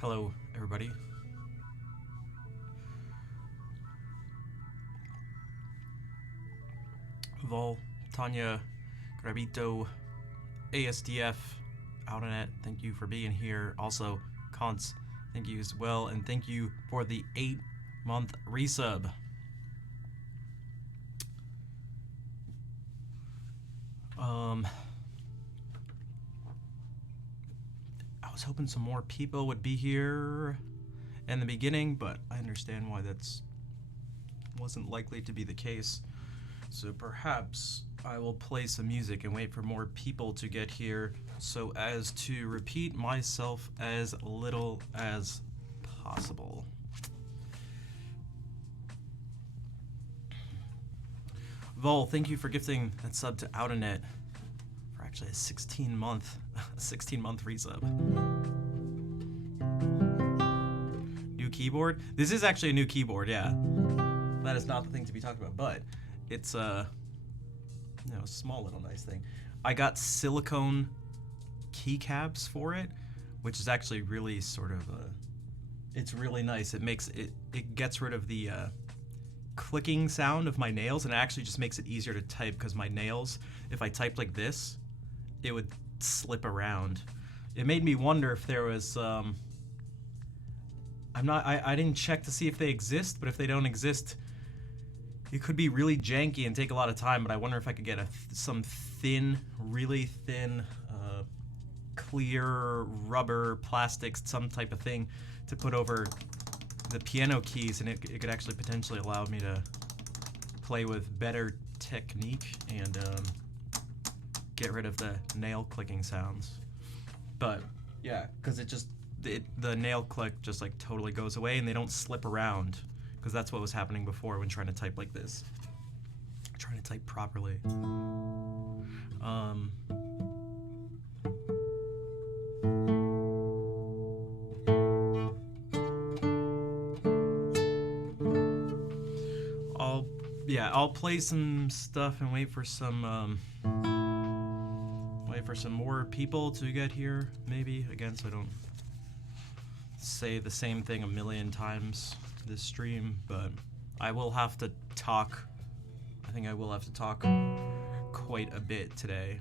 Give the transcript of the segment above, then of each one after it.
Hello, everybody. Vol, Tanya, Grabito, ASDF, Outernet, thank you for being here. Also, Cons, thank you as well. And thank you for the 8-month resub. I was hoping some more people would be here in the beginning, but I understand why that's wasn't likely to be the case. So perhaps I will play some music and wait for more people to get here so as to repeat myself as little as possible. Vol, thank you for gifting that sub to Outernet for actually a 16-month resub. New keyboard? This is actually a new keyboard, yeah. That is not the thing to be talking about, but it's a small little nice thing. I got silicone keycaps for it, which is actually really sort of it's really nice. It gets rid of the clicking sound of my nails, and it actually just makes it easier to type because my nails, if I typed like this, it would slip around. It made me wonder if there was I didn't check to see if they exist, but if they don't exist, it could be really janky and take a lot of time, but I wonder if I could get some thin, really thin, clear rubber, plastic, some type of thing to put over the piano keys, and it could actually potentially allow me to play with better technique and get rid of the nail clicking sounds. But yeah, because the nail click just like totally goes away and they don't slip around, because that's what was happening before when trying to type like this. Trying to type properly. I'll play some stuff and wait for some more people to get here, maybe, again, so I don't say the same thing a million times this stream, but I will have to talk. I think I will have to talk quite a bit today.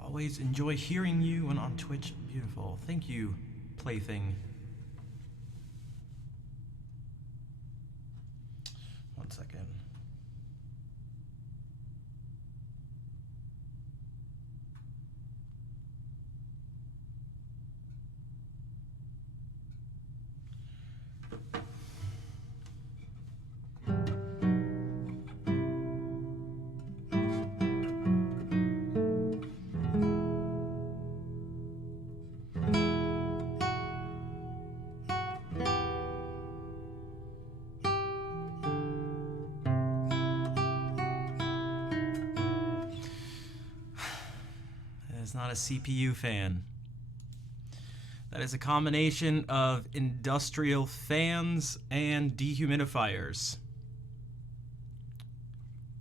Always enjoy hearing you and on Twitch. Beautiful. Thank you, Plaything. One second. is not a CPU fan. That is a combination of industrial fans and dehumidifiers.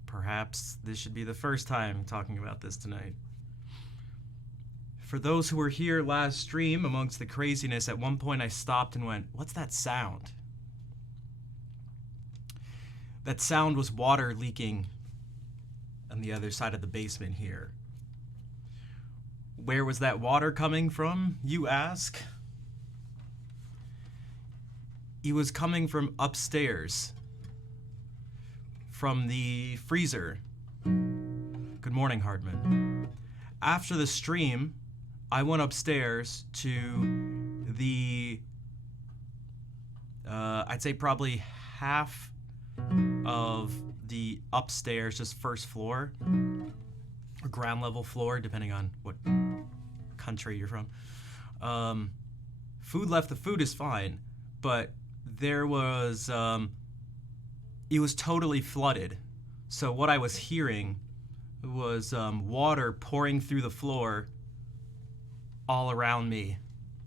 Perhaps this should be the first time talking about this tonight. For those who were here last stream, amongst the craziness, at one point I stopped and went, "What's that sound?" That sound was water leaking on the other side of the basement here. Where was that water coming from, you ask? It was coming from upstairs, from the freezer. Good morning, Hardman. After the stream, I went upstairs to the, I'd say probably half of the upstairs, just first floor, or ground level floor, depending on what country you're from. Food left, the food is fine, but there was, it was totally flooded. So what I was hearing was water pouring through the floor all around me.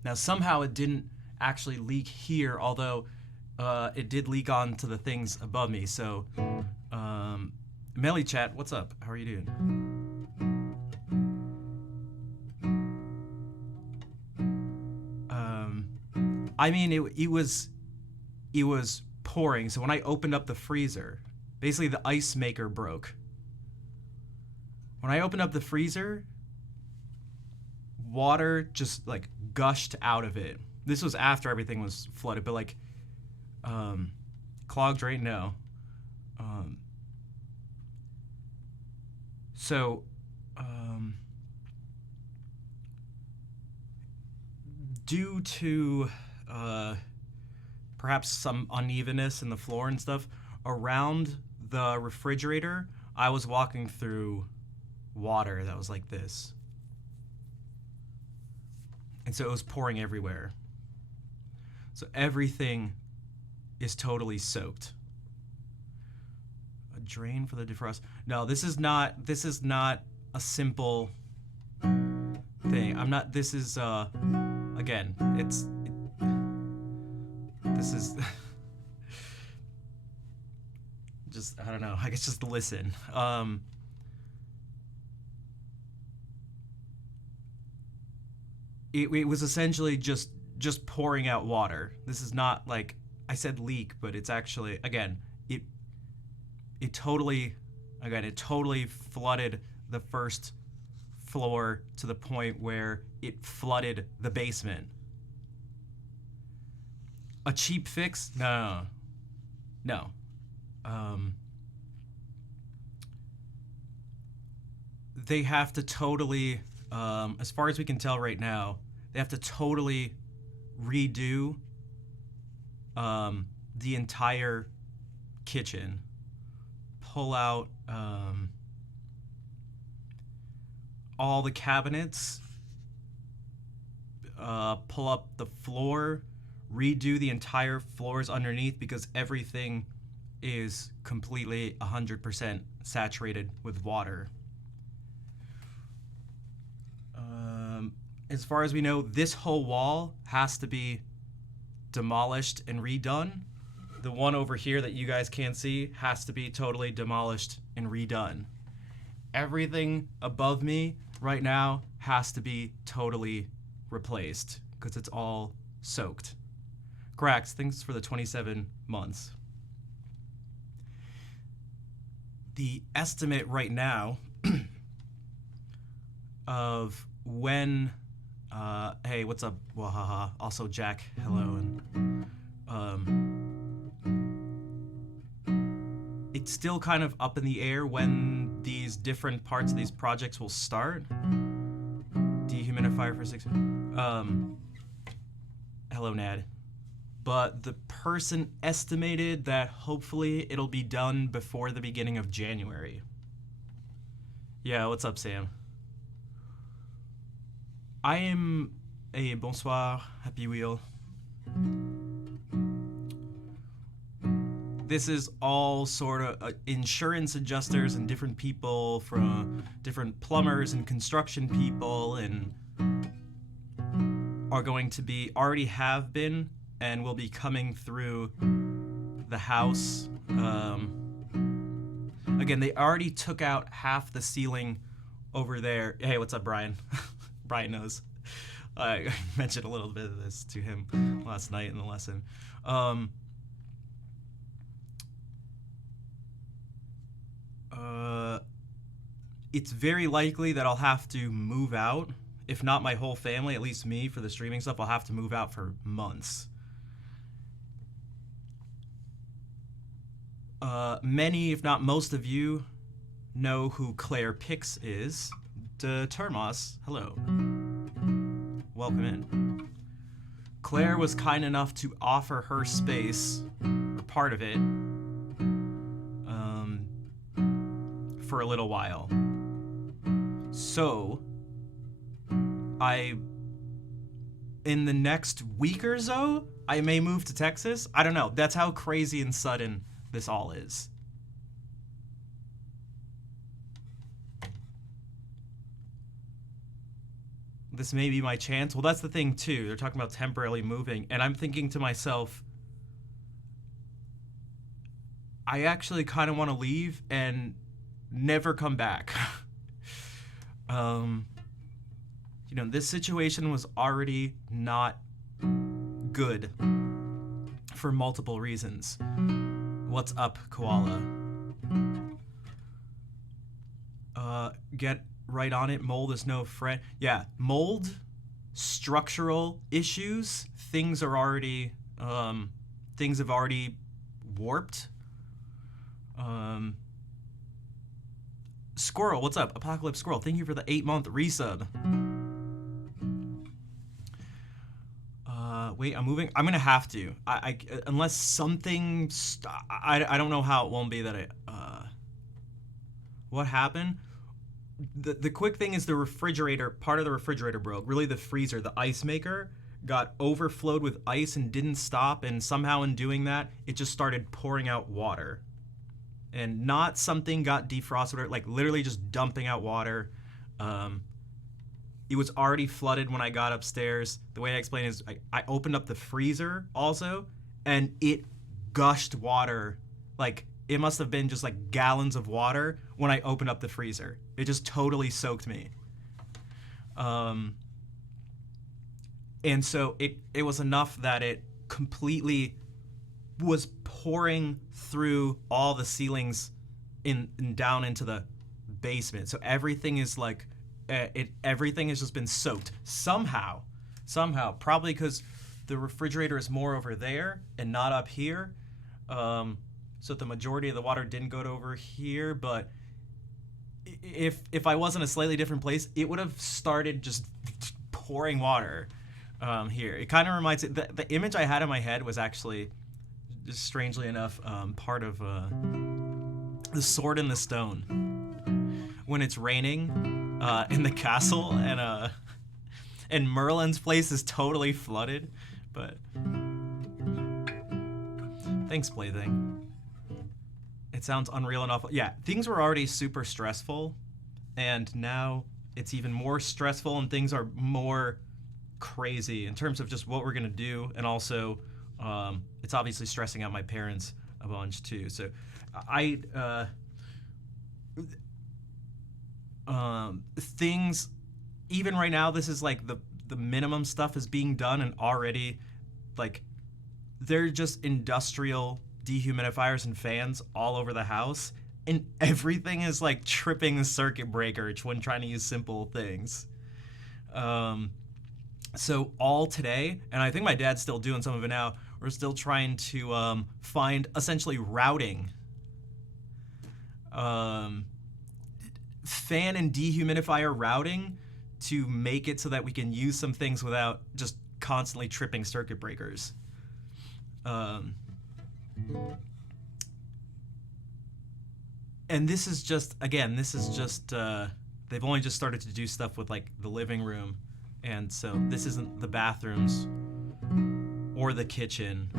Now somehow it didn't actually leak here, although it did leak onto the things above me. So, Melly Chat, what's up? How are you doing? I mean, it was pouring. So when I opened up the freezer, basically the ice maker broke. When I opened up the freezer, water just like gushed out of it. This was after everything was flooded, but like clogged drain, no. Due to perhaps some unevenness in the floor and stuff around the refrigerator, I was walking through water that was like this. And so it was pouring everywhere. So everything is totally soaked. A drain for the defrost. No, this is not a simple thing. This is again, this is just, I don't know, I guess just listen. It was essentially just pouring out water. This is not like, I said leak, but it's actually, again, it totally flooded the first floor to the point where it flooded the basement. A cheap fix? No. They have to totally, as far as we can tell right now, they have to totally redo the entire kitchen. Pull out all the cabinets, pull up the floor, redo the entire floors underneath because everything is completely 100% saturated with water. As far as we know, this whole wall has to be demolished and redone. The one over here that you guys can't see has to be totally demolished and redone. Everything above me right now has to be totally replaced because it's all soaked. Cracks, thanks for the 27 months. The estimate right now of when, hey, what's up, Wahaha? Also, Jack, hello. And it's still kind of up in the air when these different parts of these projects will start. Dehumidifier for 6 months. Hello, Nad. But the person estimated that hopefully it'll be done before the beginning of January. Yeah, what's up, Sam? I am a bonsoir, happy wheel. this is all sort of insurance adjusters and different people from different plumbers and construction people, and are going to be, already have been, and will be coming through the house. Again, they already took out half the ceiling over there. Hey, what's up, Brian? Brian knows. I mentioned a little bit of this to him last night in the lesson. It's very likely that I'll have to move out. If not my whole family, at least me, for the streaming stuff, I'll have to move out for months. Many, if not most of you, know who Claire Pix is. De Termos, hello. Welcome in. Claire was kind enough to offer her space, or part of it, for a little while. So, in the next week or so, I may move to Texas. I don't know. That's how crazy and sudden this all is. This may be my chance. Well, that's the thing, too. They're talking about temporarily moving, and I'm thinking to myself, I actually kind of want to leave and never come back. You know, this situation was already not good for multiple reasons. What's up, Koala? Get right on it. Mold is no friend. Yeah, mold, structural issues, things have already warped. Squirrel, what's up? Apocalypse Squirrel, thank you for the 8-month resub. Wait, I'm moving. I'm gonna have to. I unless something. I don't know how it won't be that I. What happened? The quick thing is the refrigerator. Part of the refrigerator broke. Really, the freezer, the ice maker, got overflowed with ice and didn't stop. And somehow, in doing that, it just started pouring out water. And not something got defrosted, like literally just dumping out water. It was already flooded when I got upstairs. The way I explain is I opened up the freezer also, and it gushed water. Like, it must have been just like gallons of water when I opened up the freezer. It just totally soaked me. And so it was enough that it completely was pouring through all the ceilings and down into the basement. So everything is like, everything has just been soaked somehow, probably because the refrigerator is more over there and not up here. So the majority of the water didn't go to over here, but if I was in a slightly different place, it would have started just pouring water here. It kind of reminds me, the image I had in my head was actually, just strangely enough, part of The Sword in the Stone. When it's raining in the castle and Merlin's place is totally flooded, but thanks, Plaything. It sounds unreal and awful. Yeah, things were already super stressful, and now it's even more stressful, and things are more crazy in terms of just what we're gonna do, and also it's obviously stressing out my parents a bunch too. So things, even right now, this is like the minimum stuff is being done, and already like they're just industrial dehumidifiers and fans all over the house, and everything is like tripping the circuit breaker when trying to use simple things. So all today, and I think my dad's still doing some of it now, we're still trying to find essentially routing, fan and dehumidifier routing to make it so that we can use some things without just constantly tripping circuit breakers. And this is just, again, they've only just started to do stuff with like the living room, and so this isn't the bathrooms or the kitchen.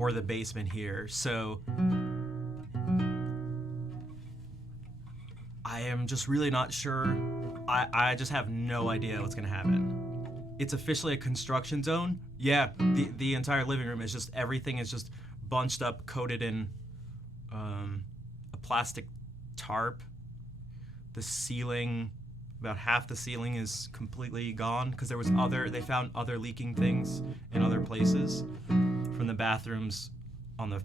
or the basement here. So I am just really not sure. I just have no idea what's gonna happen. It's officially a construction zone. Yeah, the entire living room is just, everything is just bunched up, coated in a plastic tarp. The ceiling, about half the ceiling is completely gone because they found other leaking things in other places from the bathrooms on the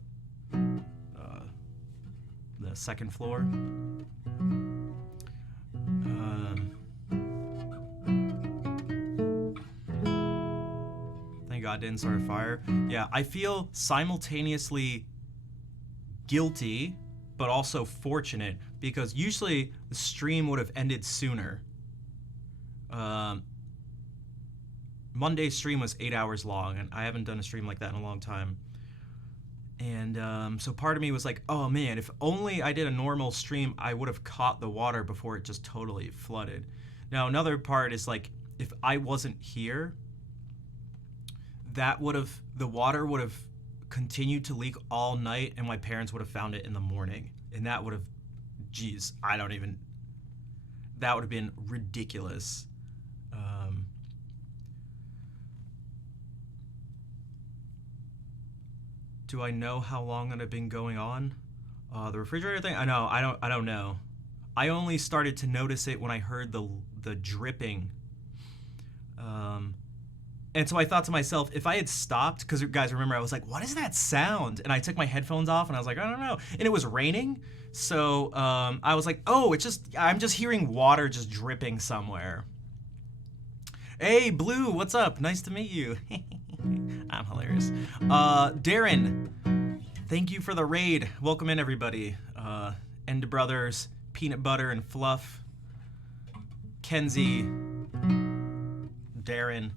second floor. Thank God it didn't start a fire. Yeah, I feel simultaneously guilty but also fortunate, because usually the stream would have ended sooner. Monday's stream was 8 hours long, and I haven't done a stream like that in a long time. And so part of me was like, oh man, if only I did a normal stream, I would have caught the water before it just totally flooded. Now another part is like, if I wasn't here, the water would have continued to leak all night, and my parents would have found it in the morning, and that would have, that would have been ridiculous. Do I know how long it had been going on? The refrigerator thing? I don't know. I only started to notice it when I heard the dripping. And so I thought to myself, if I had stopped, because guys, remember, I was like, what is that sound? And I took my headphones off and I was like, I don't know. And it was raining. So I was like, oh, I'm just hearing water just dripping somewhere. Hey, Blue, what's up? Nice to meet you. I'm hilarious. Darren, thank you for the raid. Welcome in, everybody. Enda Brothers, Peanut Butter and Fluff, Kenzie, Darren.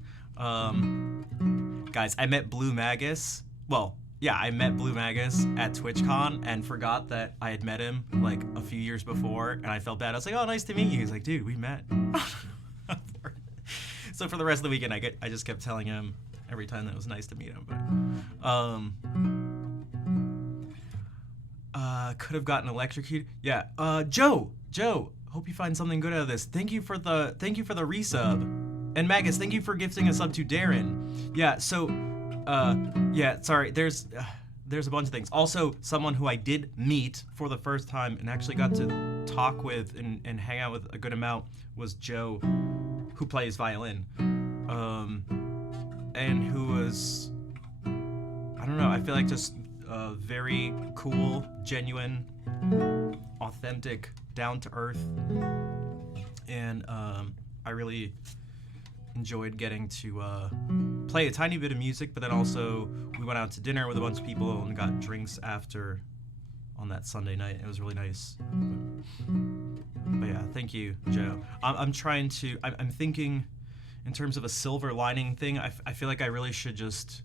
Guys, I met Blue Magus. Well, yeah, I met Blue Magus at TwitchCon and forgot that I had met him like a few years before, and I felt bad. I was like, oh, nice to meet you. He's like, dude, we met. So for the rest of the weekend, I just kept telling him every time that it was nice to meet him. But could have gotten electrocuted. Yeah. Joe, hope you find something good out of this. Thank you for the resub. And Magus, thank you for gifting a sub to Darren. Yeah, so yeah, sorry, there's a bunch of things. Also, someone who I did meet for the first time and actually got to talk with and hang out with a good amount was Joe, who plays violin. And who was, I don't know, I feel like just very cool, genuine, authentic, down to earth. And I really enjoyed getting to play a tiny bit of music, but then also we went out to dinner with a bunch of people and got drinks after on that Sunday night. It was really nice. But yeah, thank you, Joe. I'm thinking in terms of a silver lining thing. I feel like I really should just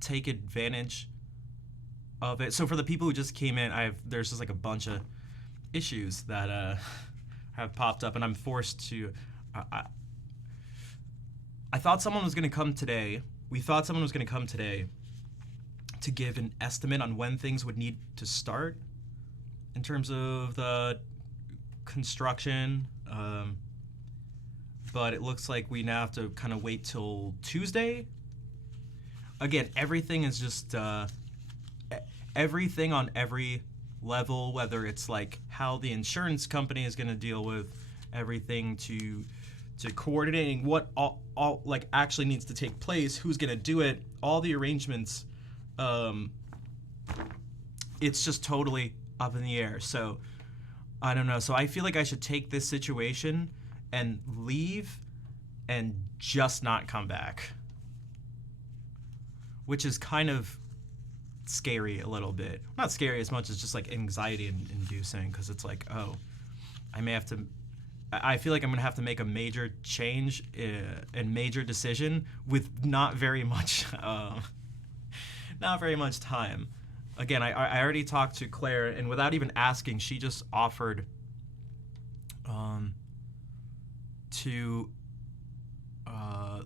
take advantage of it. So for the people who just came in, there's just like a bunch of issues that have popped up, and I'm forced to. I thought someone was going to come today. We thought someone was going to come today to give an estimate on when things would need to start in terms of the construction. But it looks like we now have to kind of wait till Tuesday. Again, everything is just everything on every level, whether it's like how the insurance company is going to deal with everything to coordinating what all like actually needs to take place, who's going to do it, all the arrangements. It's just totally up in the air. So I don't know. So I feel like I should take this situation and leave and just not come back, which is kind of scary a little bit. Not scary as much as just like anxiety inducing, because it's like, oh, I feel like I'm gonna have to make a major change and major decision with not very much time. Again, I already talked to Claire, and without even asking, she just offered to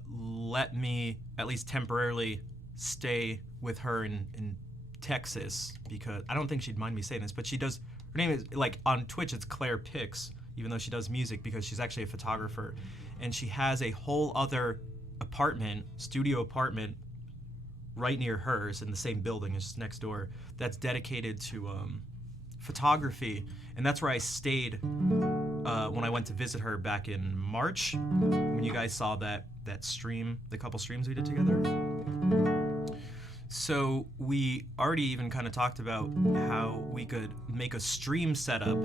let me at least temporarily stay with her in Texas, because I don't think she'd mind me saying this, but she does. Her name is, like, on Twitch, it's Claire Pix, even though she does music, because she's actually a photographer, and she has a whole other studio apartment, right near hers in the same building, it's just next door, that's dedicated to photography, and that's where I stayed when I went to visit her back in March, when you guys saw that stream, the couple streams we did together. So we already even kind of talked about how we could make a stream setup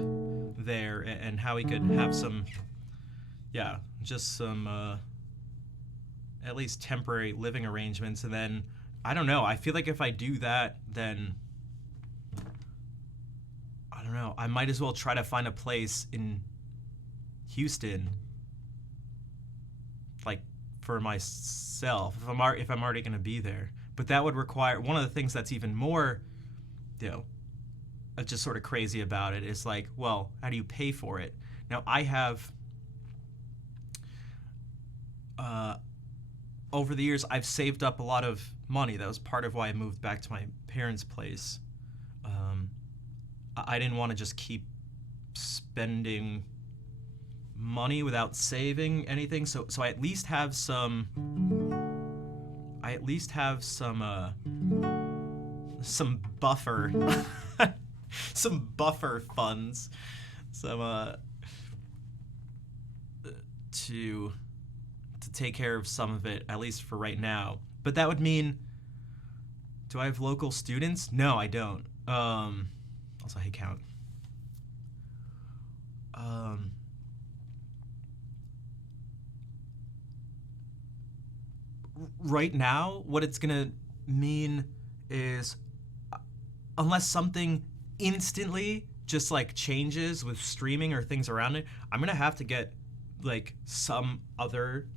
there, and how we could have some, just some at least temporary living arrangements. And then, I don't know, I feel like if I do that, then I don't know, I might as well try to find a place in Houston, like, for myself, if I'm already going to be there. But that would require, one of the things that's even more, just sort of crazy about it is, like, well, how do you pay for it? Now, I have, over the years, I've saved up a lot of money. That was part of why I moved back to my parents' place. I didn't want to just keep spending money without saving anything, so I at least have some buffer some buffer funds, to take care of some of it, at least for right now. But that would mean, do I have local students? No, I don't. Also, hey, count. Right now, what it's gonna mean is, unless something instantly just, like, changes with streaming or things around it, I'm gonna have to get, like, some other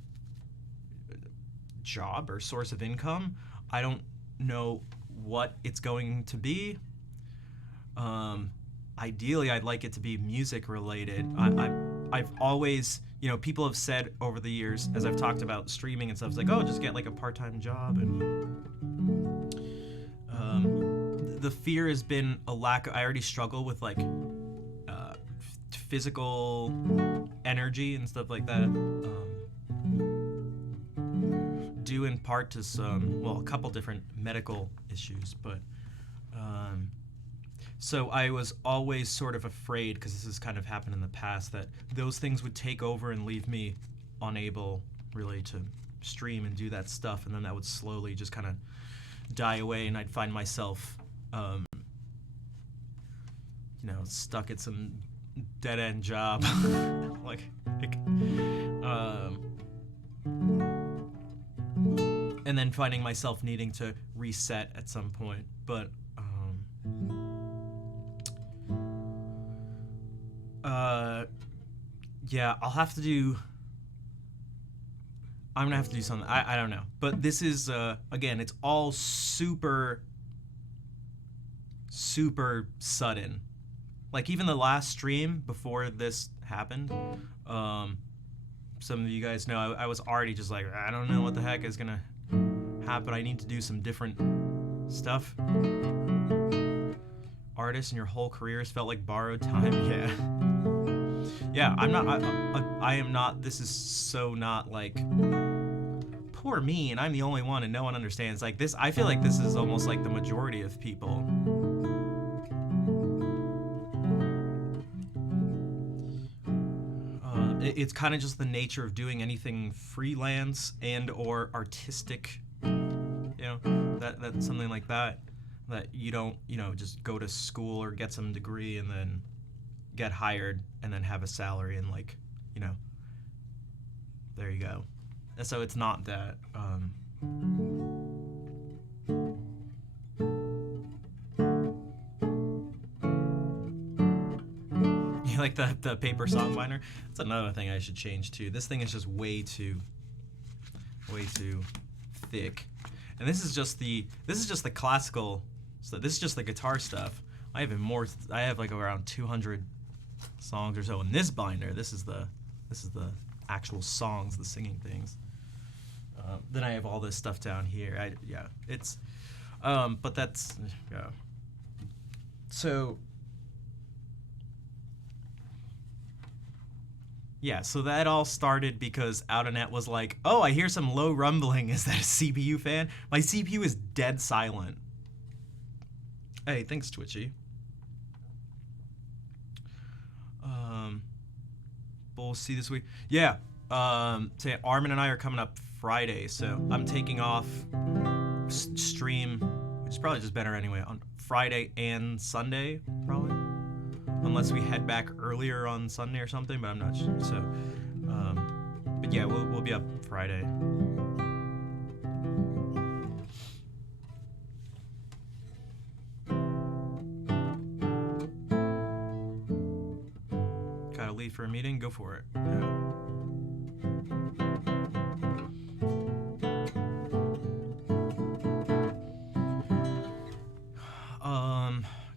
job or source of income. I don't know what it's going to be. Ideally, I'd like it to be music related. I've always, people have said over the years, as I've talked about streaming and stuff, it's like, oh, just get, like, a part-time job. And the fear has been a lack of, I already struggle with, like, physical energy and stuff like that. Due in part to a couple different medical issues, but so I was always sort of afraid, because this has kind of happened in the past, that those things would take over and leave me unable really to stream and do that stuff, and then that would slowly just kind of die away, and I'd find myself stuck at some dead-end job. And then finding myself needing to reset at some point. But I'm gonna have to do something. I don't know. But this is, again, it's all super sudden. Like, even the last stream before this happened, some of you guys know I was already just like, I don't know what the heck is gonna happen. I need to do some different stuff. Artists and your whole career has felt like borrowed time. Yeah, I am not, this is so not, like, poor me and I'm the only one and no one understands. Like, this, I feel like this is almost like the majority of people. It's kind of just the nature of doing anything freelance and or artistic, that's something like that you don't, just go to school or get some degree and then get hired and then have a salary and, like, there you go. And so it's not that, like the paper song binder. That's another thing I should change too. This thing is just way too thick. And this is just the classical. So this is just the guitar stuff. I have like around 200 songs or so in this binder. This is the actual songs, the singing things. Then I have all this stuff down here. It's But that's yeah. So yeah, so that all started because Outernet was like, "Oh, I hear some low rumbling. Is that a CPU fan?" My CPU is dead silent. Hey, thanks, Twitchy. We'll see this week. Yeah. Say Armin and I are coming up Friday, so I'm taking off stream, which is probably just better anyway, on Friday and Sunday, probably. Unless we head back earlier on Sunday or something, but I'm not sure. So, but yeah, we'll be up Friday. Gotta leave for a meeting? Go for it. Yeah.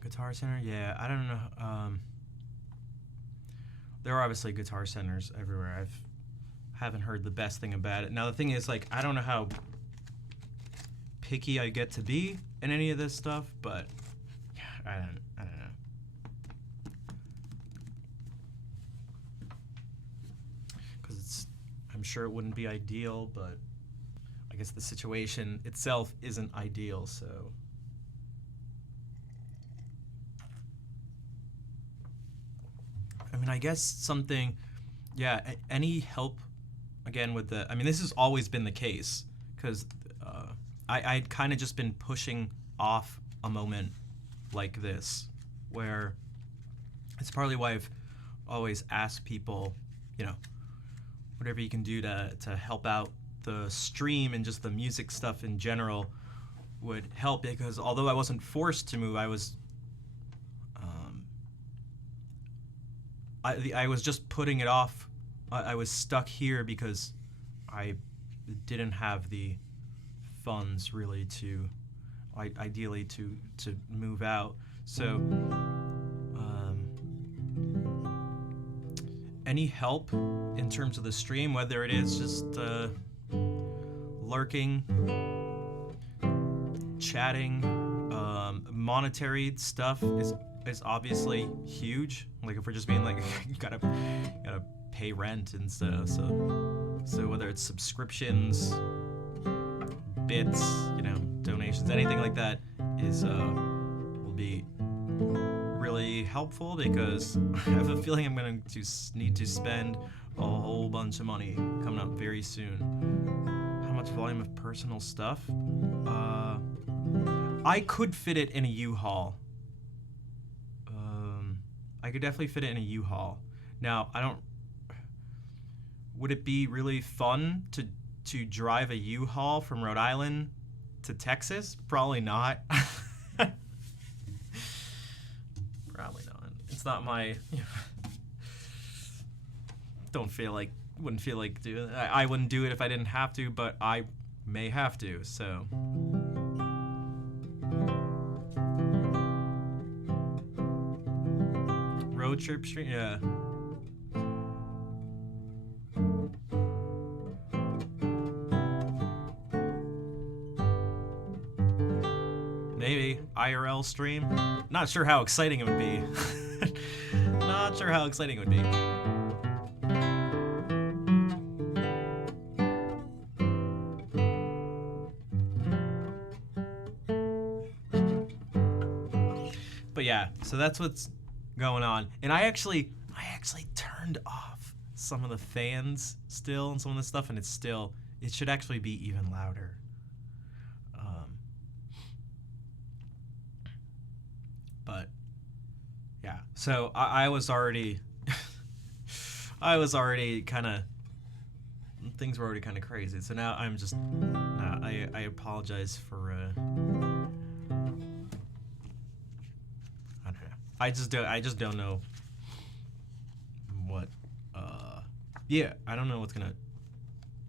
Guitar Center? Yeah, I don't know. There are obviously Guitar Centers everywhere. Haven't heard the best thing about it. Now the thing is, like, I don't know how picky I get to be in any of this stuff, but yeah, I don't know. Because I'm sure it wouldn't be ideal, but I guess the situation itself isn't ideal, so. I mean, I guess something, yeah, any help, again, with the, I mean, this has always been the case, because I'd kind of just been pushing off a moment like this, where it's partly why I've always asked people, you know, whatever you can do to help out the stream and just the music stuff in general would help, because although I wasn't forced to move, I was I was just putting it off. I was stuck here because I didn't have the funds really to, ideally to move out. So any help in terms of the stream, whether it is just lurking, chatting, monetary stuff is obviously huge. Like if we're just being like, you gotta pay rent and stuff. So whether it's subscriptions, bits, you know, donations, anything like that is will be really helpful, because I have a feeling I'm going to need to spend a whole bunch of money coming up very soon. How much volume of personal stuff? I could fit it in a U-Haul. I could definitely fit it in a U-Haul. Now, would it be really fun to drive a U-Haul from Rhode Island to Texas? Probably not. Probably not. It's not my, wouldn't feel like doing it. I wouldn't do it if I didn't have to, but I may have to, so. Road trip stream, yeah. Maybe IRL stream. Not sure how exciting it would be. Not sure how exciting it would be. But yeah, so that's what's going on. And I actually turned off some of the fans still and some of the stuff, and it should actually be even louder. But yeah, so I was already kind of, things were already kind of crazy. So now I'm just, I apologize for, I don't know. I just don't know what, yeah, I don't know what's gonna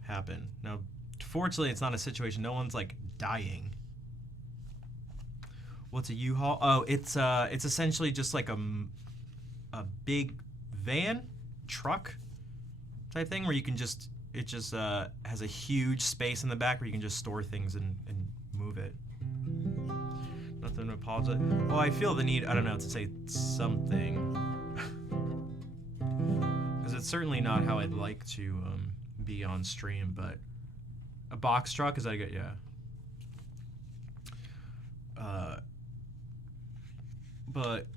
happen. Now, fortunately, it's not a situation, no one's like dying. What's a U-Haul? Oh, it's essentially just like a big van, truck type thing where you can just, it just has a huge space in the back where you can just store things and move it. something to apologize. Well, I feel the need, I don't know, to say something. Because it's certainly not how I'd like to be on stream, but a box truck, is that good? Yeah. But,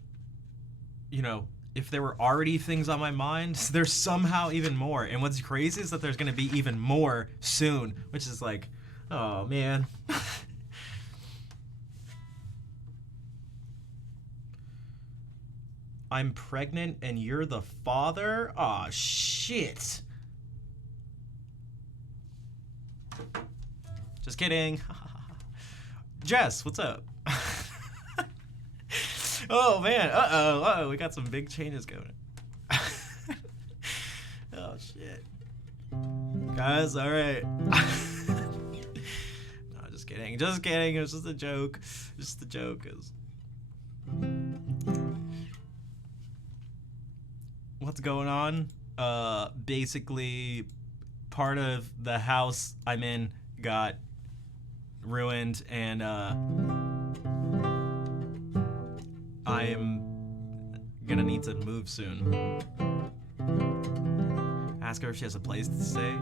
you know, if there were already things on my mind, there's somehow even more. And what's crazy is that there's going to be even more soon, which is like, oh, man. I'm pregnant and you're the father? Aw, shit. Just kidding. Jess, what's up? Oh, man. Uh-oh. We got some big changes going. Oh, shit. Guys, all right. No, just kidding. Just kidding. It was just a joke. Just a joke. What's going on? Basically, part of the house I'm in got ruined, and I am gonna need to move soon. Ask her if she has a place to stay.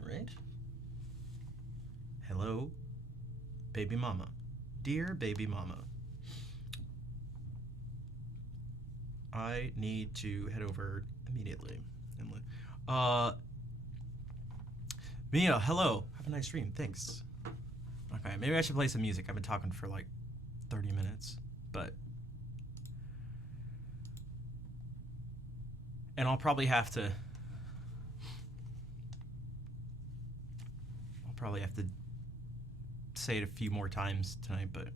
Alright. Hello, baby mama. Dear baby mama. I need to head over immediately. Mia, hello. Have a nice stream. Thanks. Okay, maybe I should play some music. I've been talking for like 30 minutes, but... And I'll probably have to say it a few more times tonight, but...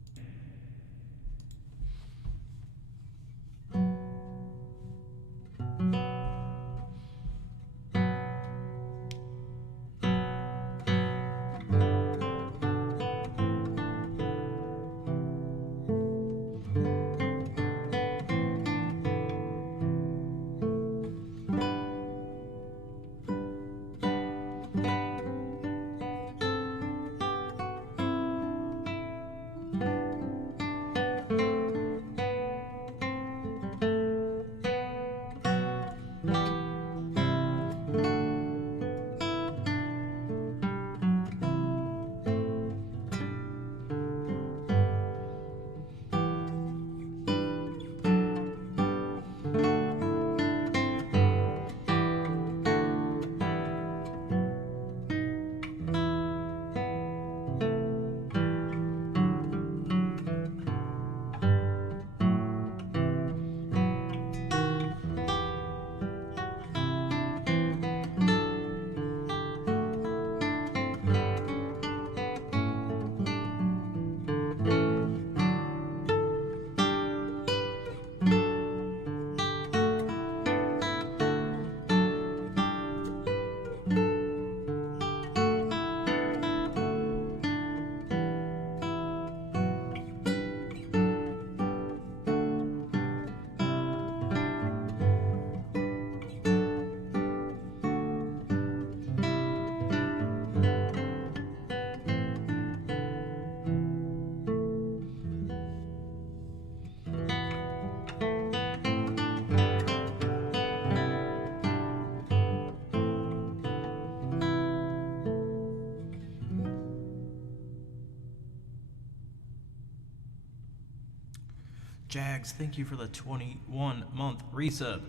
Jags, thank you for the 21-month resub.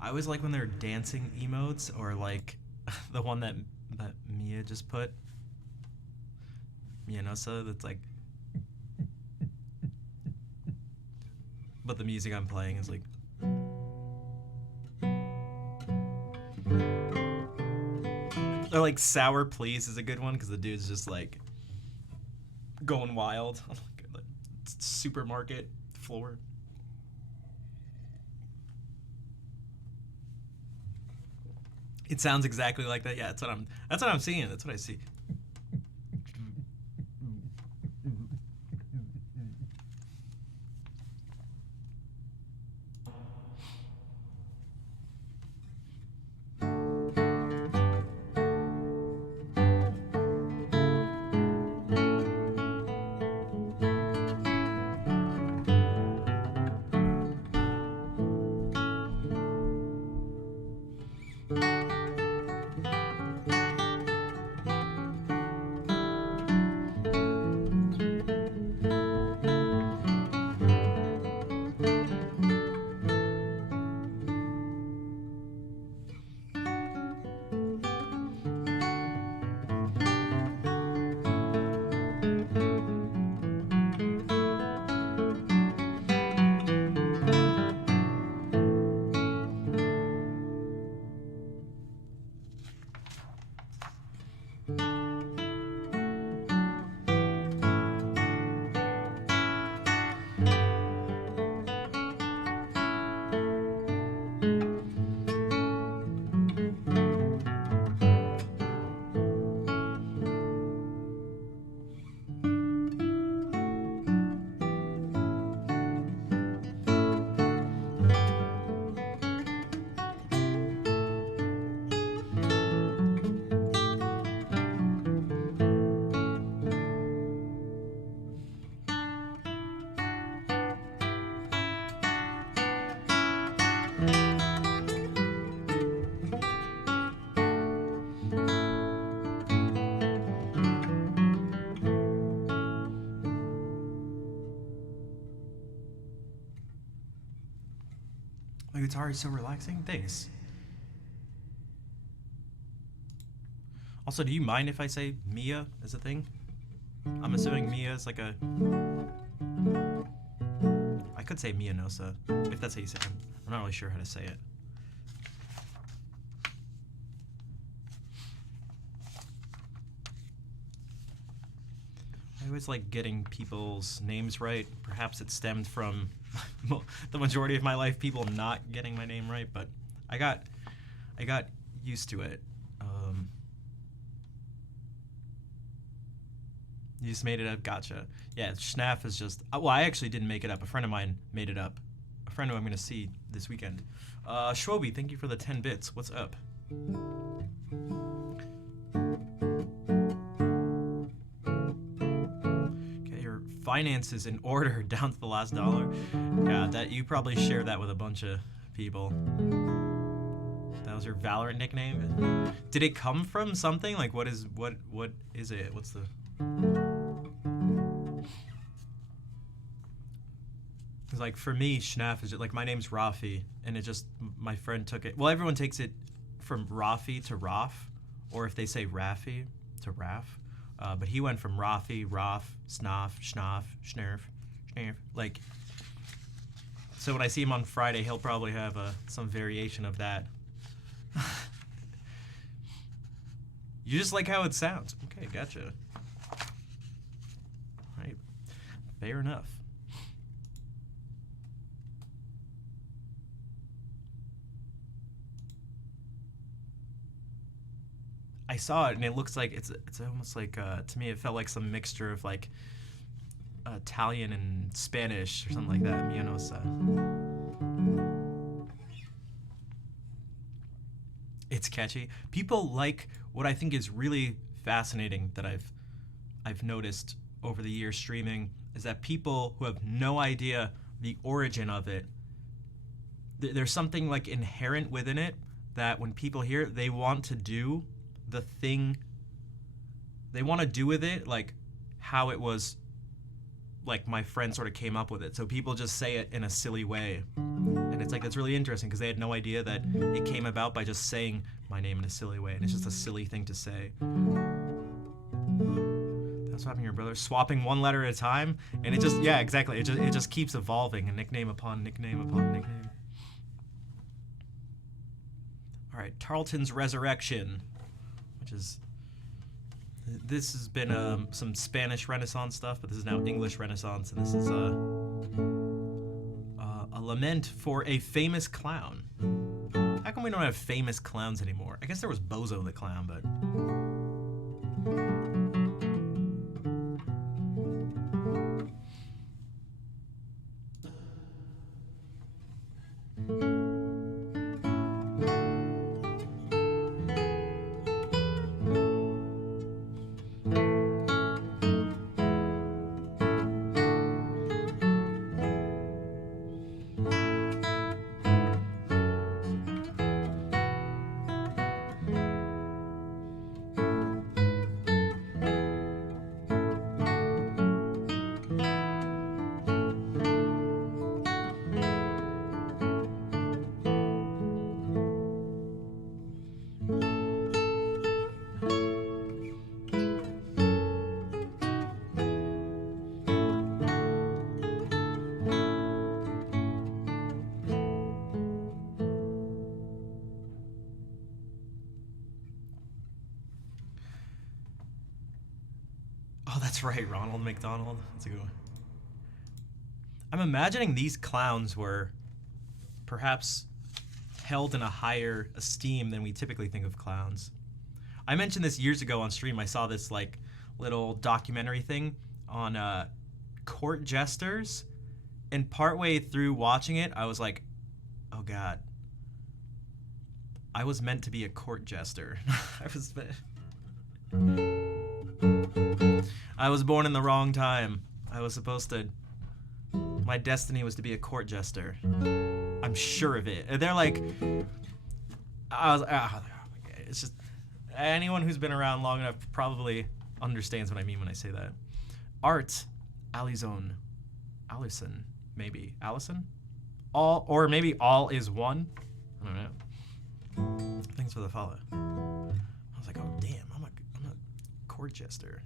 I always like when they're dancing emotes, or like the one that Mia just put. Mia Nosa, that's like... But the music I'm playing is like... Or like Sour Please is a good one, because the dude's just like going wild on like a supermarket floor. It sounds exactly like that. Yeah, that's what I'm seeing. That's what I see. My guitar is so relaxing. Thanks. Also, do you mind if I say Mia as a thing? I'm assuming Mia is like a... I could say Mia Nosa, if that's how you say it. I'm not really sure how to say it. I always like getting people's names right. Perhaps it stemmed from the majority of my life people not getting my name right, but I got used to it. You just made it up. Gotcha. Yeah, Schnaff is just... Well, I actually didn't make it up. A friend of mine made it up. A friend who I'm going to see this weekend. Schwobi, thank you for the 10 bits. What's up? Okay, your finances in order down to the last dollar. Yeah, that you probably share that with a bunch of people. That was your Valorant nickname? Did it come from something? Like, what is it? What's the... Cause like for me, Schnaff is just, like my name's Rafi, and it just my friend took it. Well, everyone takes it from Rafi to Raf, or if they say Rafi to Raf, but he went from Rafi, Raf, Snaff, Schnaff, Schnerf, Schnerf. Like, so when I see him on Friday, he'll probably have some variation of that. You just like how it sounds. Okay, gotcha. All right, fair enough. I saw it and it looks like it's almost like to me it felt like some mixture of like Italian and Spanish or something like that. Mia Nosa. It's catchy. People like what I think is really fascinating that I've noticed over the years streaming is that people who have no idea the origin of it, there's something like inherent within it that when people hear it, they want to do the thing they want to do with it, like how it was, like my friend sort of came up with it. So people just say it in a silly way, and it's like that's really interesting because they had no idea that it came about by just saying my name in a silly way, and it's just a silly thing to say. That's what happened to your brother, swapping one letter at a time, and it just, yeah, exactly. It just keeps evolving, a nickname upon nickname upon nickname. All right, Tarleton's Resurrection. This has been some Spanish Renaissance stuff, but this is now English Renaissance, and this is a lament for a famous clown. How come we don't have famous clowns anymore? I guess there was Bozo the Clown, but... Oh, that's right, Ronald McDonald. That's a good one. I'm imagining these clowns were perhaps held in a higher esteem than we typically think of clowns. I mentioned this years ago on stream. I saw this like little documentary thing on court jesters, and partway through watching it, I was like, oh God, I was meant to be a court jester. I was born in the wrong time. I was supposed to... My destiny was to be a court jester. I'm sure of it. They're like... It's just... Anyone who's been around long enough probably understands what I mean when I say that. Art. Allison. Maybe. Allison? All, or maybe all is one. I don't know. Thanks for the follow. I was like, oh damn, I'm a chord jester.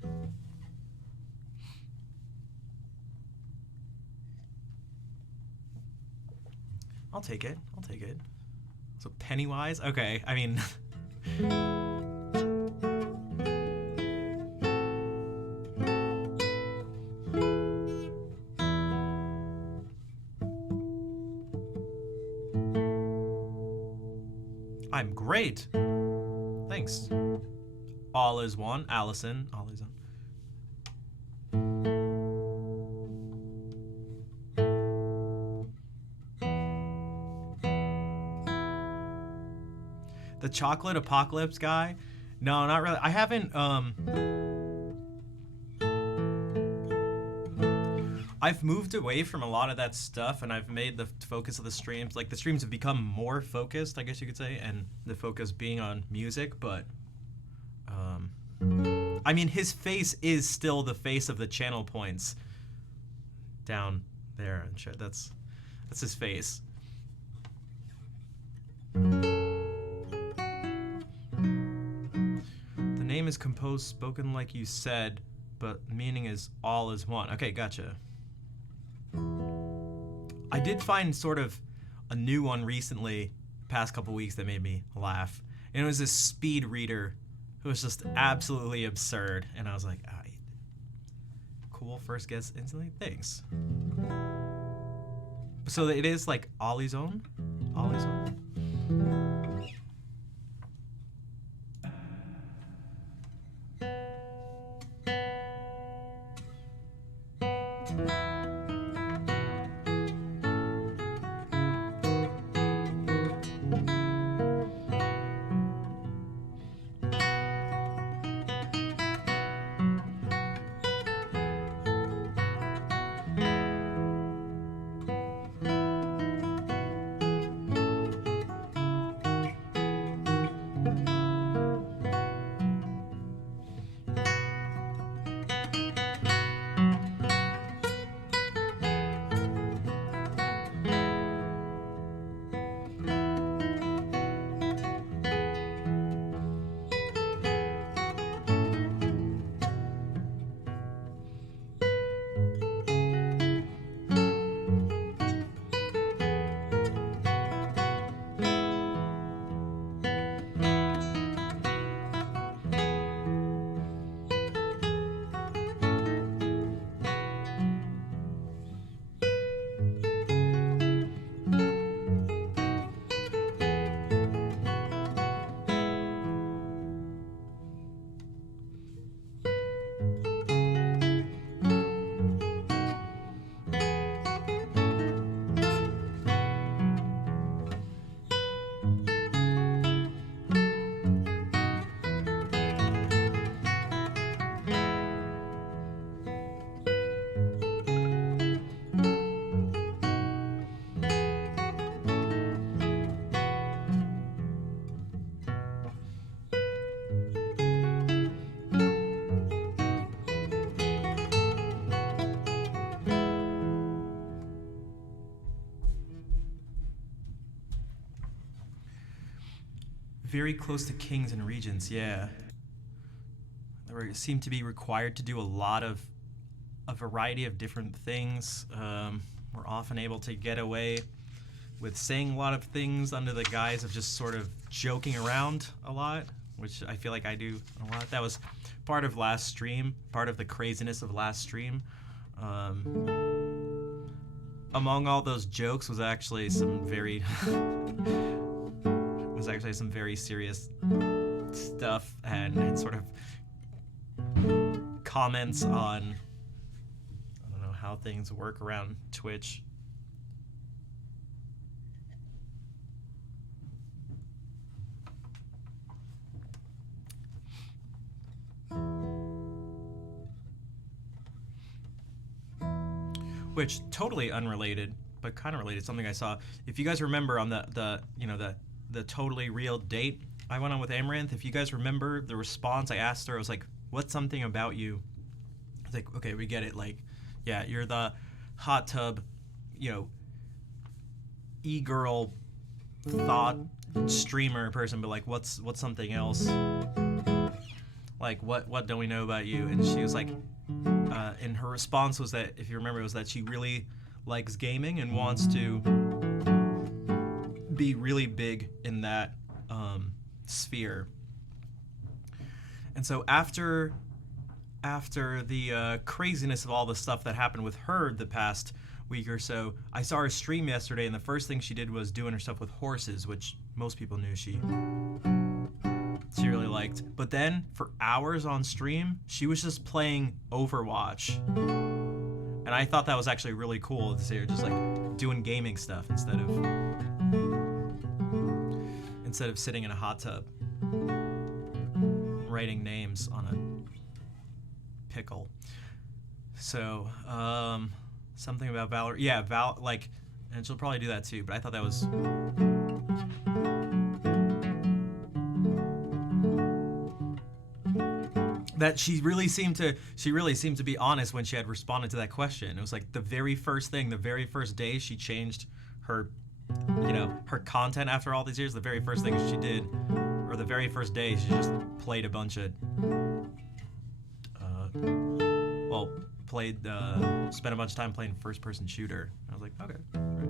I'll take it. I'll take it. So Pennywise? Okay, I mean... I'm great. Thanks. All is one. Allison. All is one. The chocolate apocalypse guy? No, not really. I haven't, I've moved away from a lot of that stuff, and I've made the focus of the streams, like the streams have become more focused, I guess you could say, and the focus being on music, but, I mean, his face is still the face of the channel points down there and shit. That's his face. The name is composed, spoken like you said, but meaning is all is one. Okay, gotcha. I did find sort of a new one recently, past couple weeks, that made me laugh. And it was this speed reader who was just absolutely absurd. And I was like, ah, cool, first guess instantly, thanks. So it is like Ollie's Own? Ollie's Own? Very close to kings and regents, yeah. They seem to be required to do a variety of different things. We're often able to get away with saying a lot of things under the guise of just sort of joking around a lot, which I feel like I do a lot. That was part of last stream, part of the craziness of last stream. Among all those jokes was actually some very serious stuff and sort of comments on, I don't know, how things work around Twitch. Which, totally unrelated, but kind of related, something I saw. If you guys remember on the totally real date I went on with Amaranth, if you guys remember the response, I asked her, I was like, what's something about you? I was like, okay, we get it. Like, yeah, you're the hot tub, e-girl thought streamer person, but like, what's something else? Like, what don't we know about you? And she was like, and her response was that, if you remember, was that she really likes gaming and wants to be really big in that sphere. And so after the craziness of all the stuff that happened with her the past week or so, I saw her stream yesterday, and the first thing she did was doing her stuff with horses, which most people knew she really liked. But then for hours on stream, she was just playing Overwatch. And I thought that was actually really cool to see her just like doing gaming stuff instead of sitting in a hot tub writing names on a pickle. So, something about Valor. Yeah, like, and she'll probably do that too, but I thought that was that she really seemed to be honest when she had responded to that question. It was like the very first day she changed her her content after all these years. The very first thing she did, or the very first day, she just played a bunch of spent a bunch of time playing first person shooter. I was like, okay, right.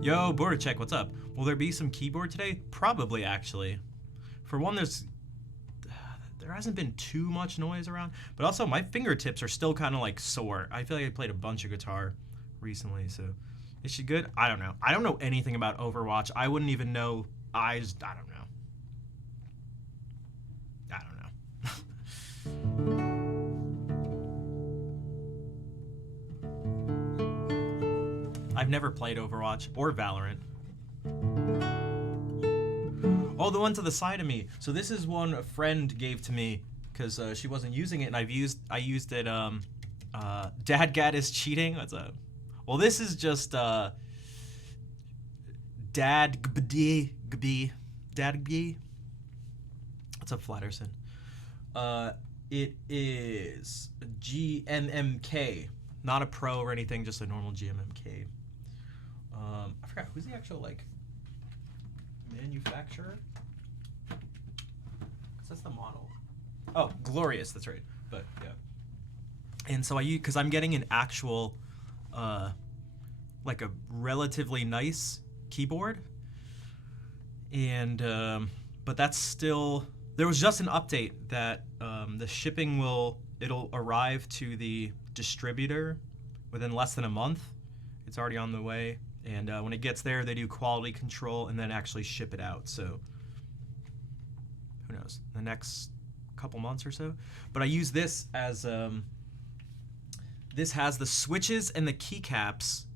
Yo, Border Check, what's up? Will there be some keyboard today? Probably, actually. For one, there hasn't been too much noise around, but also my fingertips are still kind of like sore. I feel like I played a bunch of guitar recently, so is she good? I don't know. I don't know anything about Overwatch. I wouldn't even know. I don't know. I don't know. I've never played Overwatch or Valorant. Oh, the one to the side of me. So this is one a friend gave to me because she wasn't using it, and I used it. Dadgad is cheating. What's up? Well, this is just Dadgbee. What's up, Flatterson? It is GMMK, not a pro or anything, just a normal GMMK. I forgot who's the actual like manufacturer. That's the model. Oh, Glorious. That's right. But yeah. And so because I'm getting an actual, like a relatively nice keyboard, and but that's still. There was just an update that the shipping it'll arrive to the distributor within less than a month. It's already on the way, and when it gets there, they do quality control and then actually ship it out. So who knows, the next couple months or so. But I use this as this has the switches and the keycaps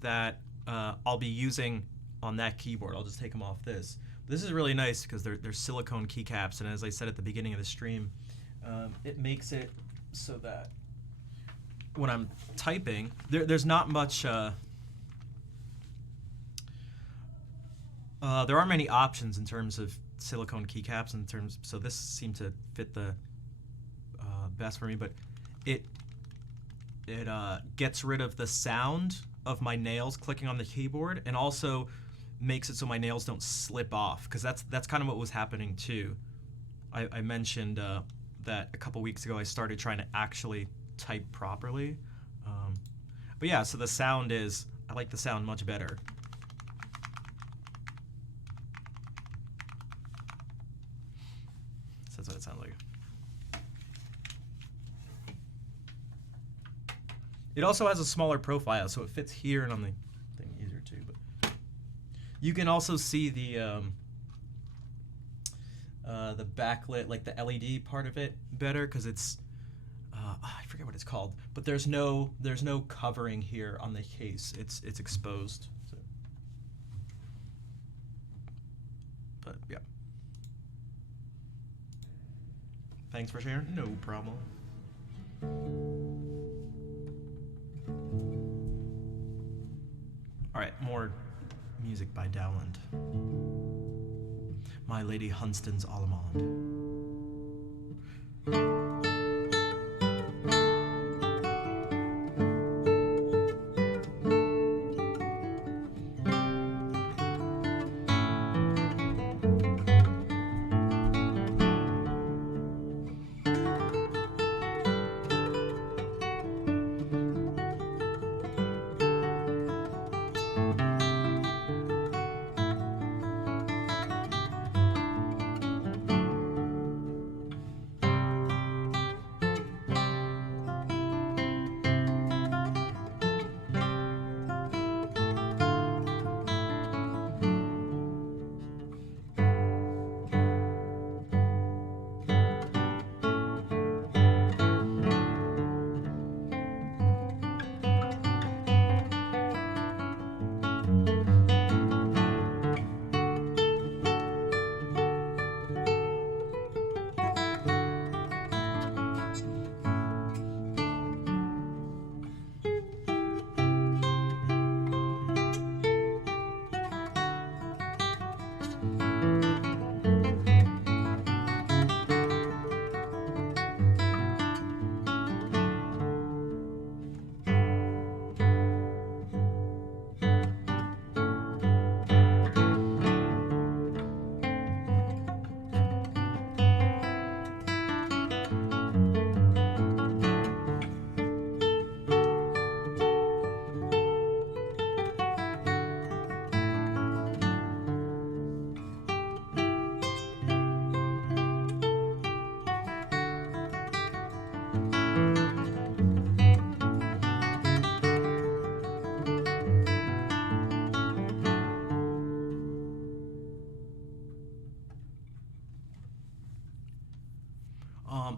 that I'll be using on that keyboard. I'll just take them off this. This is really nice because they're silicone keycaps, and as I said at the beginning of the stream, it makes it so that when I'm typing, there's not much. There aren't many options in terms of silicone keycaps. So this seemed to fit the best for me, but it gets rid of the sound of my nails clicking on the keyboard, and also makes it so my nails don't slip off, because that's kind of what was happening too. I mentioned that a couple weeks ago I started trying to actually type properly, but yeah, so the sound I like the sound much better. So that's what it sounds like. It also has a smaller profile, so it fits here and on the thing easier too. But you can also see the backlit, like the LED part of it, better because it's I forget what it's called, but there's no covering here on the case. It's exposed. So. But yeah. Thanks for sharing. No problem. All right, more Music by Dowland. My Lady Hunstan's Allemande.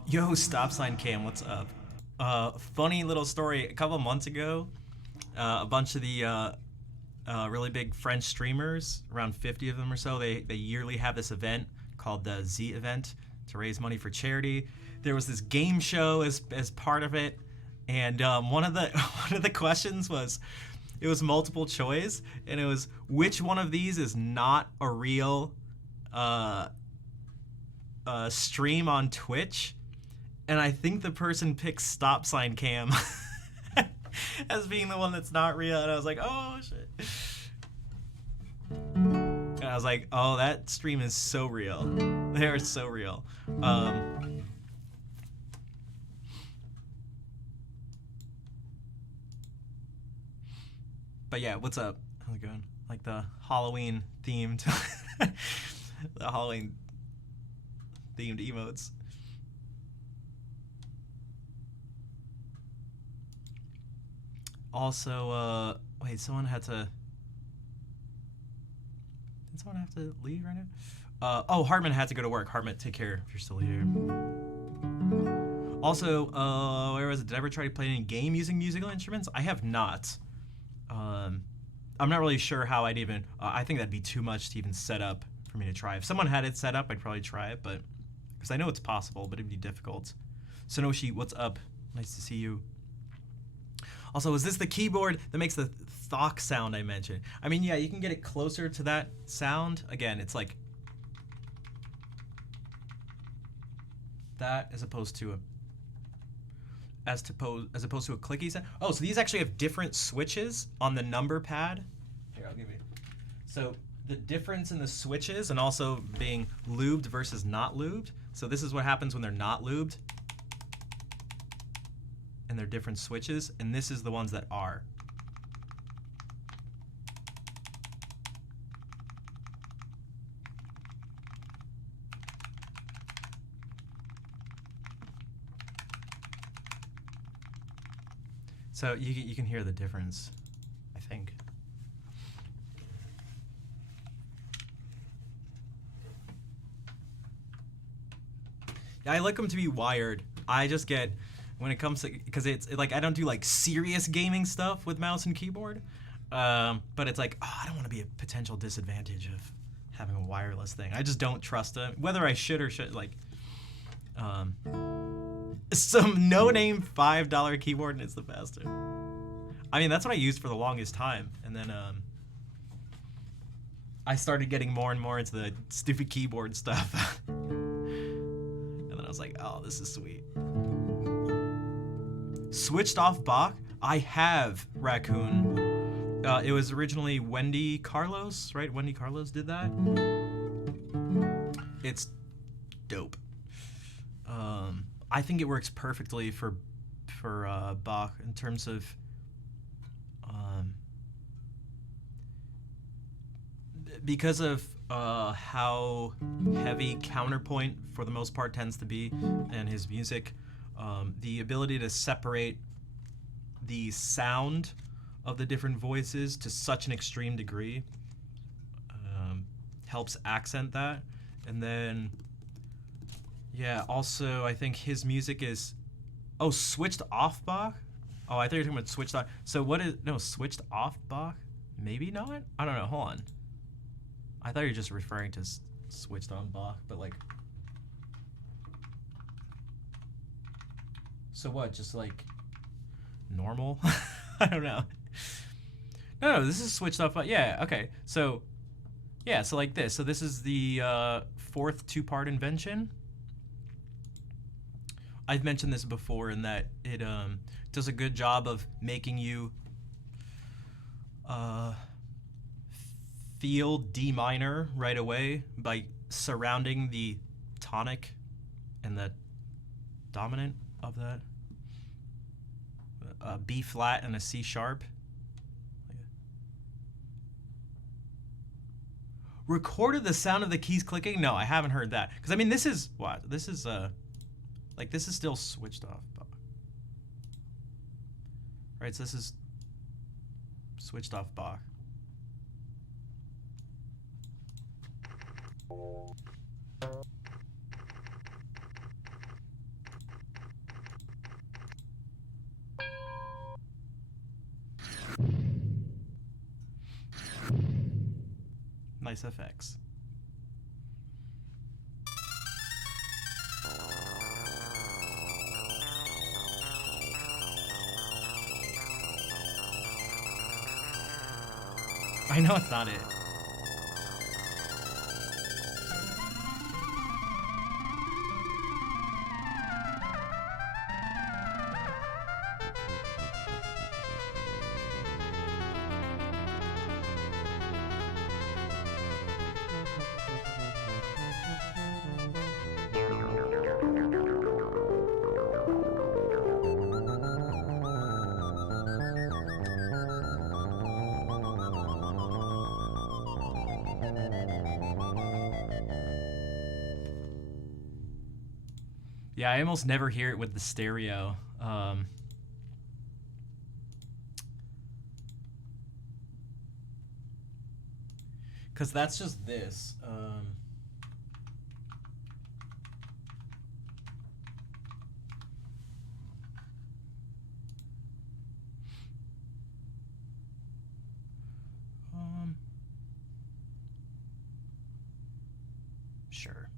Yo, Stop Sign Cam, what's up? Funny little story. A couple months ago, a bunch of the really big French streamers, around 50 of them or so, they yearly have this event called the Z event to raise money for charity. There was this game show as part of it, and one of the questions was, it was multiple choice, and it was, which one of these is not a real stream on Twitch? And I think the person picked Stop Sign Cam as being the one that's not real. And I was like, oh, shit. And I was like, oh, that stream is so real. They are so real. But yeah, what's up? How's it going? Like the Halloween themed, the Halloween themed emotes. Also, wait, someone had to... Did someone have to leave right now? Oh, Hartman had to go to work. Hartman, take care if you're still here. Also, where was it? Did I ever try to play any game using musical instruments? I have not. I'm not really sure how I'd even... I think that'd be too much to even set up for me to try. If someone had it set up, I'd probably try it, but... Because I know it's possible, but it'd be difficult. Sonoshi, what's up? Nice to see you. Also, is this the keyboard that makes the thock sound I mentioned? I mean, yeah, you can get it closer to that sound. Again, it's like that as opposed to a clicky sound. Oh, so these actually have different switches on the number pad. Here, I'll give you. So the difference in the switches and also being lubed versus not lubed. So this is what happens when they're not lubed. And they're different switches, and this is the ones that are. So you can hear the difference, I think. Yeah, I like them to be wired. I just get... When it comes to, because it's like I don't do like serious gaming stuff with mouse and keyboard, but it's like, oh, I don't want to be a potential disadvantage of having a wireless thing. I just don't trust it. Whether I should or should, like, some no-name $5 keyboard and it's the best. I mean, that's what I used for the longest time, and then I started getting more and more into the stupid keyboard stuff. And then I was like, oh, this is sweet. Switched off Bach? I have Raccoon. It was originally Wendy Carlos, right? Wendy Carlos did that. It's dope. I think it works perfectly for Bach in terms of because of how heavy counterpoint for the most part tends to be in his music. The ability to separate the sound of the different voices to such an extreme degree helps accent that. And then, yeah, also I think his music is, switched off Bach? Oh, I thought you were talking about switched on. So what is, no, switched off Bach? Maybe not? I don't know, hold on. I thought you were just referring to switched on Bach, but like, so what, just like normal? I don't know. No, this is switched off. Yeah, okay. So, yeah, so like this. So this is the fourth two-part invention. I've mentioned this before in that it does a good job of making you feel D minor right away by surrounding the tonic and the dominant of that. A B flat and a C sharp. Recorded the sound of the keys clicking? No, I haven't heard that. Because I mean, this is what? This is like this is still switched off. Right, so this is switched off Bach. Nice FX. I know it's not it. Yeah, I almost never hear it with the stereo. Because that's just this. Sure.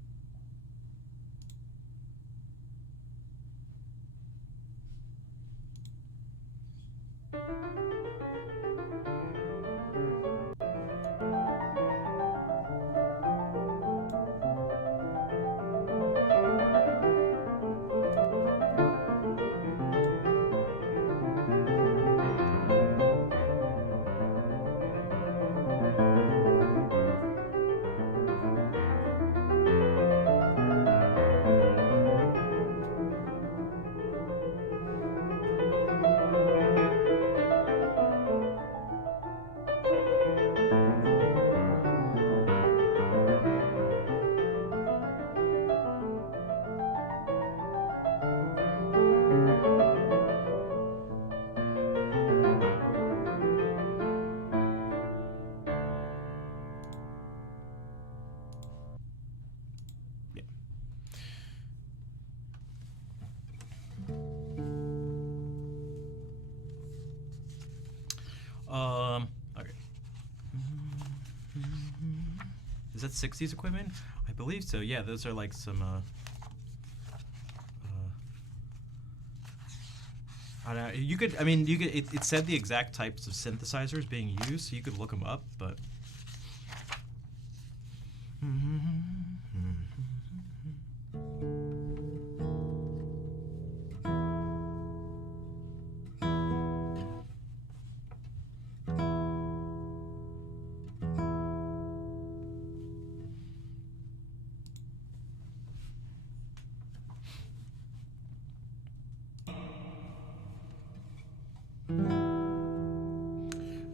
Okay. Is that 60s equipment? I believe so. Yeah, those are like some I don't know. You could, I mean, you could. It said the exact types of synthesizers being used, so you could look them up. But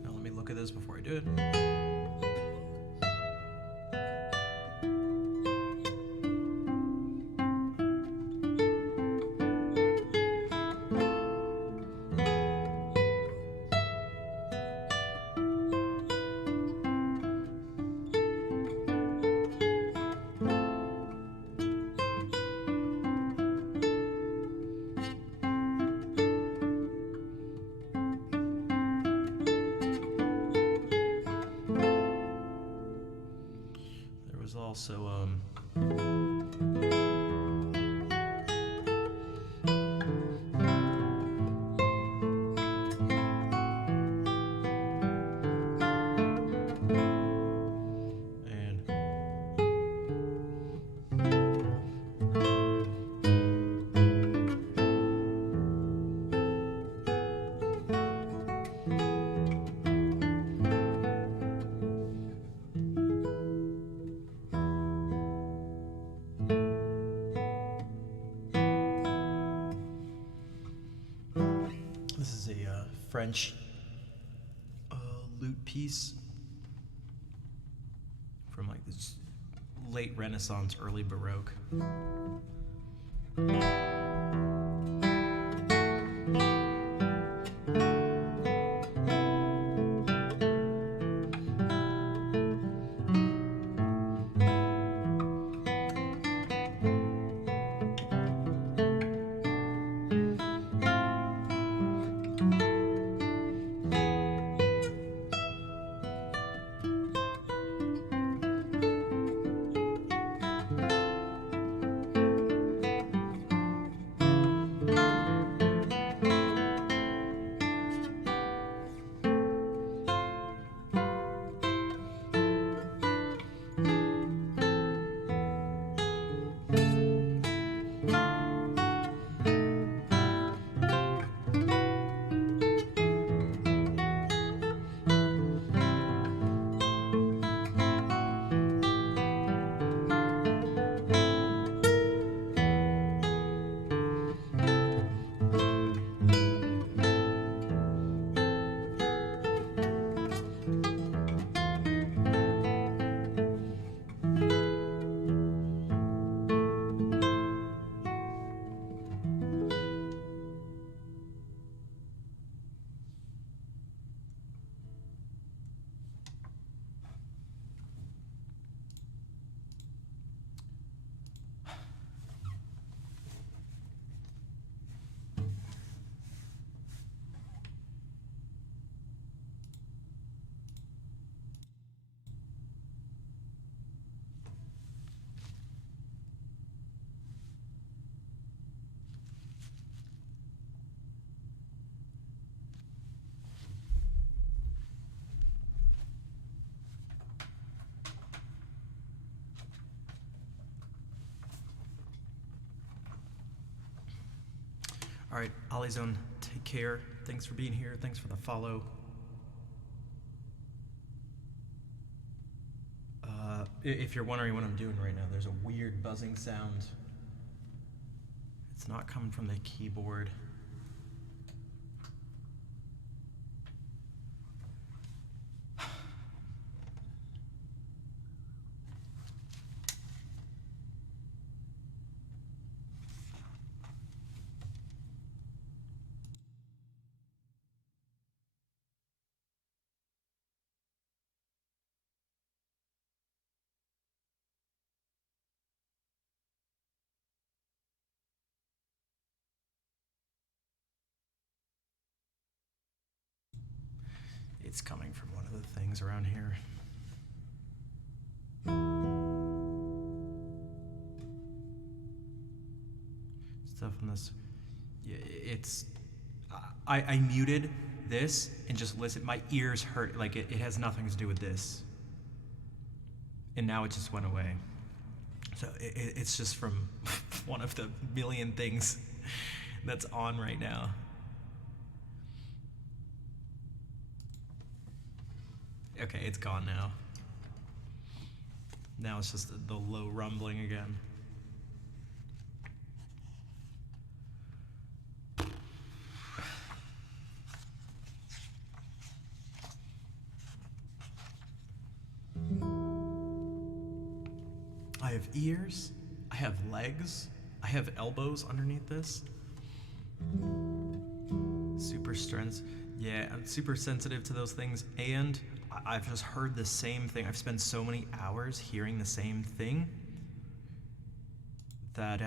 Now let me look at this before I do it. Also, this is a French lute piece from like this late Renaissance, early Baroque. All right, OllieZone, take care. Thanks for being here. Thanks for the follow. If you're wondering what I'm doing right now, there's a weird buzzing sound. It's not coming from the keyboard. It's coming from one of the things around here. Stuff on this. Yeah, it's. I muted this and just listen. My ears hurt. Like it has nothing to do with this. and now it just went away. So it's just from one of the million things that's on right now. Okay, it's gone now. Now it's just the low rumbling again. I have ears, I have legs, I have elbows underneath this. Super strength. Yeah, I'm super sensitive to those things, and I've just heard the same thing. I've spent so many hours hearing the same thing that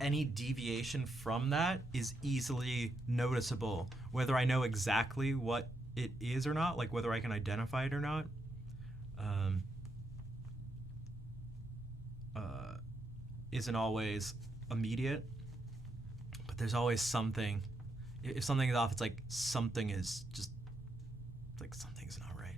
any deviation from that is easily noticeable, whether I know exactly what it is or not, like whether I can identify it or not. Isn't always immediate, but there's always something. If something is off, it's like something is just like something's not right.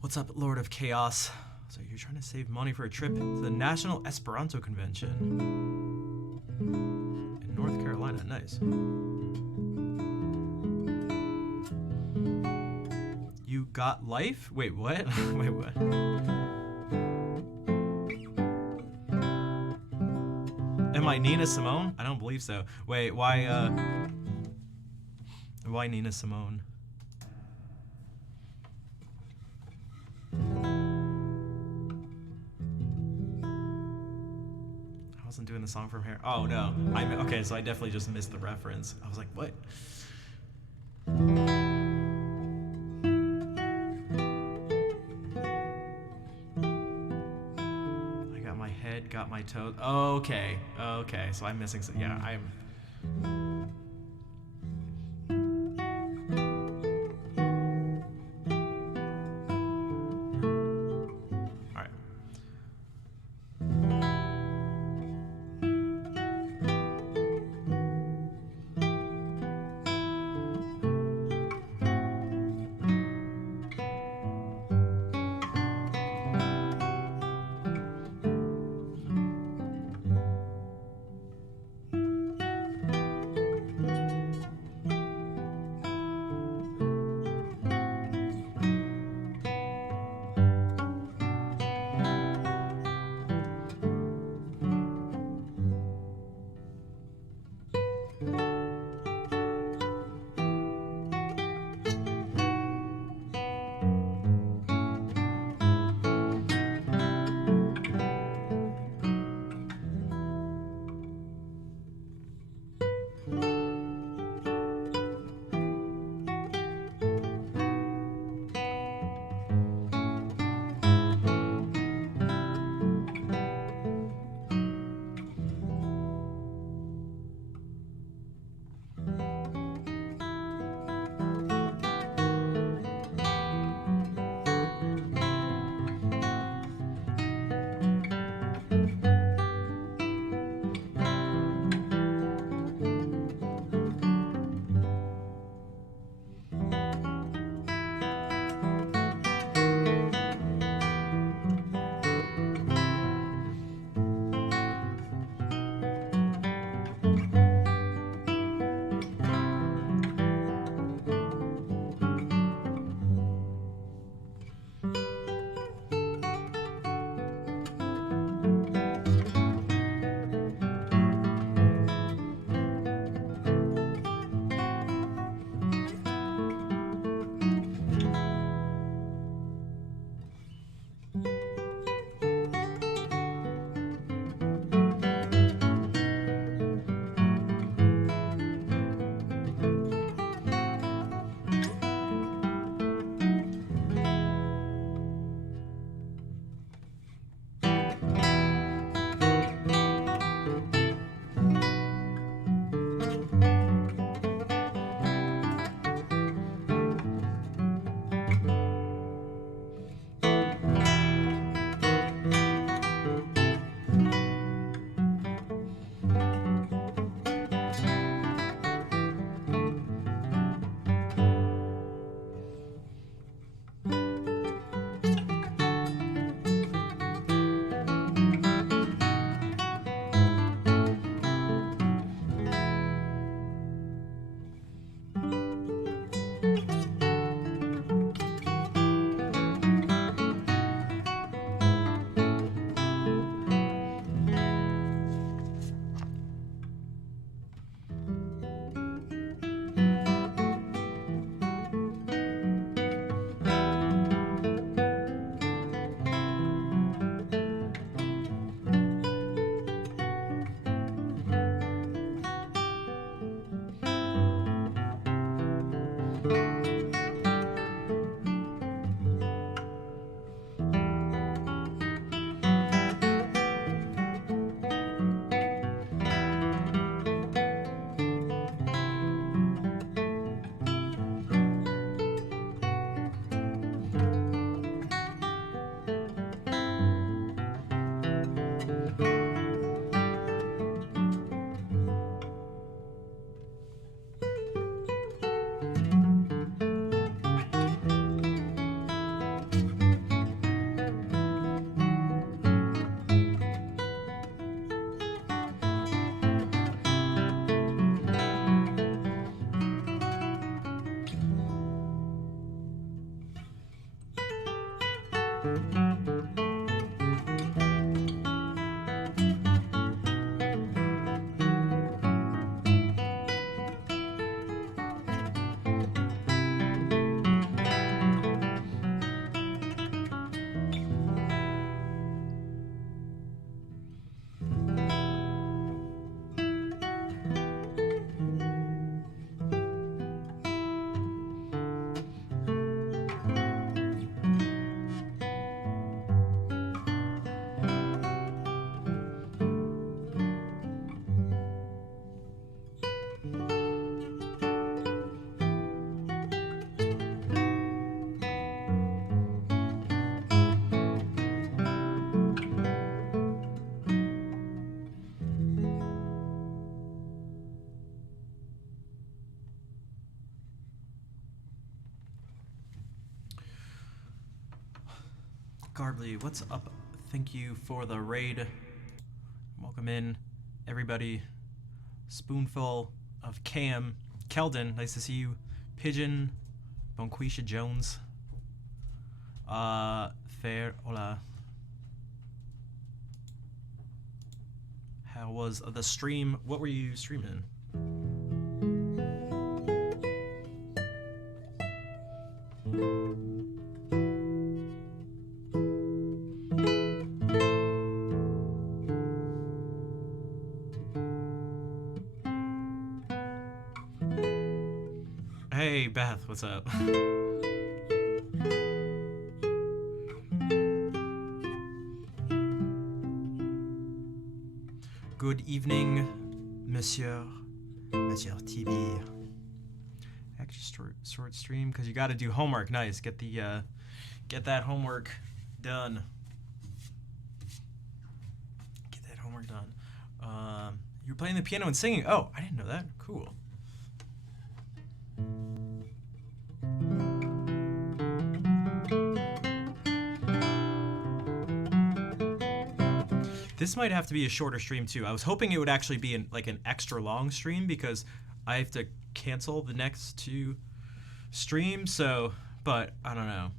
What's up, Lord of Chaos? So you're trying to save money for a trip to the National Esperanto Convention in North Carolina. Nice. You got life? Wait, what? Wait, what? Am I Nina Simone? I don't believe so. Wait, why Nina Simone? I wasn't doing the song from here. Oh no. Okay, so I definitely just missed the reference. I was like, what? Got my toes. Okay, so I'm missing some. Yeah, I'm. All right. Garbly, what's up? Thank you for the raid. Welcome in, everybody. Spoonful of Cam. Keldon, nice to see you. Pigeon. Bonquisha Jones. Fair, hola. How was the stream? What were you streaming? Hey, Beth, what's up? Good evening, Monsieur TV. Actually, short stream because you got to do homework. Nice, get that homework done. Get that homework done. You're playing the piano and singing. Oh, I didn't know that. Cool. This might have to be a shorter stream too. I was hoping it would actually be an extra long stream because I have to cancel the next 2 streams. So, but I don't know.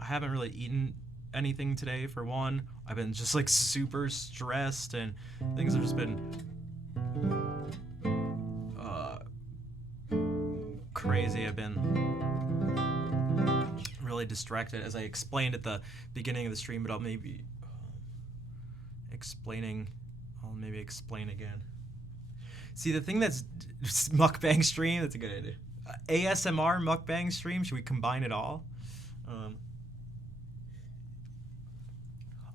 I haven't really eaten anything today for one. I've been just like super stressed and things have just been crazy. I've been really distracted, as I explained at the beginning of the stream, but I'll maybe explain again. See, the thing that's mukbang stream, that's a good idea. ASMR mukbang stream, should we combine it all?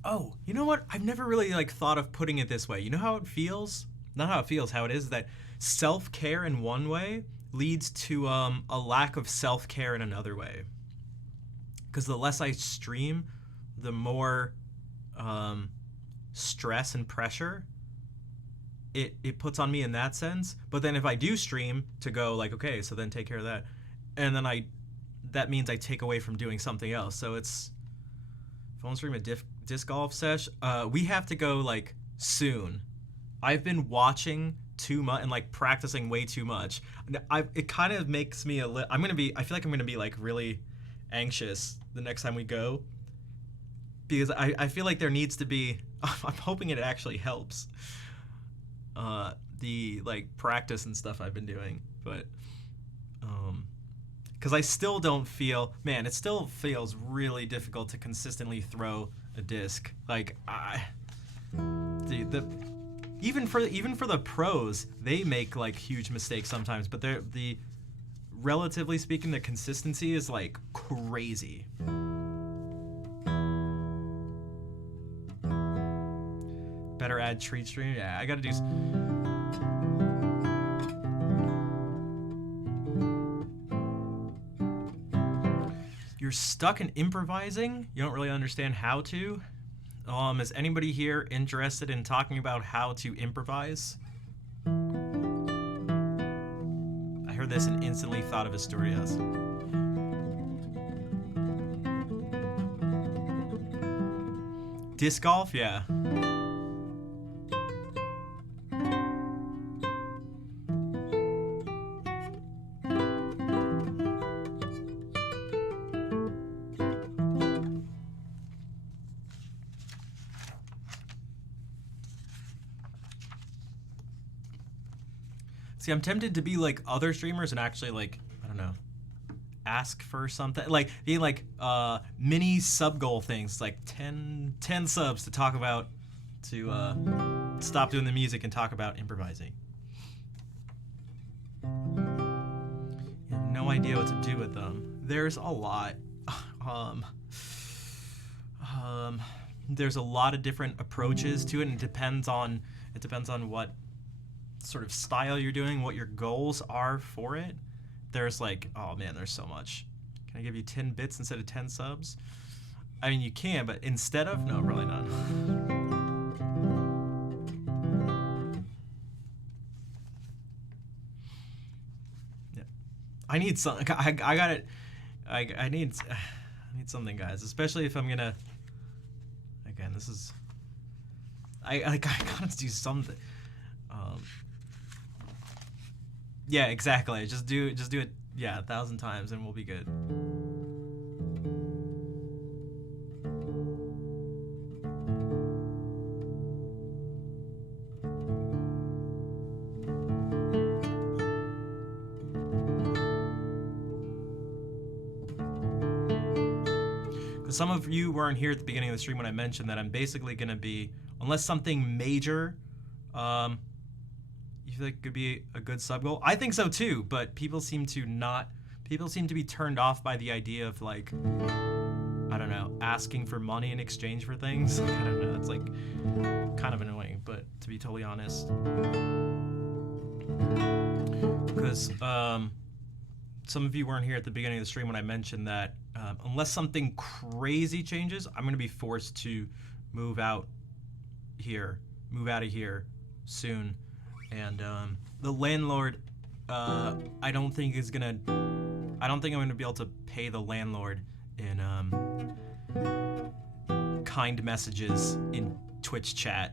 Oh, you know what? I've never really thought of putting it this way. You know how it feels? Not how it feels, how it is that self-care in one way leads to a lack of self-care in another way. Because the less I stream, the more stress and pressure it puts on me in that sense. But then if I do stream to go okay, so then take care of that, and then that means I take away from doing something else. So it's, if I want to stream a disc golf sesh, we have to go soon. I've been watching too much and practicing way too much. It kind of makes me I feel like I'm gonna be really anxious the next time we go, because I feel like there needs to be I'm hoping it actually helps the practice and stuff I've been doing, but because I still don't feel, man, it still feels really difficult to consistently throw a disc. Even for the pros, they make huge mistakes sometimes, but the relatively speaking, the consistency is crazy. Better add treat stream. Yeah, I gotta do. You're stuck in improvising? You don't really understand how to? Is anybody here interested in talking about how to improvise? I heard this and instantly thought of Asturias. Disc golf? Yeah. See, I'm tempted to be like other streamers and actually like, I don't know, ask for something like be like mini sub goal things like 10 subs to talk about to stop doing the music and talk about improvising. You have no idea what to do with them. There's a lot. There's a lot of different approaches to it, and it depends on what sort of style you're doing, what your goals are for it. There's like, oh man, there's so much. Can I give you 10 bits instead of 10 subs? I mean, you can, but instead of, no, probably not. Yeah, I need some. I got it. I need something, guys. Especially if I'm gonna. Again, this is. I gotta do something. Yeah, exactly. Just do it. Yeah, 1,000 times, and we'll be good. Because some of you weren't here at the beginning of the stream when I mentioned that I'm basically gonna be, unless something major, you feel like it could be a good sub goal? I think so too, but people seem to be turned off by the idea of like, I don't know, asking for money in exchange for things. I don't know, it's like kind of annoying, but to be totally honest. Because some of you weren't here at the beginning of the stream when I mentioned that unless something crazy changes, I'm gonna be forced to move out of here soon. And the landlord, I don't think I'm gonna be able to pay the landlord in kind messages in Twitch chat.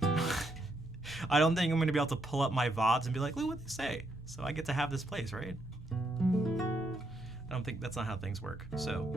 I don't think I'm gonna be able to pull up my VODs and be like, look what they say. So I get to have this place, right? I don't think that's not how things work. So.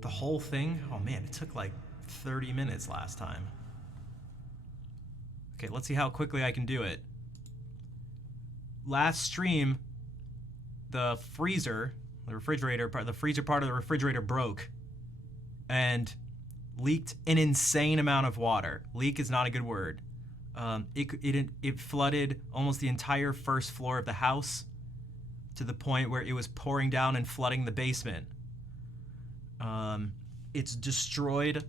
The whole thing? Oh man, it took like 30 minutes last time. Okay, let's see how quickly I can do it. Last stream, the freezer part of the refrigerator broke and leaked an insane amount of water. Leak is not a good word. It flooded almost the entire first floor of the house to the point where it was pouring down and flooding the basement. It's destroyed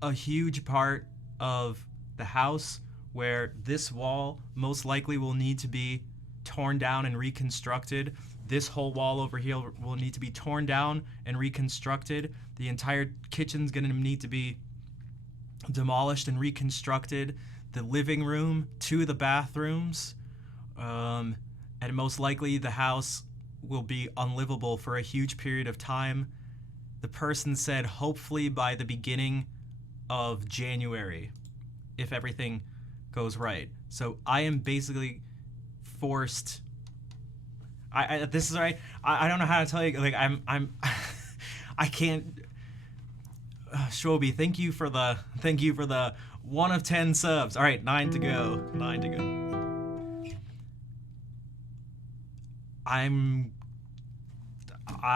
a huge part of the house, where this wall most likely will need to be torn down and reconstructed. This whole wall over here will need to be torn down and reconstructed. The entire kitchen's gonna need to be demolished and reconstructed. The living room, 2 of the bathrooms, and most likely the house will be unlivable for a huge period of time. The person said hopefully by the beginning of January, if everything goes right. So I am basically forced. This is right. I don't know how to tell you. Like I'm I can't. Shobi, thank you for the 1 of 10 subs. All right, 9 to go. 9 to go. I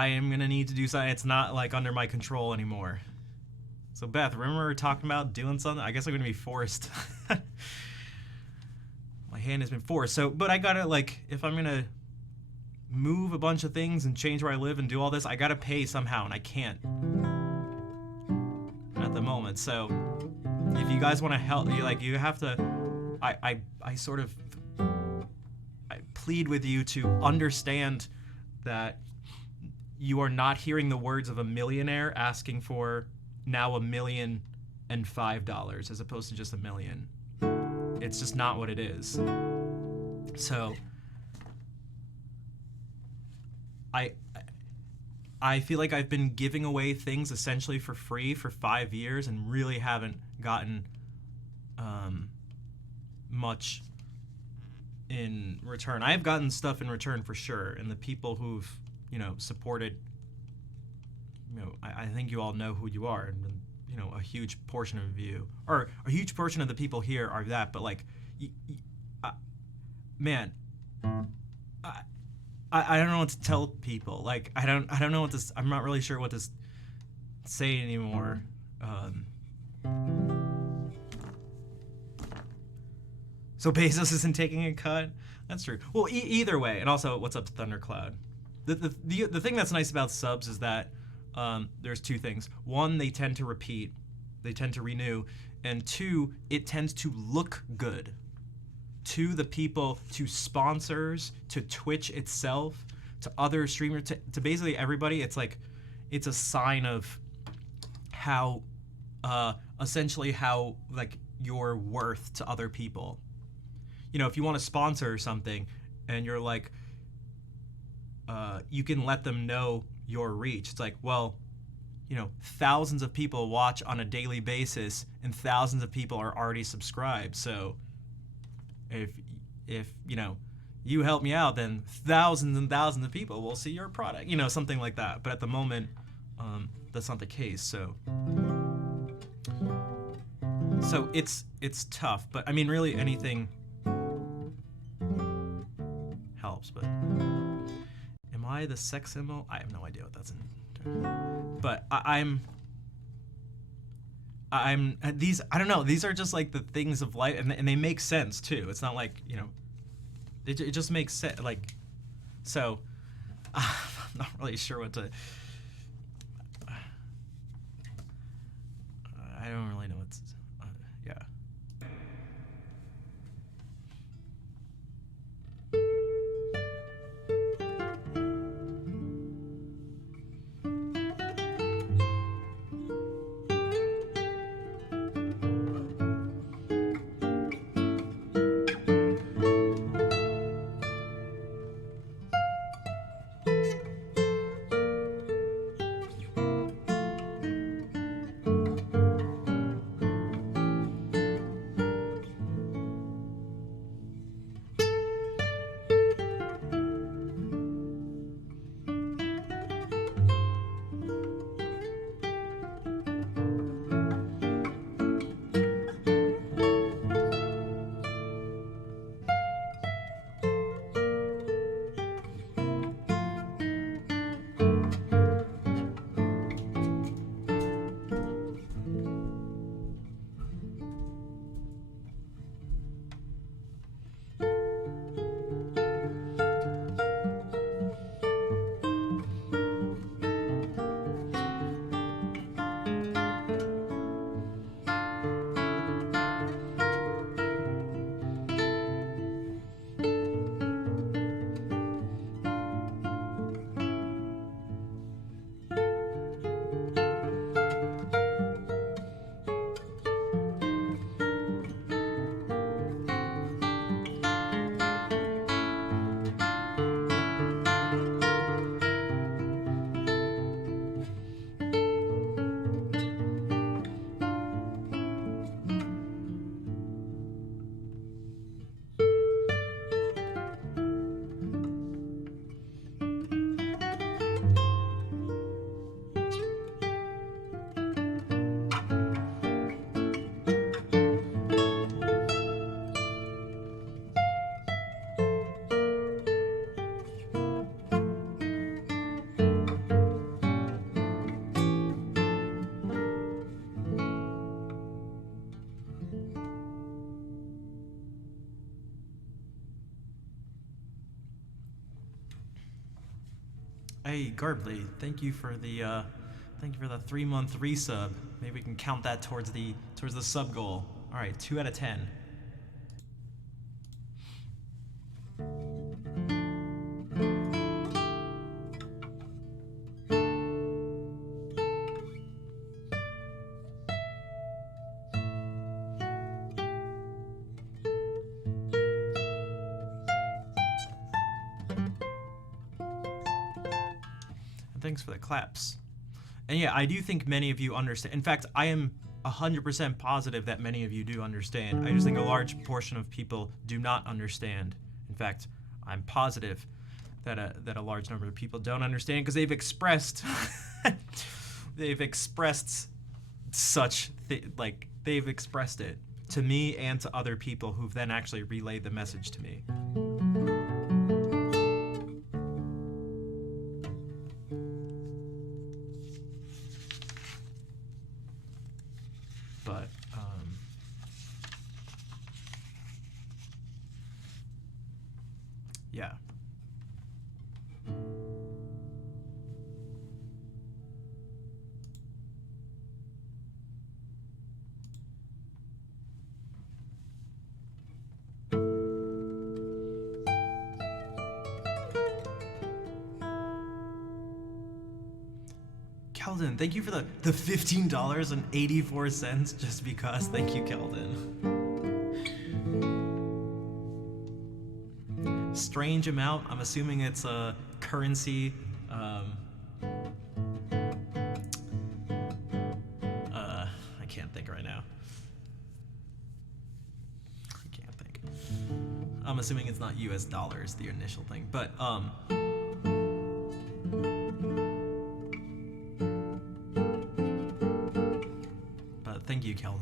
am gonna need to do something. It's not like under my control anymore. So Beth, remember we were talking about doing something? I guess I'm gonna be forced. My hand has been forced. So, but I gotta, like, if I'm gonna move a bunch of things and change where I live and do all this, I gotta pay somehow, and I can't at the moment. So if you guys want to help, you have to. I plead with you to understand that you are not hearing the words of a millionaire asking for now $1,005,000 as opposed to just $1 million. It's just not what it is. So I feel like I've been giving away things essentially for free for 5 years and really haven't gotten much in return. I have gotten stuff in return for sure, and the people who've, supported, I think you all know who you are, and a huge portion of you, or a huge portion of the people here are that, but like, man, I don't know what to tell people. Like, I don't know what to, I'm not really sure what to say anymore. So Bezos isn't taking a cut? That's true. Well, either way, and also, what's up to Thundercloud? The thing that's nice about subs is that there's two things. One, they tend to repeat. They tend to renew. And two, it tends to look good to the people, to sponsors, to Twitch itself, to other streamers, to basically everybody. It's like, it's a sign of how, essentially how, like, your worth to other people. If you want to sponsor something and you're like, you can let them know your reach. It's like, well, thousands of people watch on a daily basis and thousands of people are already subscribed. So if you help me out, then thousands and thousands of people will see your product, something like that. But at the moment, that's not the case. So it's tough. But I mean, really anything helps. But am I the sex symbol? I have no idea what that's in. But I'm these, I don't know, these are just like the things of life, and they make sense too. It's not like, it just makes sense. Like, so I'm not really sure what to, I don't really know what's, yeah. Hey Garbly, thank you for the 3-month resub. Maybe we can count that towards the sub goal. All right, 2 out of 10. Thanks for the claps. And yeah, I do think many of you understand. In fact, I am 100% positive that many of you do understand. I just think a large portion of people do not understand. In fact, I'm positive that a large number of people don't understand because they've expressed they've expressed they've expressed it to me and to other people who've then actually relayed the message to me. But yeah. Keldon, thank you for the $15.84 just because. Thank you, Keldon. Strange amount. I'm assuming it's a currency. I can't think right now. I can't think. I'm assuming it's not US dollars, the initial thing, but thank you, Keldon.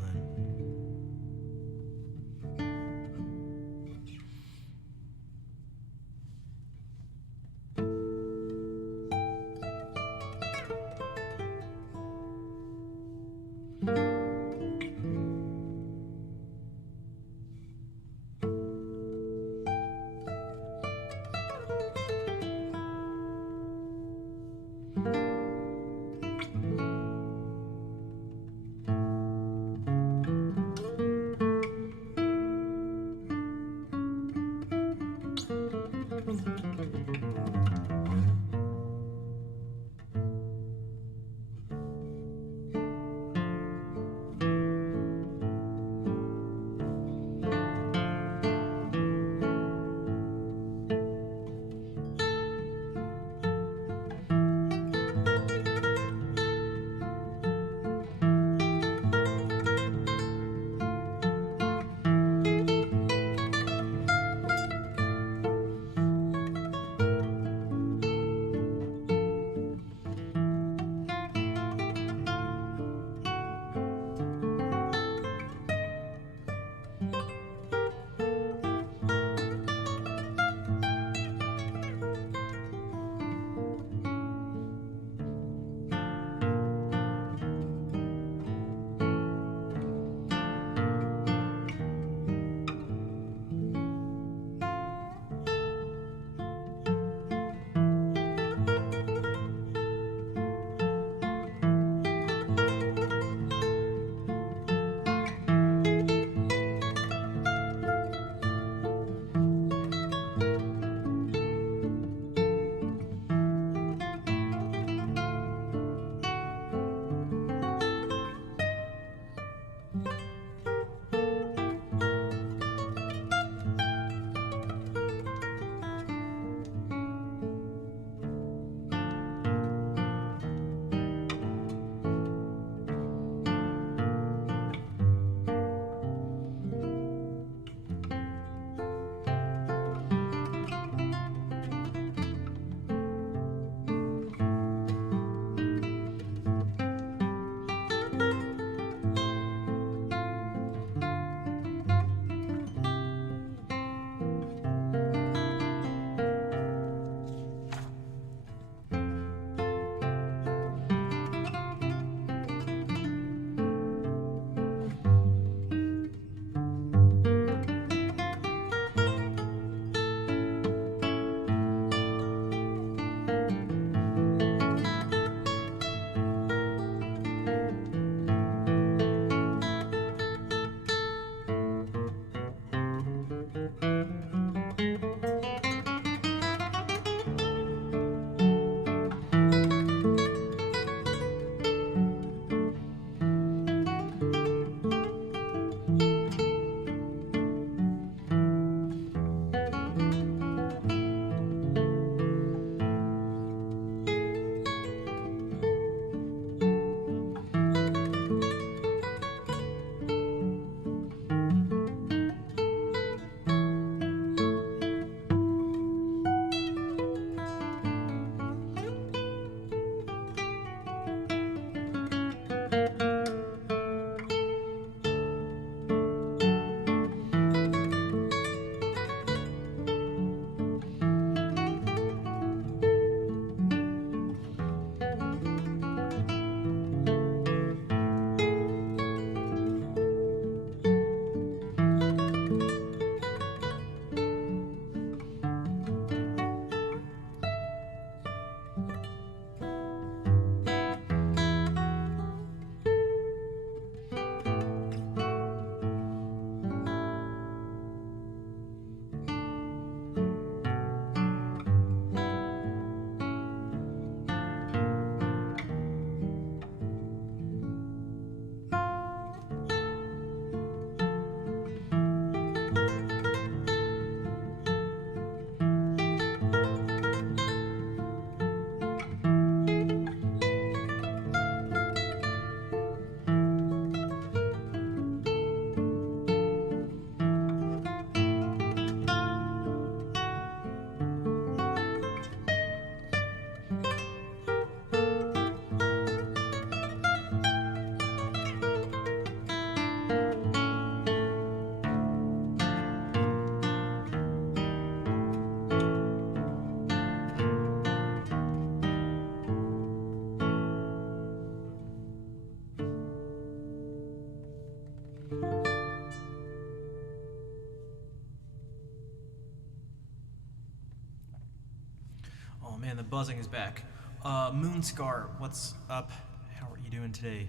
buzzing is back. Moonscar, what's up? How are you doing today?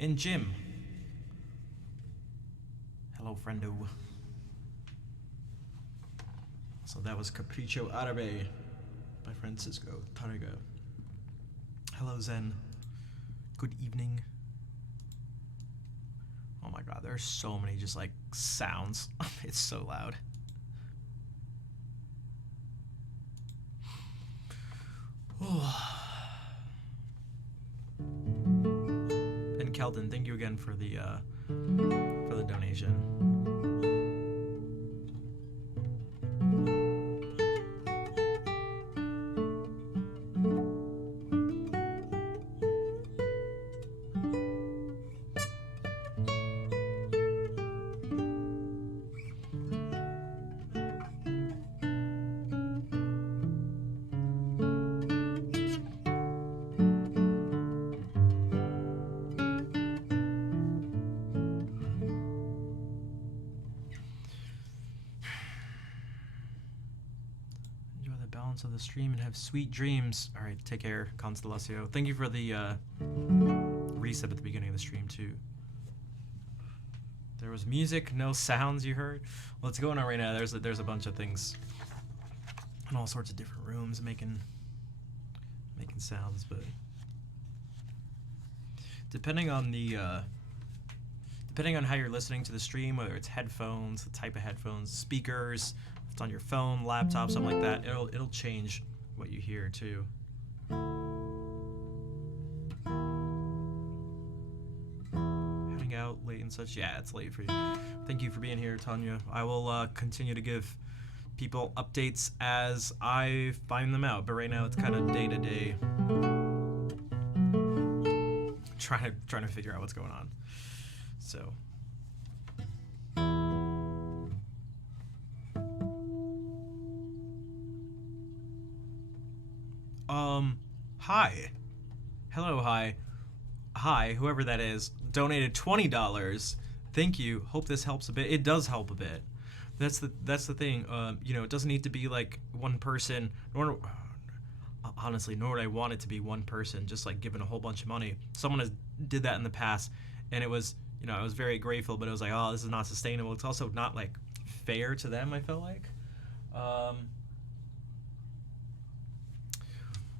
And Jim. Hello, friendo. So that was Capriccio Árabe by Francisco Targa. Hello, Zen. Good evening. Oh my god, there's so many just like sounds. It's so loud. And Kelton, thank you again for the donation. Of the stream and have sweet dreams. All right, take care, Constellacio. Thank you for the resub at the beginning of the stream too. There was music, no sounds you heard. What's going on right now? There's a bunch of things in all sorts of different rooms making sounds, but depending on how you're listening to the stream, whether it's headphones, the type of headphones, speakers. It's on your phone, laptop, something like that. It'll change what you hear too. Heading out late and such. Yeah, it's late for you. Thank you for being here, Tanya. I will continue to give people updates as I find them out. But right now, it's kind of day to day. Trying to figure out what's going on. So. Hi. Hello, hi. Hi, whoever that is, donated $20. Thank you. Hope this helps a bit. It does help a bit. That's the thing. You know, it doesn't need to be like one person, honestly, nor would I want it to be one person just like giving a whole bunch of money. Someone did that in the past, and it was, you know, I was very grateful, but it was like, oh, this is not sustainable. It's also not like fair to them, I felt like.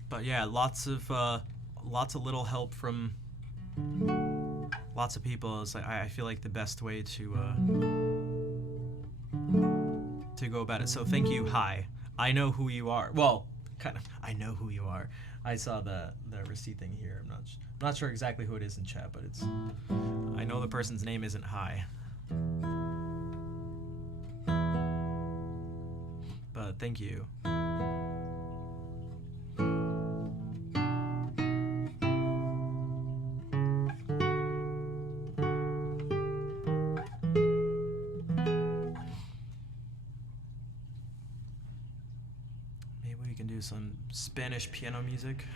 But yeah, lots of little help from lots of people is like I feel like the best way to go about it. So thank you. Hi, I know who you are. Well, kind of. I know who you are. I saw the receipt thing here. I'm not sure exactly who it is in chat, but it's. I know the person's name isn't Hi. But thank you. Some Spanish piano music.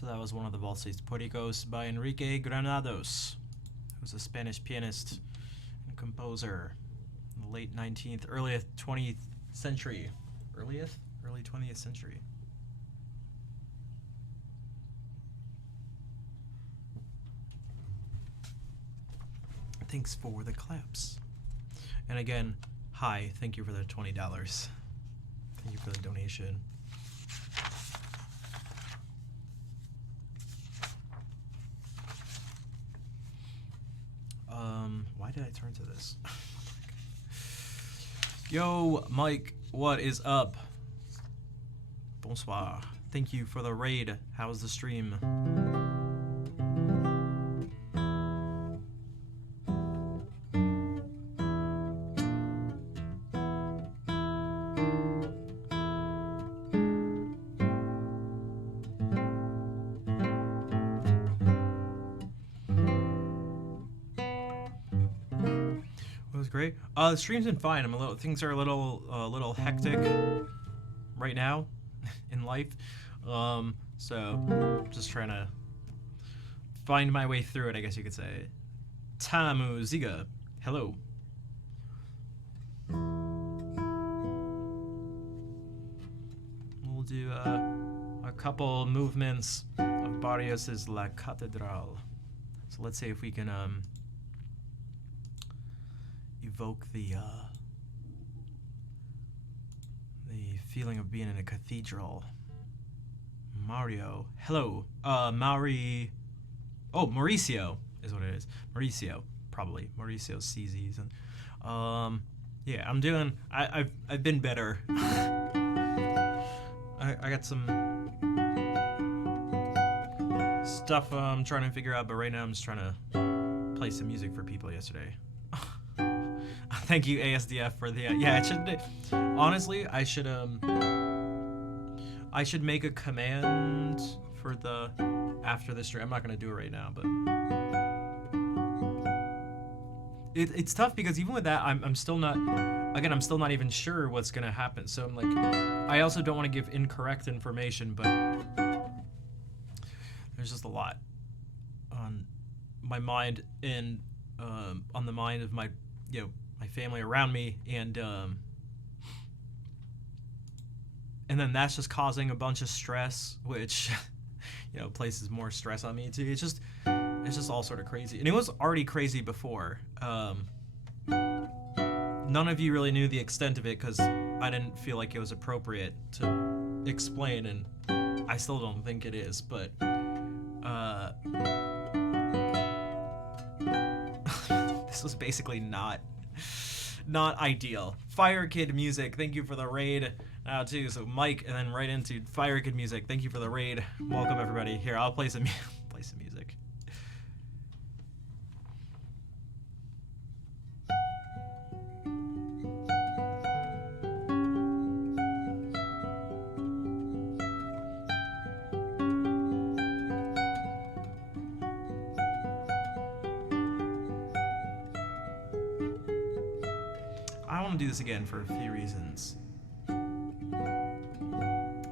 So that was one of the Valses Puericos by Enrique Granados, who's a Spanish pianist and composer in the late 19th, early 20th century. Early 20th century. Thanks for the claps. And again, hi, thank you for the $20. Thank you for the donation. Why did I turn to this? Yo, Mike, what is up? Bonsoir. Thank you for the raid. How's the stream? Great. The stream's been fine. Things are a little hectic right now in life. So just trying to find my way through it, I guess you could say. Tamu Ziga, hello. We'll do a couple movements of Barrios's La Catedral. So let's see if we can evoke the feeling of being in a cathedral. Mario, hello. Mauricio is what it is. Mauricio, probably. Mauricio CZs. And yeah, I'm doing. I've been better. I got some stuff I'm trying to figure out, but right now I'm just trying to play some music for people yesterday. Thank you, ASDF, for the yeah. It should honestly. I should make a command for the after the stream. I'm not gonna do it right now, but it's tough because even with that, I'm still not. Again, I'm still not even sure what's gonna happen. So I'm like, I also don't want to give incorrect information, but there's just a lot on my mind and on the mind of my my family around me, and then that's just causing a bunch of stress, which places more stress on me too. It's just all sort of crazy, and it was already crazy before. None of you really knew the extent of it because I didn't feel like it was appropriate to explain, and I still don't think it is, but this was basically not ideal. Fire Kid Music, thank you for the raid too. So Mike, and then right into Fire Kid Music, thank you for the raid. Welcome everybody. Here, I'll play some music. I want to do this again for a few reasons.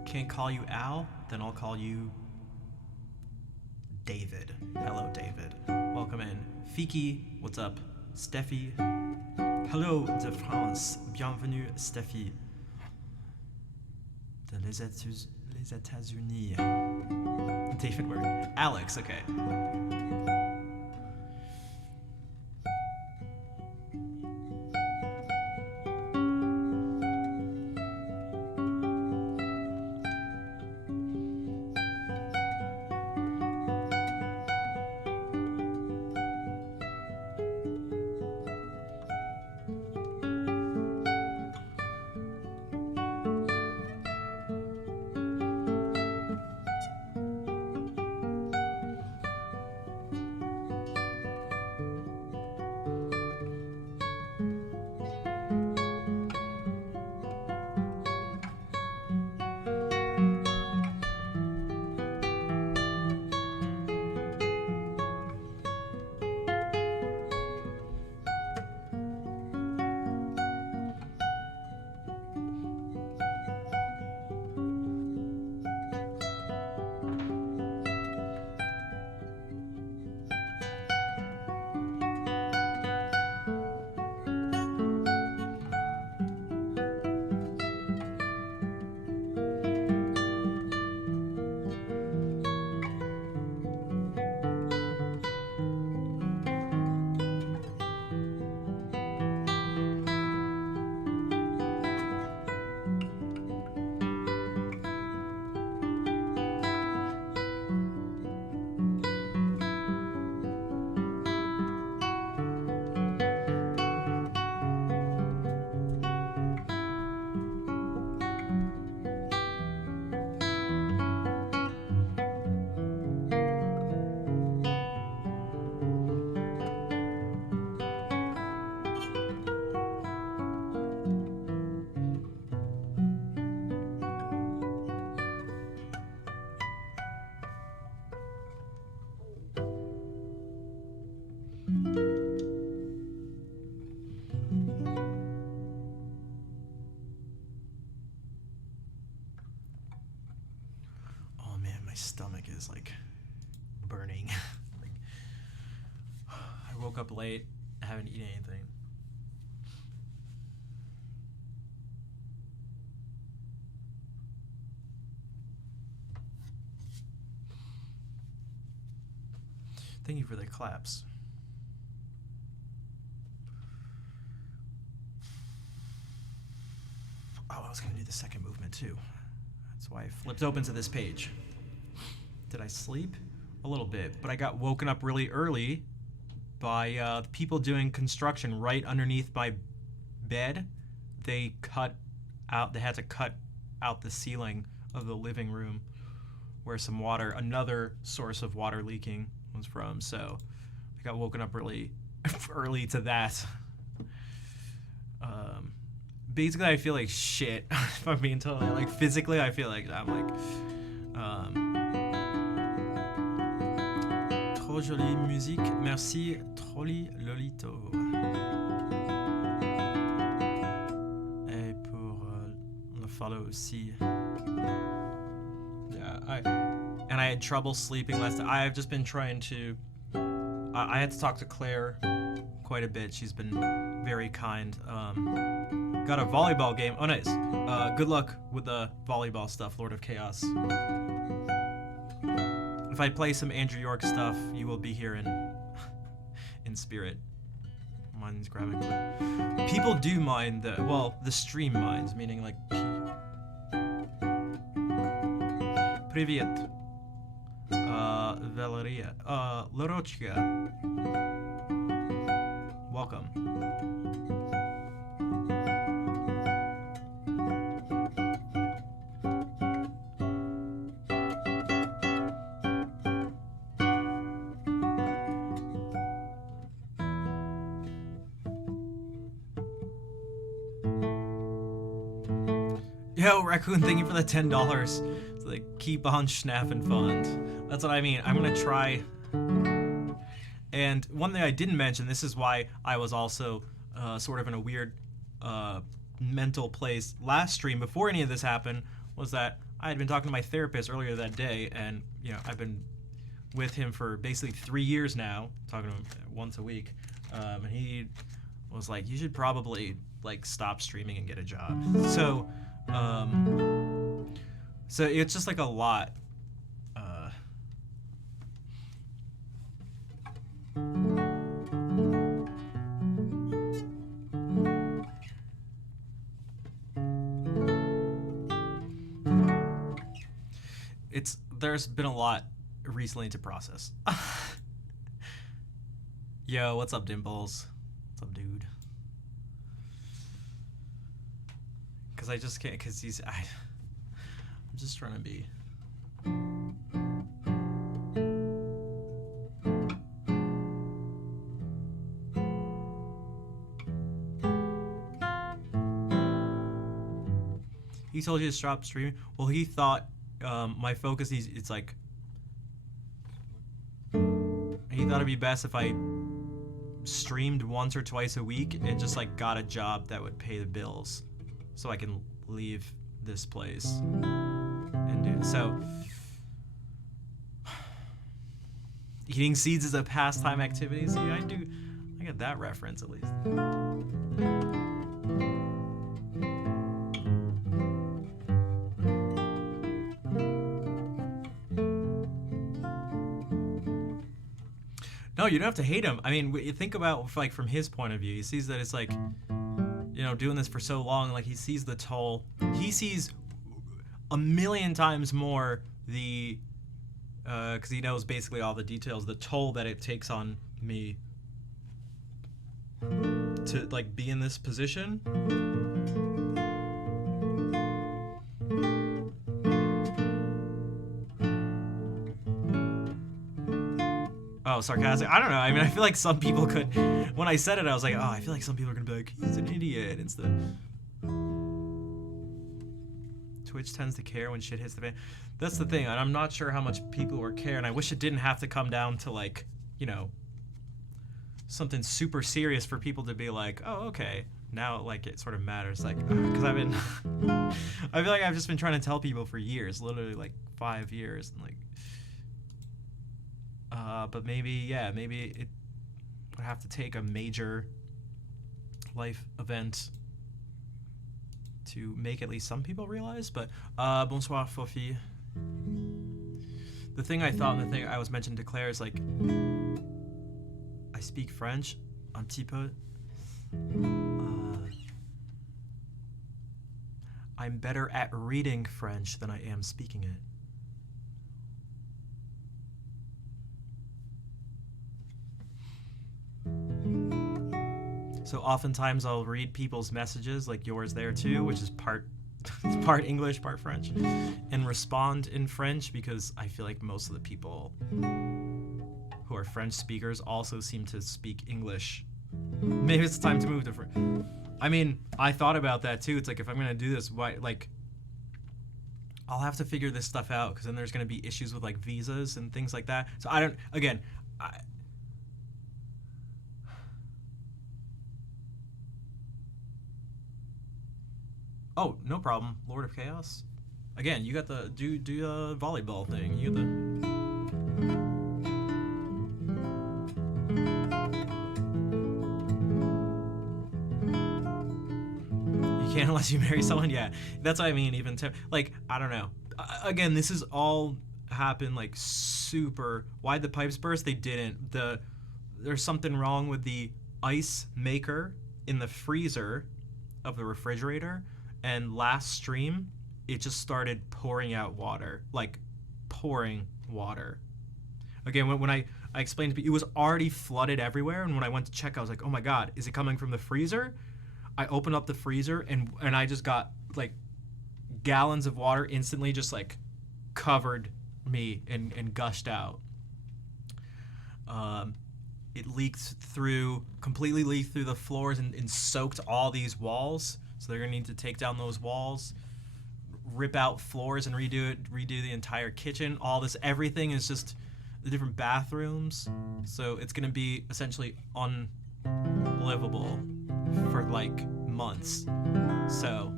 Can't call you Al, then I'll call you David. Hello, David. Welcome in. Fiki, what's up? Steffi. Hello de France. Bienvenue, Steffi. Les États-Unis. David word. Alex, okay. stomach is like burning. Like, I woke up late, I haven't eaten anything. Thank you for the claps. Oh, I was going to do the second movement too. That's why I flipped open to this page. Did I sleep? A little bit, but I got woken up really early by people doing construction right underneath my bed. They had to cut out the ceiling of the living room where some water, another source of water leaking was from. So I got woken up really early to that. Basically, I feel like shit. If I'm being totally like physically, I feel like I'm like trop jolie musique. Merci, Trolli Lolito. Et pour le follow aussi. Yeah, I had trouble sleeping last night. I've just been trying to. I had to talk to Claire quite a bit. She's been very kind. Got a volleyball game. Oh, nice. Good luck with the volleyball stuff, Lord of Chaos. If I play some Andrew York stuff, you will be here in spirit. Mine's grabbing. People do mind the stream minds, meaning like. Привет. Valeria. Lorochka. Welcome. Yo, Raccoon, thank you for the $10. So like, keep on schnapping fund. That's what I mean. I'm gonna try. And one thing I didn't mention, this is why I was also sort of in a weird mental place last stream before any of this happened, was that I had been talking to my therapist earlier that day, and you know, I've been with him for basically 3 years now, talking to him once a week, and he was like, you should probably like stop streaming and get a job. So so it's just like a lot. There's been a lot recently to process. Yo, what's up, Dimples? What's up, dude? Because I just can't, because I'm just trying to be. He told you to stop streaming? Well, he thought my focus, it's like, he thought it'd be best if I streamed once or twice a week and just like got a job that would pay the bills so I can leave this place and do so. Eating seeds is a pastime activity. See, I get that reference at least. No, you don't have to hate him. I mean, you think about like from his point of view, he sees that it's like, you know, doing this for so long, like he sees the toll. He sees a million times more the, because he knows basically all the details, the toll that it takes on me to like be in this position. Oh, sarcastic. I don't know. I mean, I feel like some people could. When I said it, I was like, oh, I feel like some people are gonna be like, he's an idiot. Instead, Twitch tends to care when shit hits the fan. That's the thing, and I'm not sure how much people would care. And I wish it didn't have to come down to like, you know, something super serious for people to be like, oh, okay, now like it sort of matters. Like, because I've been, I feel like I've just been trying to tell people for years, literally like 5 years, and like. But maybe, yeah, maybe it would have to take a major life event to make at least some people realize. But bonsoir, Fofi. The thing I thought, and the thing I was mentioning to Claire is like, I speak French, un petit peu. I'm better at reading French than I am speaking it. So oftentimes I'll read people's messages, like yours there too, which is part English, part French, and respond in French because I feel like most of the people who are French speakers also seem to speak English. Maybe it's time to move to French. I mean, I thought about that too. It's like, if I'm gonna do this, why, like, I'll have to figure this stuff out because then there's gonna be issues with like visas and things like that. So I don't. Again, oh, no problem, Lord of Chaos. Again, you got the do the volleyball thing. You got you can't unless you marry someone. Yeah, that's what I mean. Even to like, I don't know. Again, this is all happened like super. Why'd the pipes burst? They didn't. There's something wrong with the ice maker in the freezer of the refrigerator. And last stream, it just started pouring out water, like pouring water. Again, when I explained to people, it was already flooded everywhere. And when I went to check, I was like, oh my God, is it coming from the freezer? I opened up the freezer and I just got like gallons of water instantly just like covered me and gushed out. It completely leaked through the floors and soaked all these walls. So they're gonna need to take down those walls, rip out floors and redo the entire kitchen. Everything is just the different bathrooms. So it's gonna be essentially unlivable for like months. So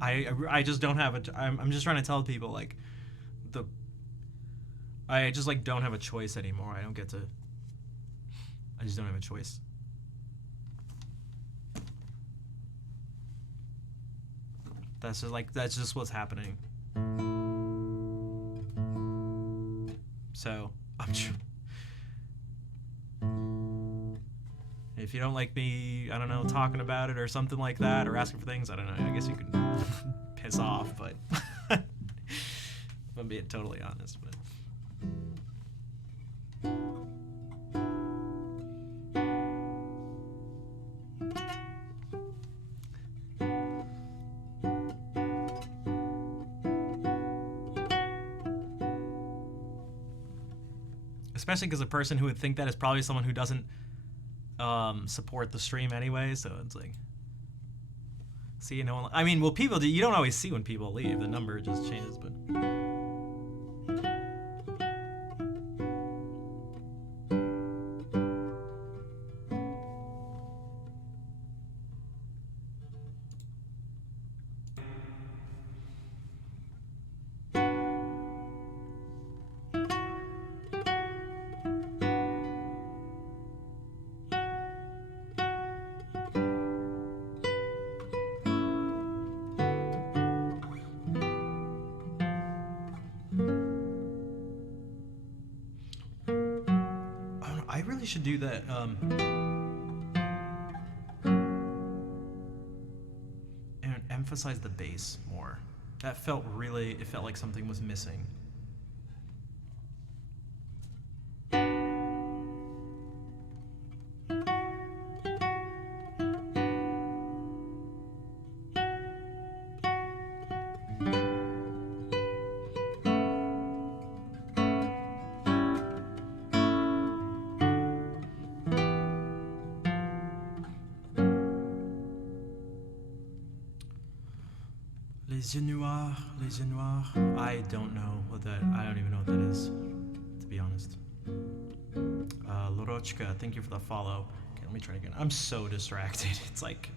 I just don't have I'm just trying to tell people like I just like don't have a choice anymore. I just don't have a choice. That's just what's happening. So if you don't like me, I don't know, talking about it or something like that, or asking for things, I don't know. I guess you can piss off, but if I'm being totally honest, but. Especially because a person who would think that is probably someone who doesn't support the stream anyway, so it's like, see, no one. I mean, well, people do. You don't always see when people leave. The number just changes, but. I really should do that. And emphasize the bass more. It felt like something was missing. Les yeux noirs, les yeux noirs. I don't even know what that is, to be honest. Lorochka, thank you for the follow. Okay, let me try again. I'm so distracted. It's like.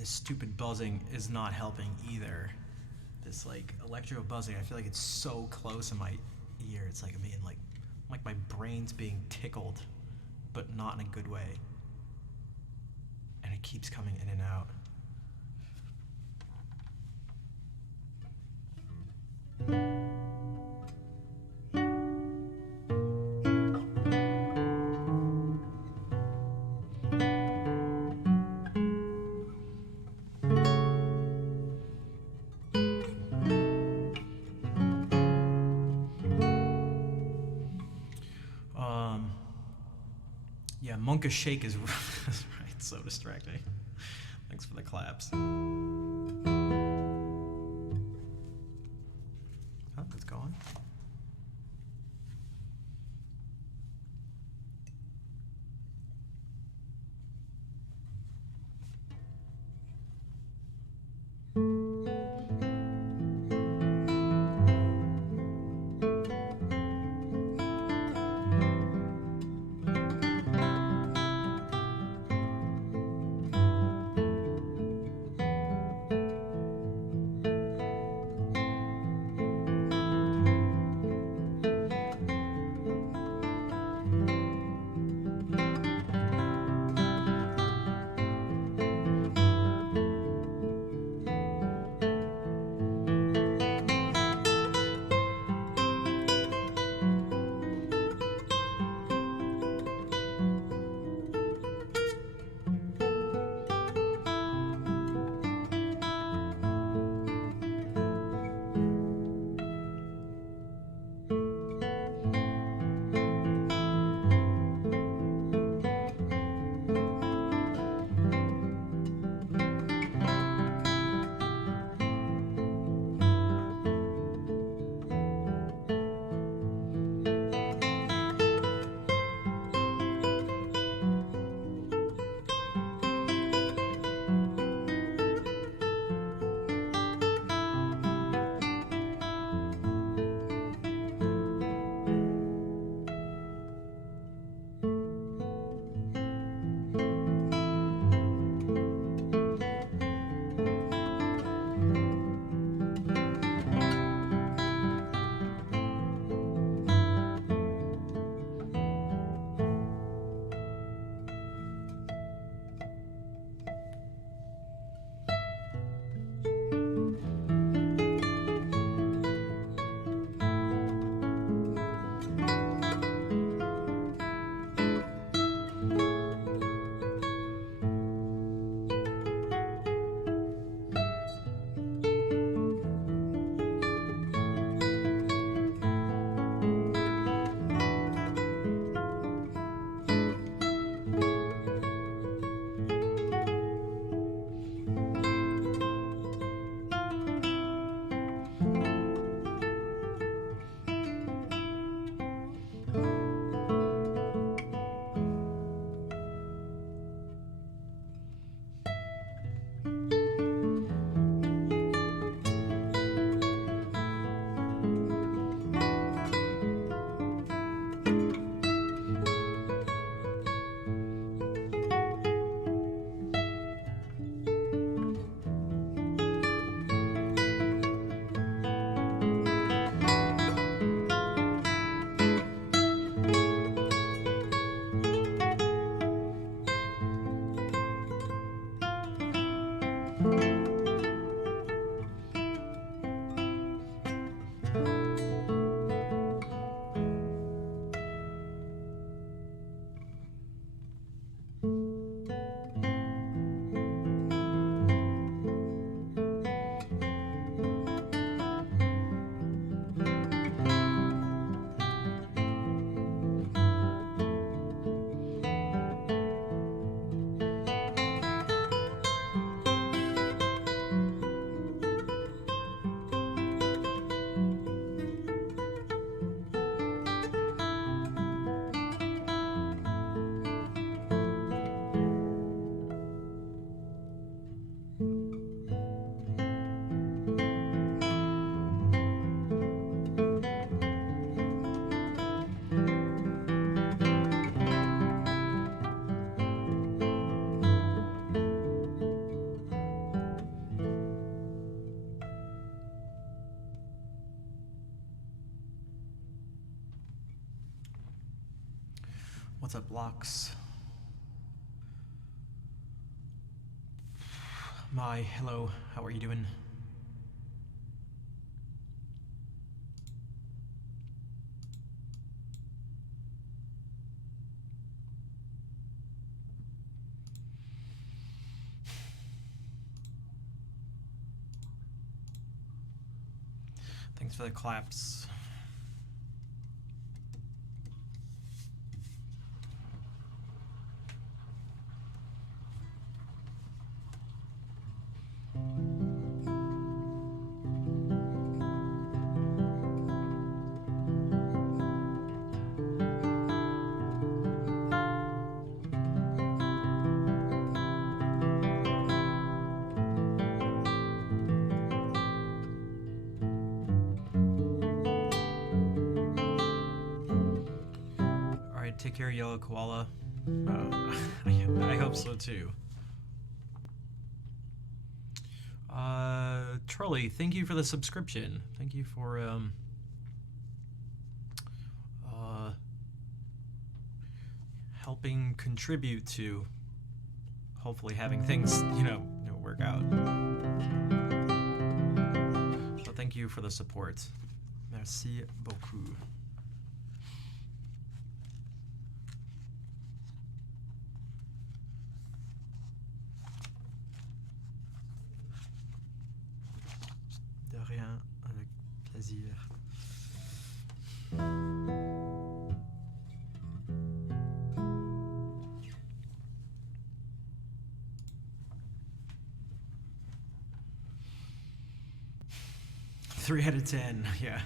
this stupid buzzing is not helping either. This like electro buzzing, I feel like it's so close in my ear. It's like I'm being like my brain's being tickled, but not in a good way. And it keeps coming in and out. Yeah, Monka Shake is right, so distracting. Thanks for the claps. Oh, it's gone. What's up, Locks? My, hello, how are you doing? Thanks for the claps. Take care, Yellow Koala. I hope so too. Trolley, thank you for the subscription. Thank you for helping contribute to hopefully having things, work out. So thank you for the support. Merci beaucoup. Rien, avec plaisir. Three out of 10, yeah.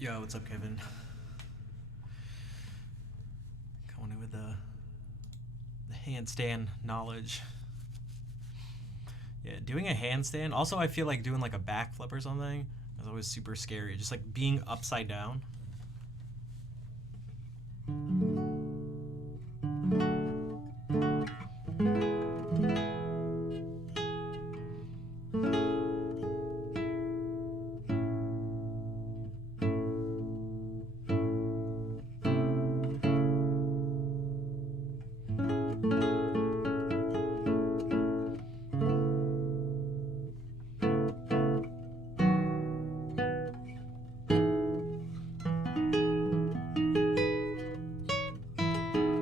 Yo, what's up, Kevin? Coming in with the handstand knowledge. Yeah, doing a handstand. Also, I feel like doing like a backflip or something is always super scary. Just like being upside down.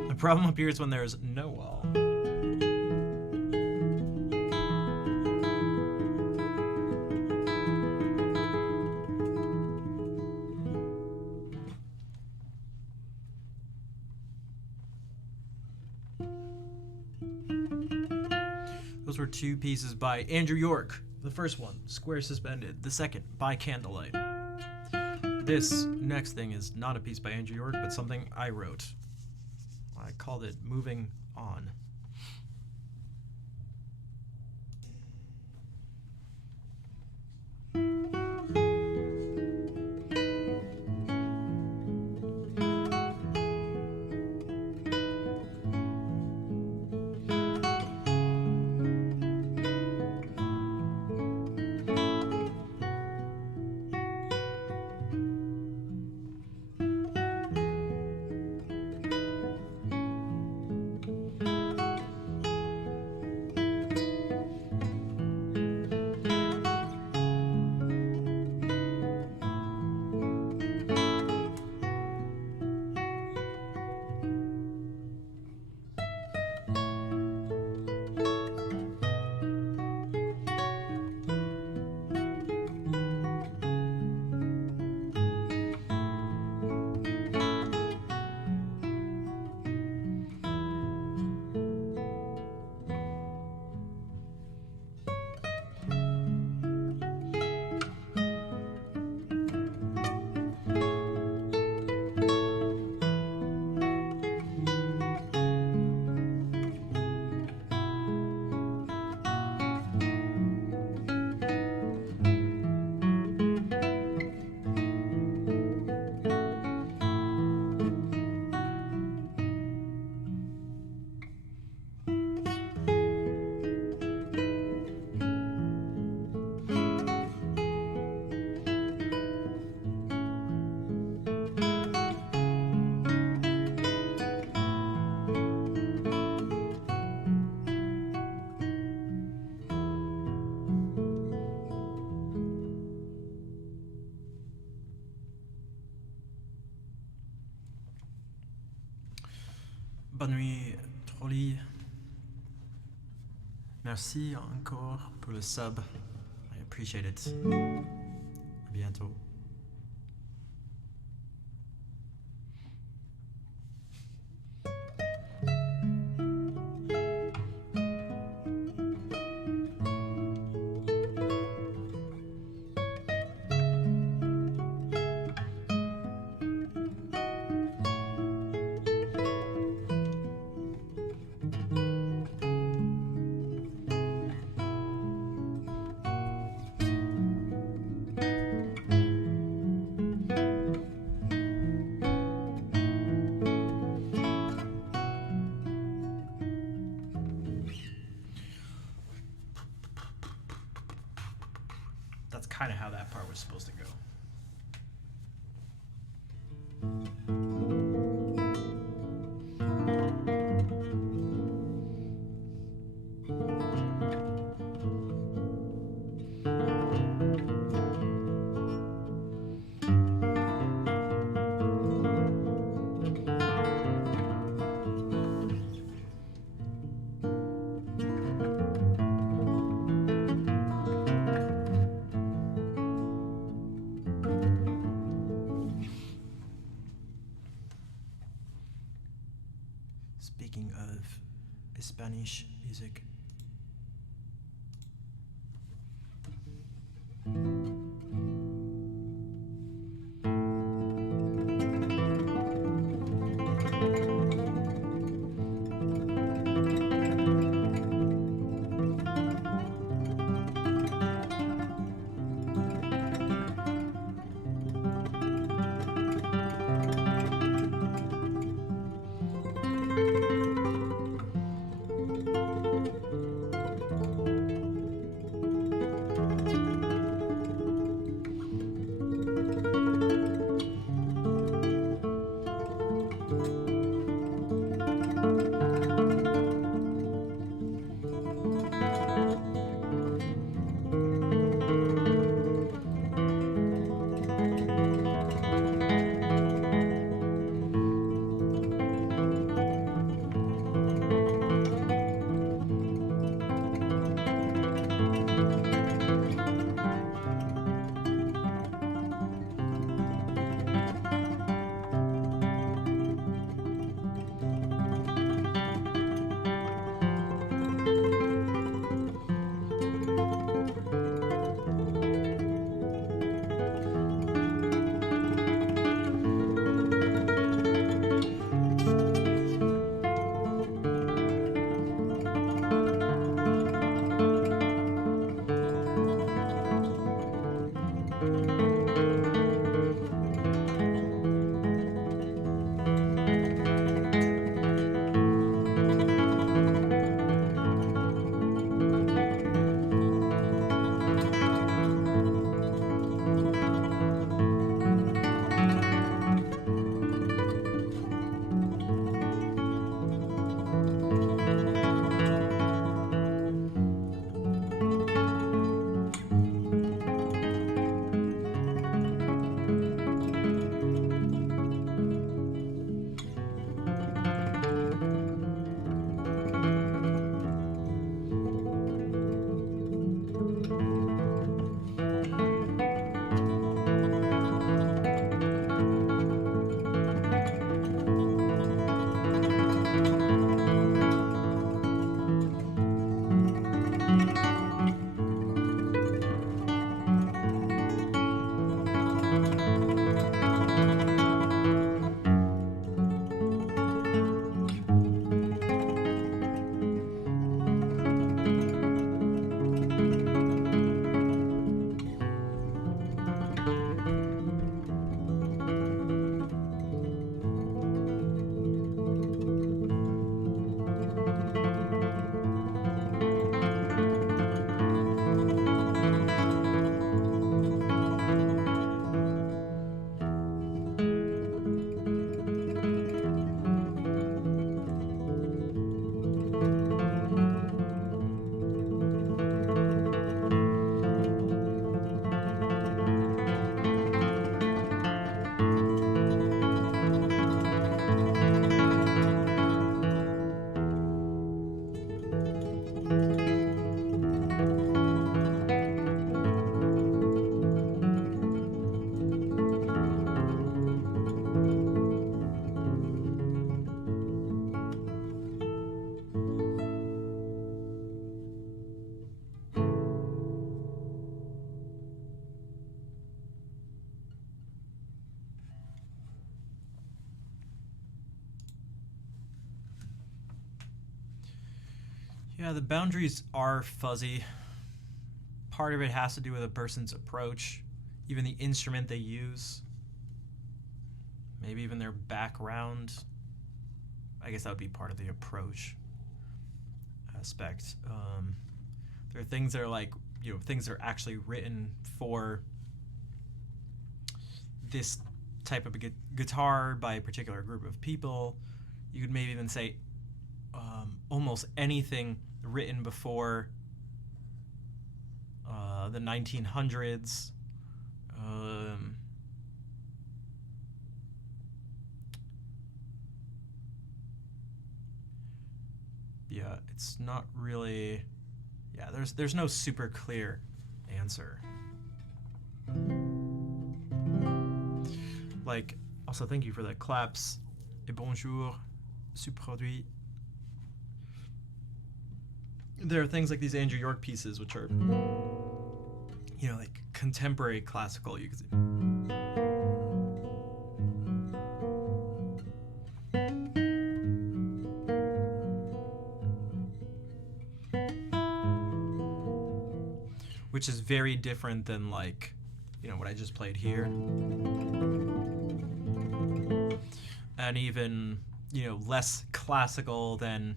The problem appears when there's no wall. Those were two pieces by Andrew York. The first one, Square Suspended. The second, By Candlelight. This next thing is not a piece by Andrew York, but something I wrote. I called it Moving On. Bonne nuit, Trolli. Merci encore pour le sub. I appreciate it. À bientôt. That's kind of how that part was supposed to go. Speaking of Spanish music, Yeah, the boundaries are fuzzy. Part of it has to do with a person's approach, even the instrument they use, maybe even their background. I guess that would be part of the approach aspect. There are things that are like, things that are actually written for this type of guitar by a particular group of people. You could maybe even say almost anything written before the 1900s. Yeah, it's not really. Yeah, there's no super clear answer. Like, also thank you for the claps. Et bonjour, subproduit. There are things like these Andrew York pieces, which are, like contemporary classical. You could say. Which is very different than like, what I just played here. And even, less classical than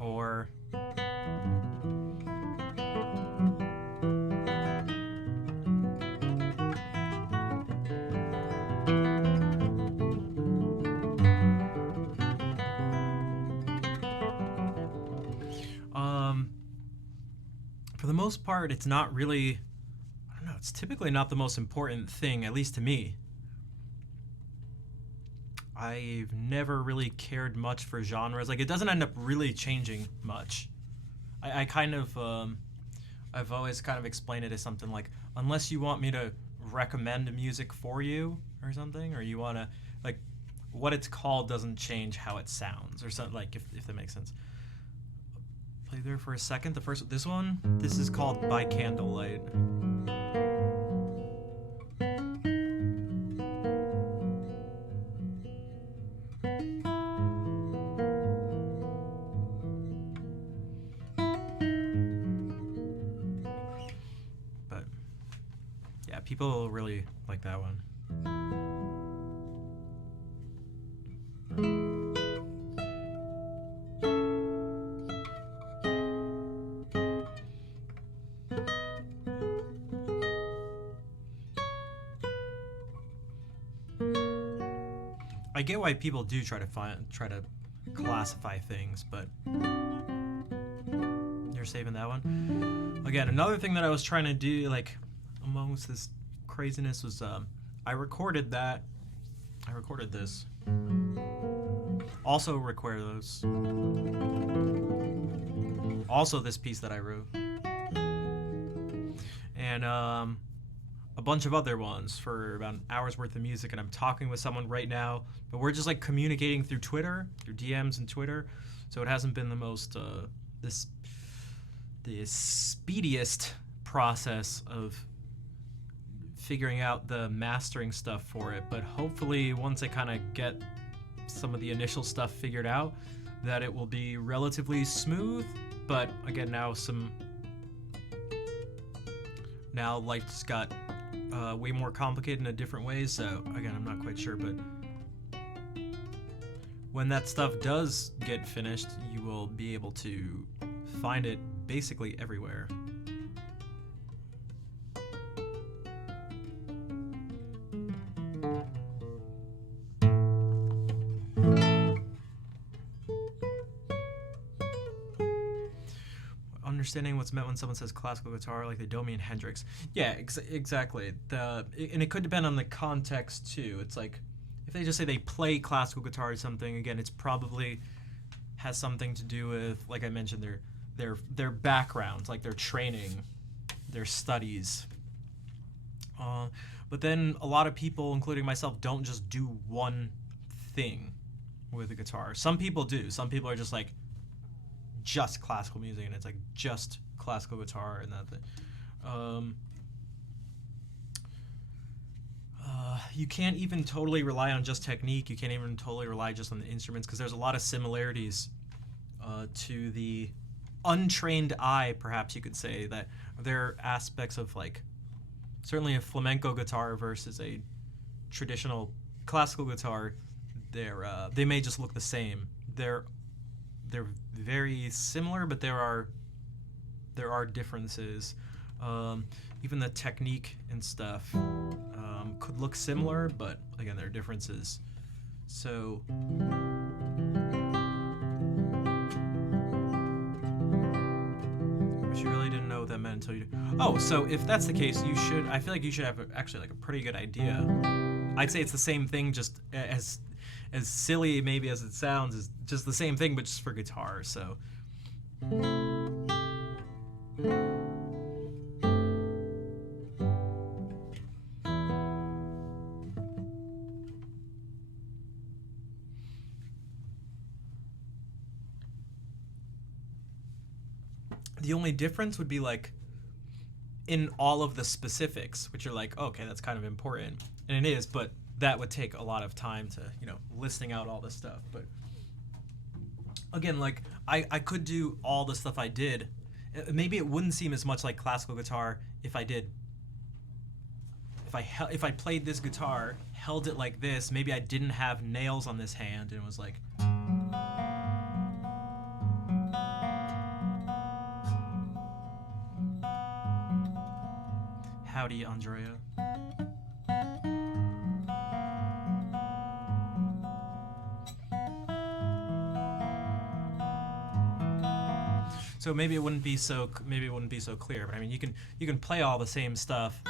or for the most part, it's not really, I don't know, it's typically not the most important thing, at least to me. I've never really cared much for genres. Like, it doesn't end up really changing much. I kind of, I've always kind of explained it as something like, unless you want me to recommend music for you or something, or you want to, like, what it's called doesn't change how it sounds, or something, like, if that makes sense. Play there for a second. This one, this is called By Candlelight. But yeah, people really like that one. I get why people do try to classify things, but you're saving that one. Again, another thing that I was trying to do, like, amongst this craziness, was I recorded this. Also record those. Also this piece that I wrote. And a bunch of other ones for about an hour's worth of music, and I'm talking with someone right now, but we're just like communicating through Twitter, through DMs and Twitter, so it hasn't been the most the speediest process of figuring out the mastering stuff for it, but hopefully once I kind of get some of the initial stuff figured out, that it will be relatively smooth. But again, now life's got way more complicated in a different ways, so again, I'm not quite sure, but when that stuff does get finished, you will be able to find it basically everywhere. understanding what's meant when someone says classical guitar, like they don't mean Hendrix. Yeah, exactly. And it could depend on the context too. It's like if they just say they play classical guitar or something, again, it's probably has something to do with, like I mentioned, their backgrounds, like their training, their studies. But then a lot of people, including myself, don't just do one thing with a guitar. Some people do. Some people are just like just classical music, and it's like just classical guitar and that thing. You can't even totally rely on just technique. You can't even totally rely just on the instruments, because there's a lot of similarities to the untrained eye, perhaps you could say, that there are aspects of, like, certainly a flamenco guitar versus a traditional classical guitar. They may just look the same. They're very similar, but there are differences. Even the technique and stuff could look similar, but again, there are differences. So which you really didn't know what that meant until you. Oh, so if that's the case, I feel like you should have actually like a pretty good idea. I'd say it's the same thing, just as silly maybe as it sounds, is just the same thing, but just for guitar. So the only difference would be like in all of the specifics, which are like, okay, that's kind of important, and it is, but that would take a lot of time to, listing out all this stuff. But again, like I could do all the stuff I did. Maybe it wouldn't seem as much like classical guitar if I played this guitar, held it like this. Maybe I didn't have nails on this hand, and it was like. Howdy, Andrea. So maybe it wouldn't be so clear, but I mean, you can play all the same stuff.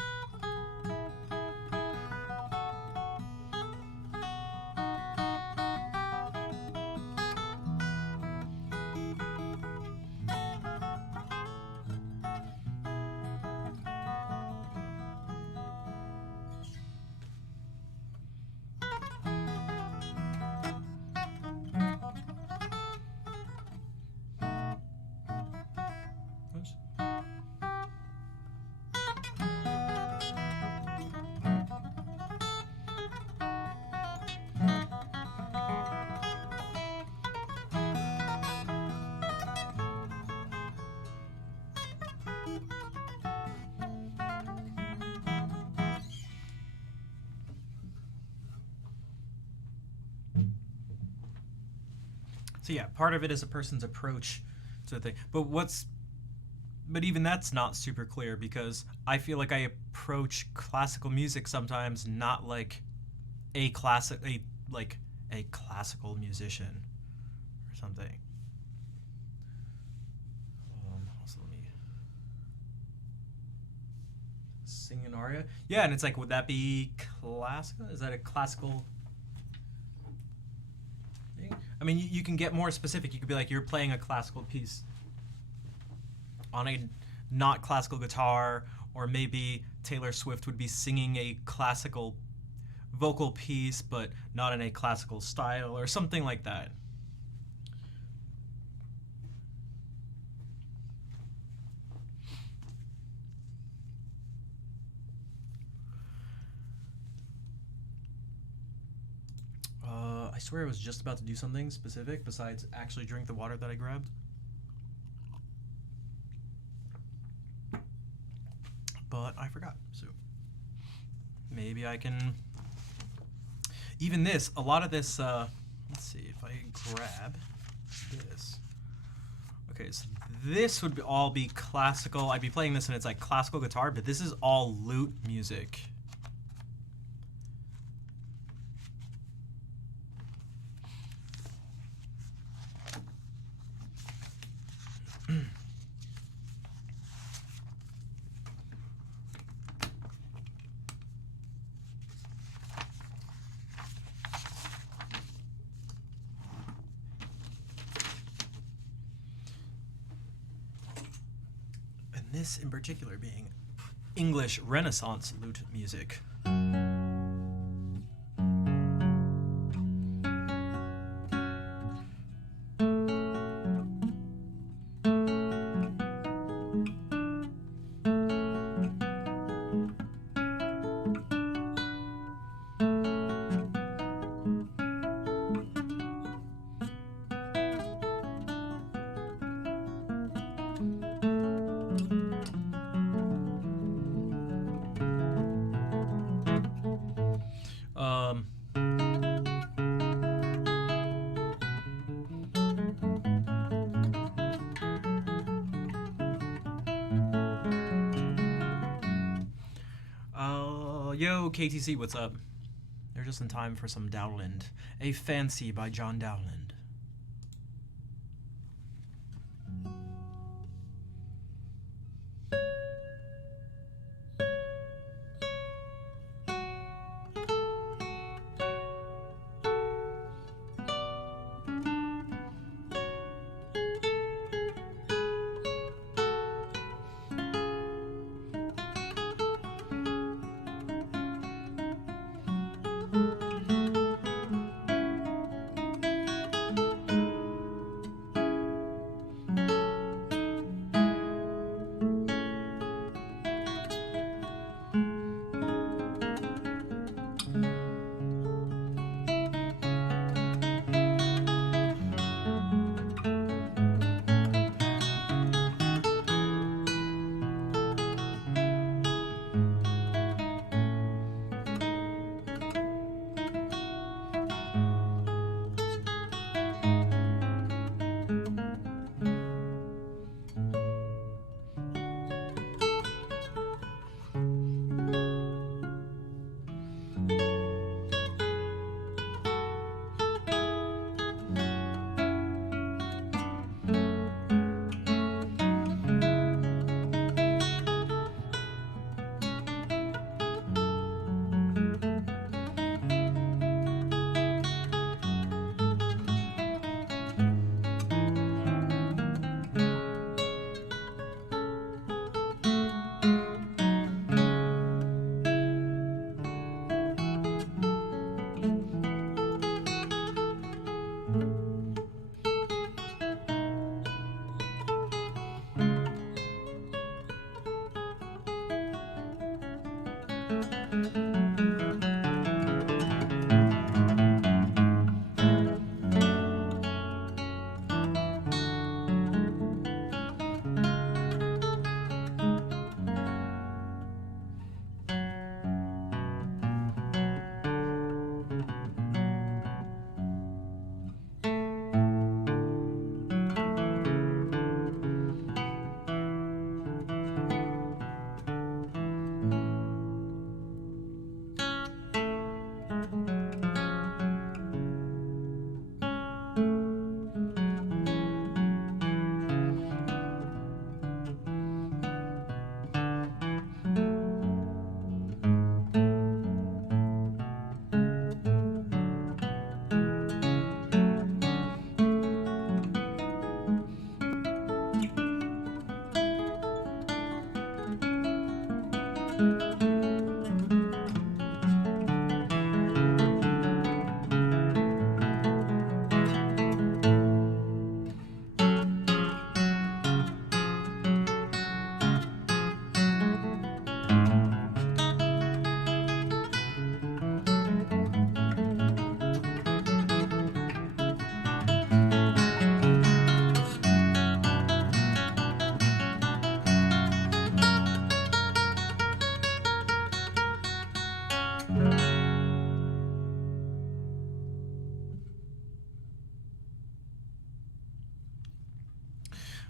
So yeah, part of it is a person's approach to the thing. But even that's not super clear, because I feel like I approach classical music sometimes not like a classical musician or something. Also, let me sing an aria. Yeah, and it's like, would that be classical? Is that a classical? I mean, you can get more specific. You could be like, you're playing a classical piece on a not classical guitar, or maybe Taylor Swift would be singing a classical vocal piece, but not in a classical style, or something like that. I swear I was just about to do something specific besides actually drink the water that I grabbed. But I forgot, so maybe I can. Even this, a lot of this, let's see if I grab this. Okay, so this would all be classical. I'd be playing this and it's like classical guitar, but this is all lute music. this in particular being English Renaissance lute music. Yo, KTC, what's up? They're just in time for some Dowland. A Fancy by John Dowland.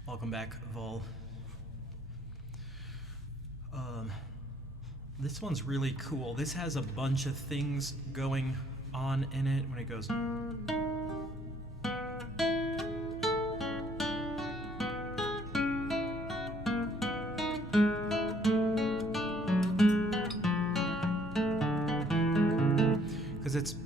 Welcome back, Vol. This one's really cool. This has a bunch of things going on in it when it goes. Because it's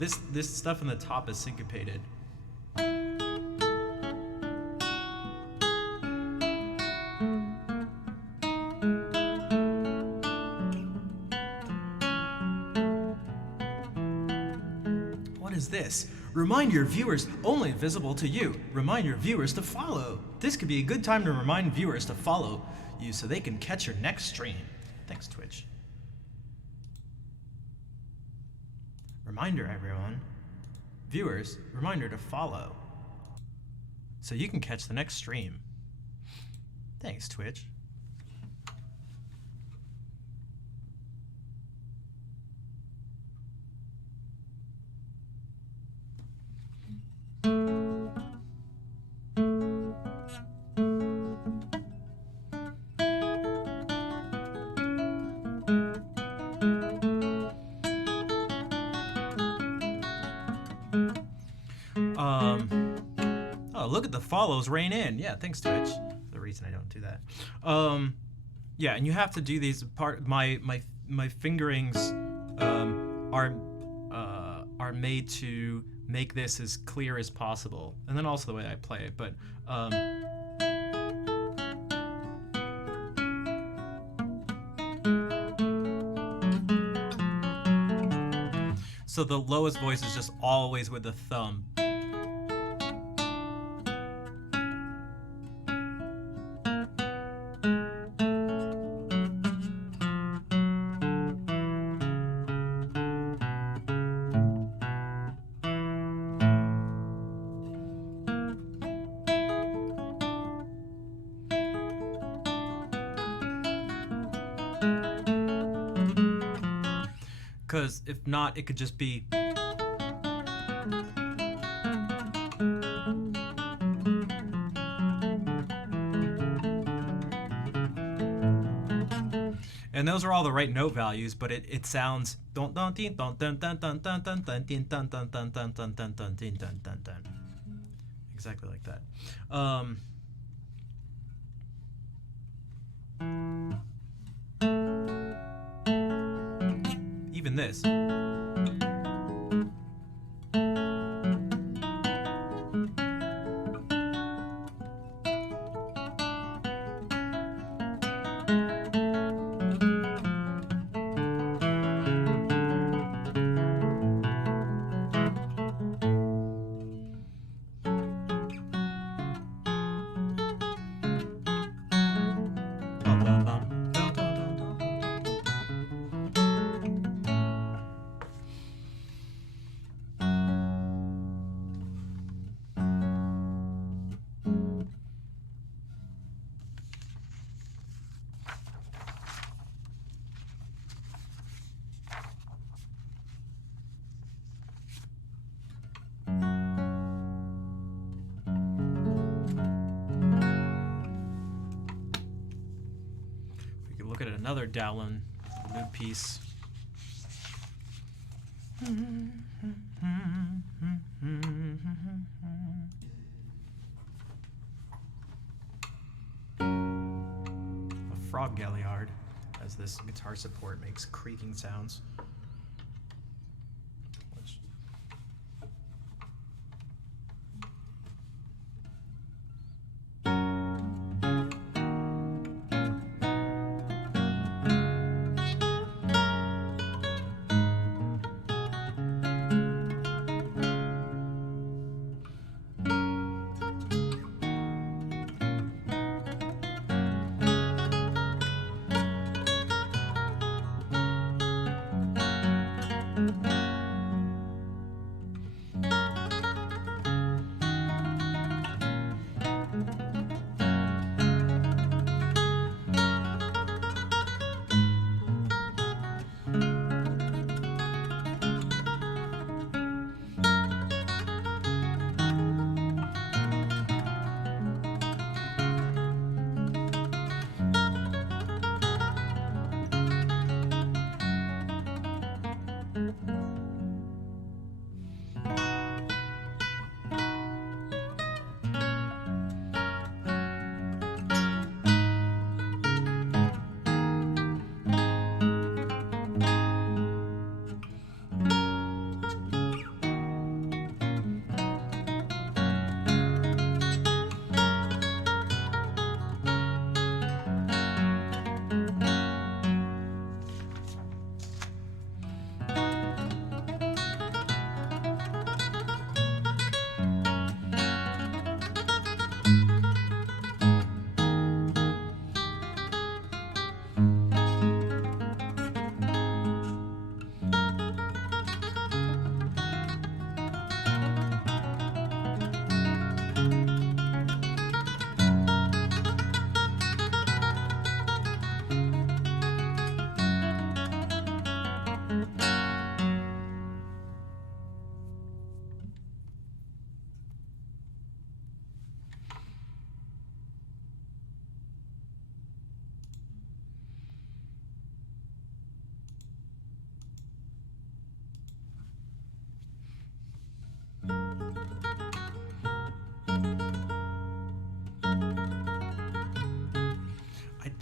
this stuff in the top is syncopated. What is this? Remind your viewers only visible to you. Remind your viewers to follow. This could be a good time to remind viewers to follow you so they can catch your next stream. Thanks, Twitch. Reminder, everyone. Viewers, reminder to follow so you can catch the next stream. Thanks, Twitch. Oh, look at the follows rain in. Yeah, thanks, Twitch. The reason I don't do that. Yeah, and you have to do these my fingerings are made to make this as clear as possible, and then also the way I play it. But so the lowest voice is just always with the thumb. Because if not, it could just be. And those are all the right note values, but it sounds exactly like that. Even this. Look at another Dowlin new piece. A frog galliard, as this guitar support makes creaking sounds.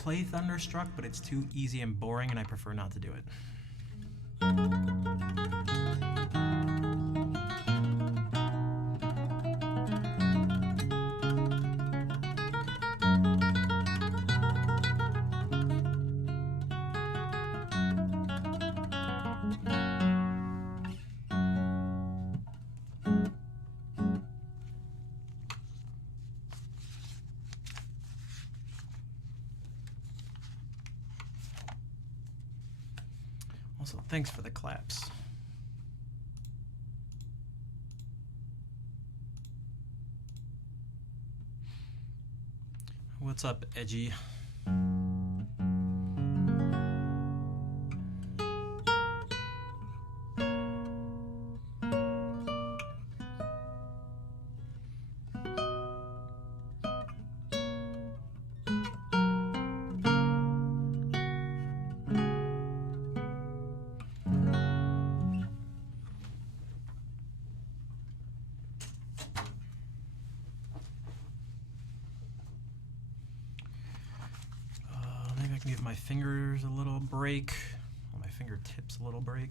play Thunderstruck, but it's too easy and boring, and I prefer not to do it. Also, thanks for the claps. What's up, Edgy? Maybe I can give my fingers a little break, or my fingertips a little break.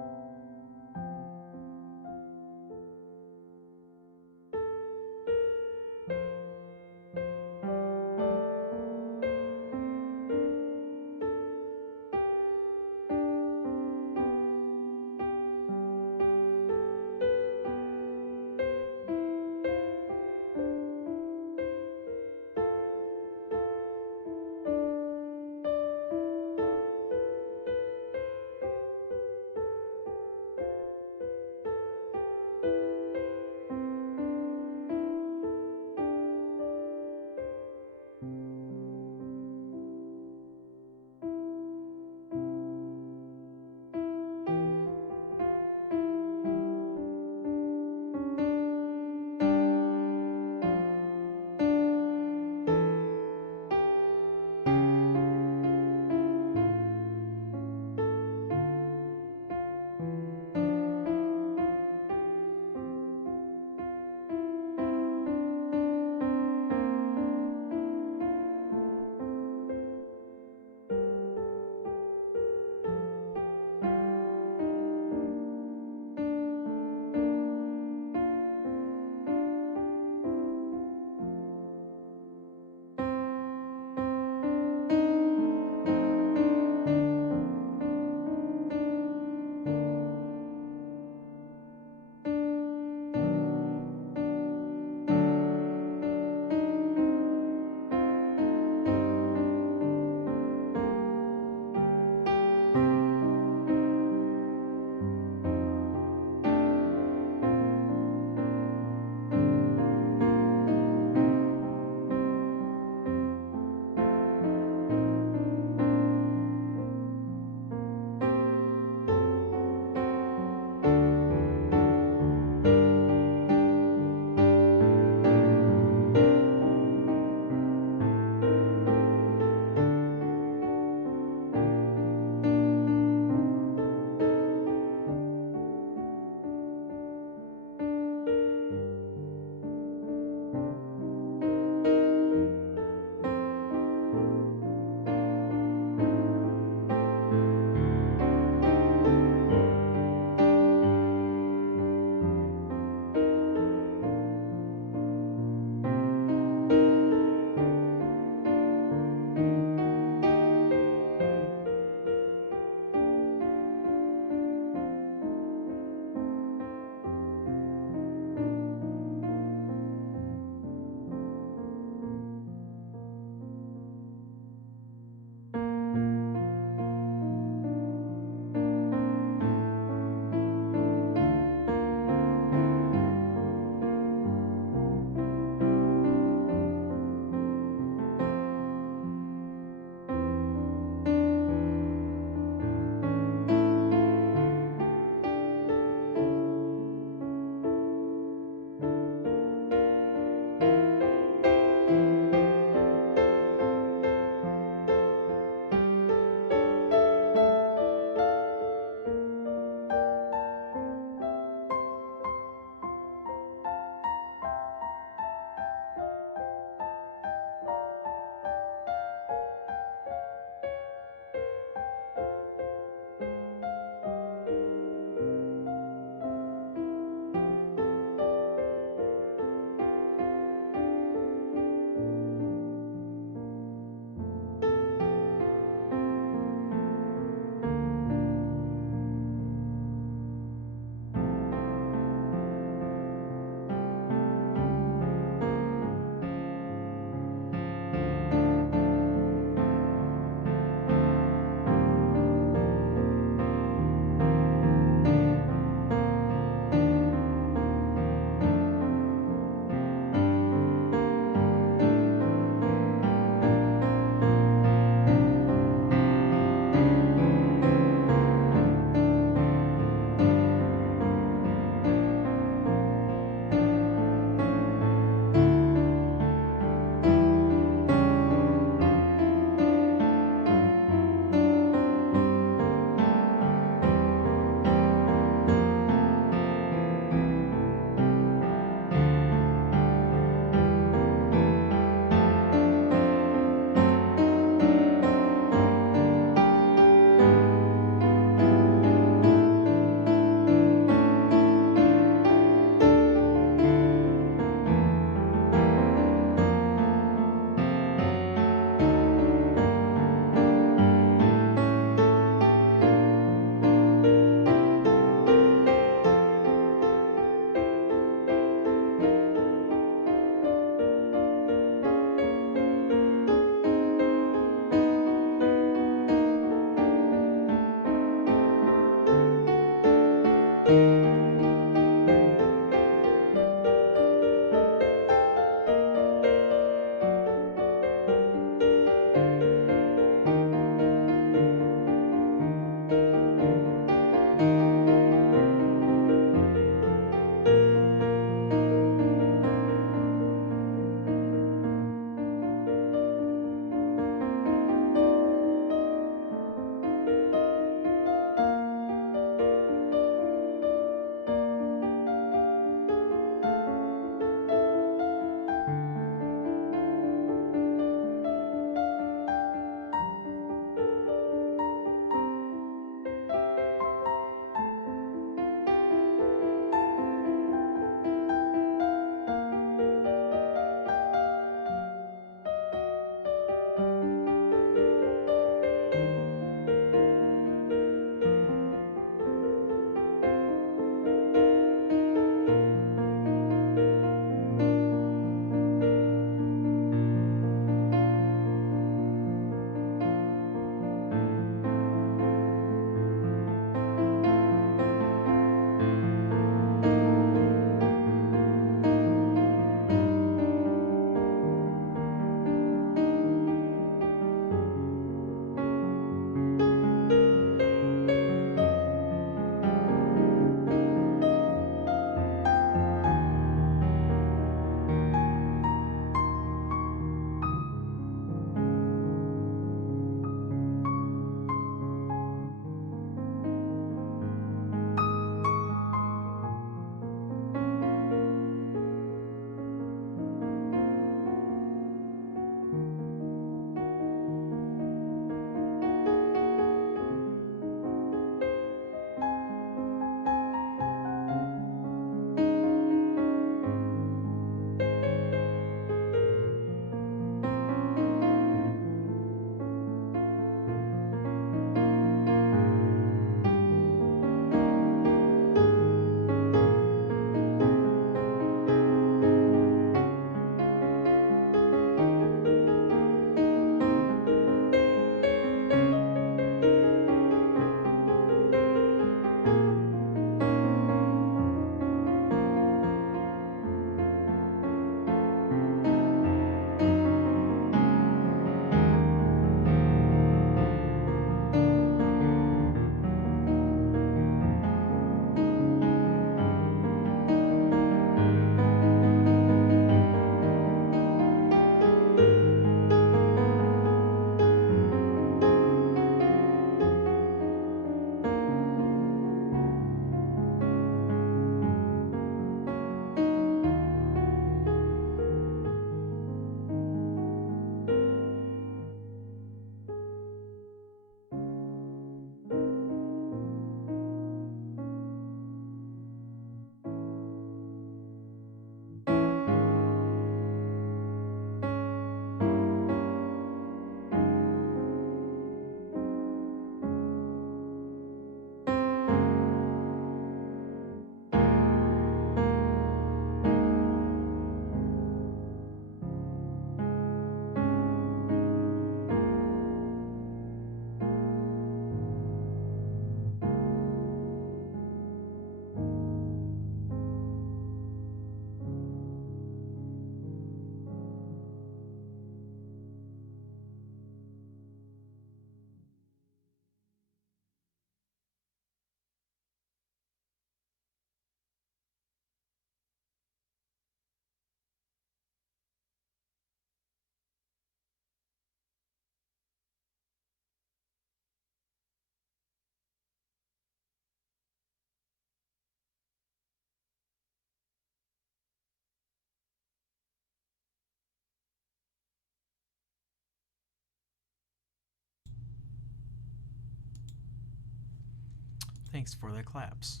Thanks for the claps.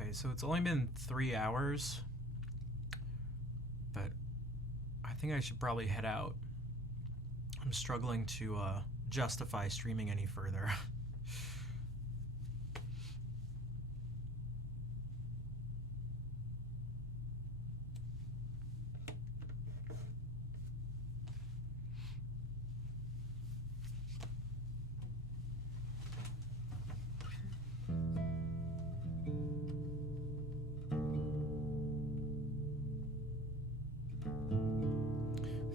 Okay, so it's only been 3 hours, but I I think I should probably head out. I'm struggling to justify streaming any further.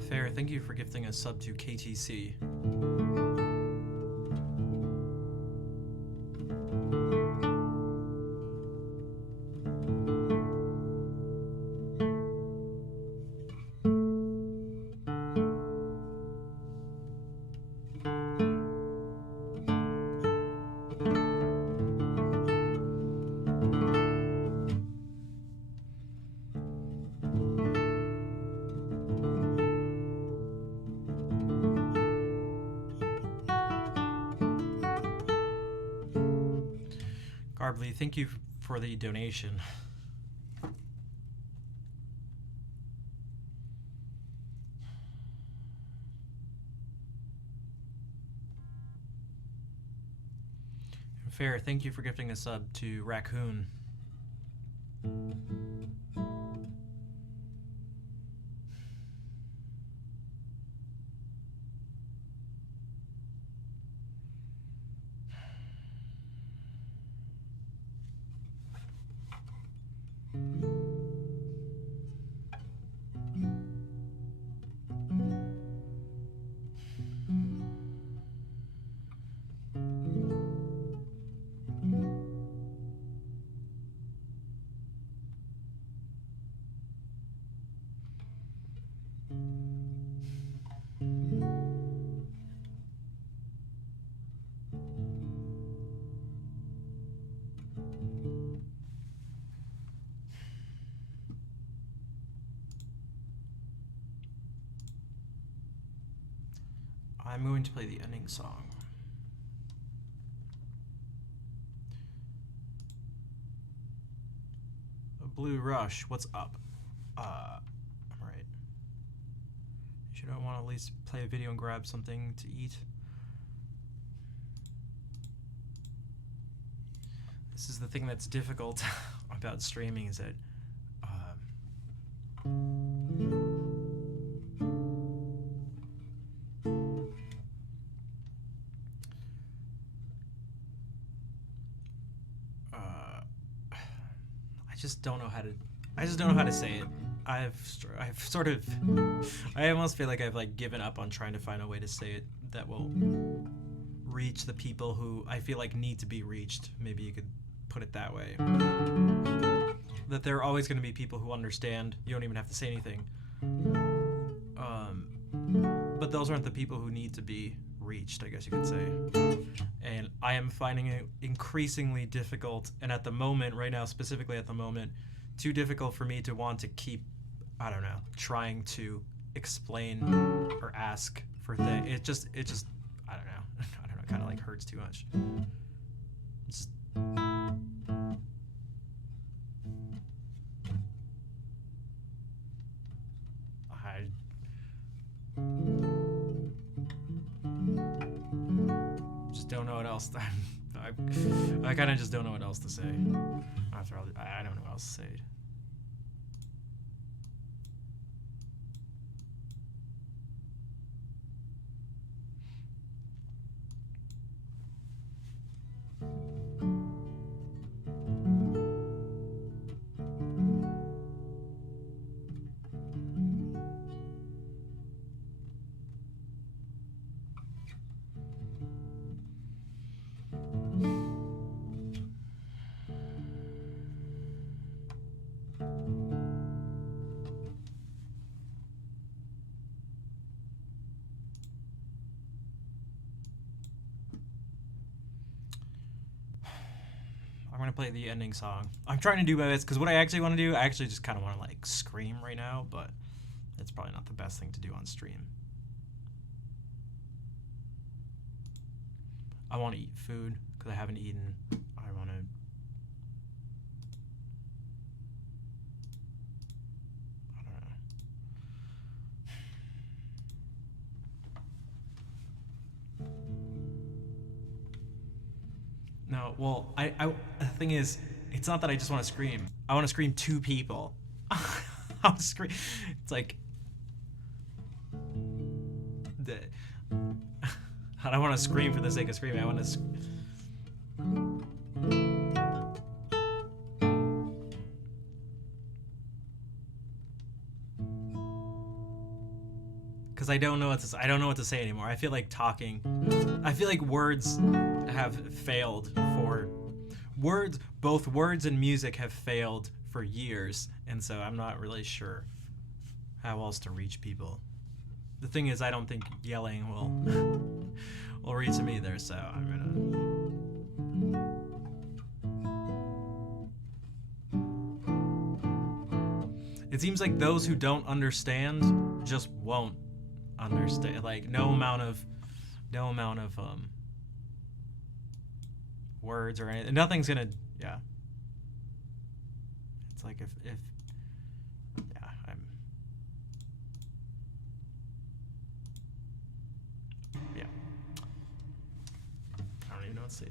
Fair, thank you for gifting a sub to KTC. Garbly, thank you for the donation. And Fair, thank you for gifting a sub to Raccoon. I'm going to play the ending song. Blue Rush, what's up? I'm right. Should I want to at least play a video and grab something to eat? This is the thing that's difficult about streaming, is that I just don't know how to say it. I almost feel like I've like given up on trying to find a way to say it that will reach the people who I feel like need to be reached. Maybe you could put it that way. That there are always going to be people who understand. You don't even have to say anything. But those aren't the people who need to be reached, I guess you could say. And I am finding it increasingly difficult, and at the moment, right now, specifically at the moment, too difficult for me to want to keep, I don't know, trying to explain or ask for things. It just, I don't know, it kind of like hurts too much. Just, don't know what else. I kind of just don't know what else to say. After all, I don't know what else to say. I'm gonna play the ending song. I'm trying to do my best, because what I actually want to do, I actually just kind of want to like scream right now, but it's probably not the best thing to do on stream. I want to eat food, because I haven't eaten. I want to... I don't know. know. Well, the thing is, it's not that I just want to scream. I want to scream to people. I want to scream. It's like, I don't want to scream for the sake of screaming. I want to. Because I don't know what to. I don't know what to say anymore. I feel like talking. I feel like words have failed for words. Both words and music have failed for years, and so I'm not really sure how else to reach people. The thing is, I don't think yelling will reach them either. So I'm gonna. It seems like those who don't understand just won't understand. Like no amount of words or anything. Nothing's gonna. Yeah. It's like if yeah, yeah. I don't even know what to say.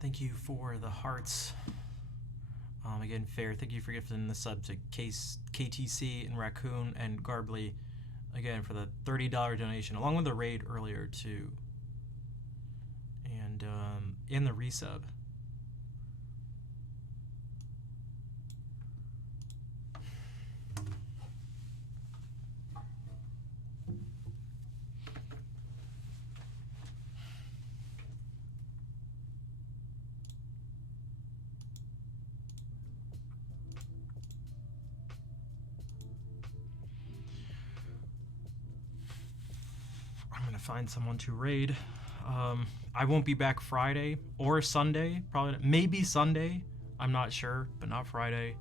Thank you for the hearts. Again, Fair, thank you for gifting the sub to KTC and Raccoon and Garbly, again, for the $30 donation, along with the raid earlier, too. And in the resub. Find someone to raid. I won't be back Friday or Sunday. Probably, maybe Sunday. I'm not sure, but not Friday.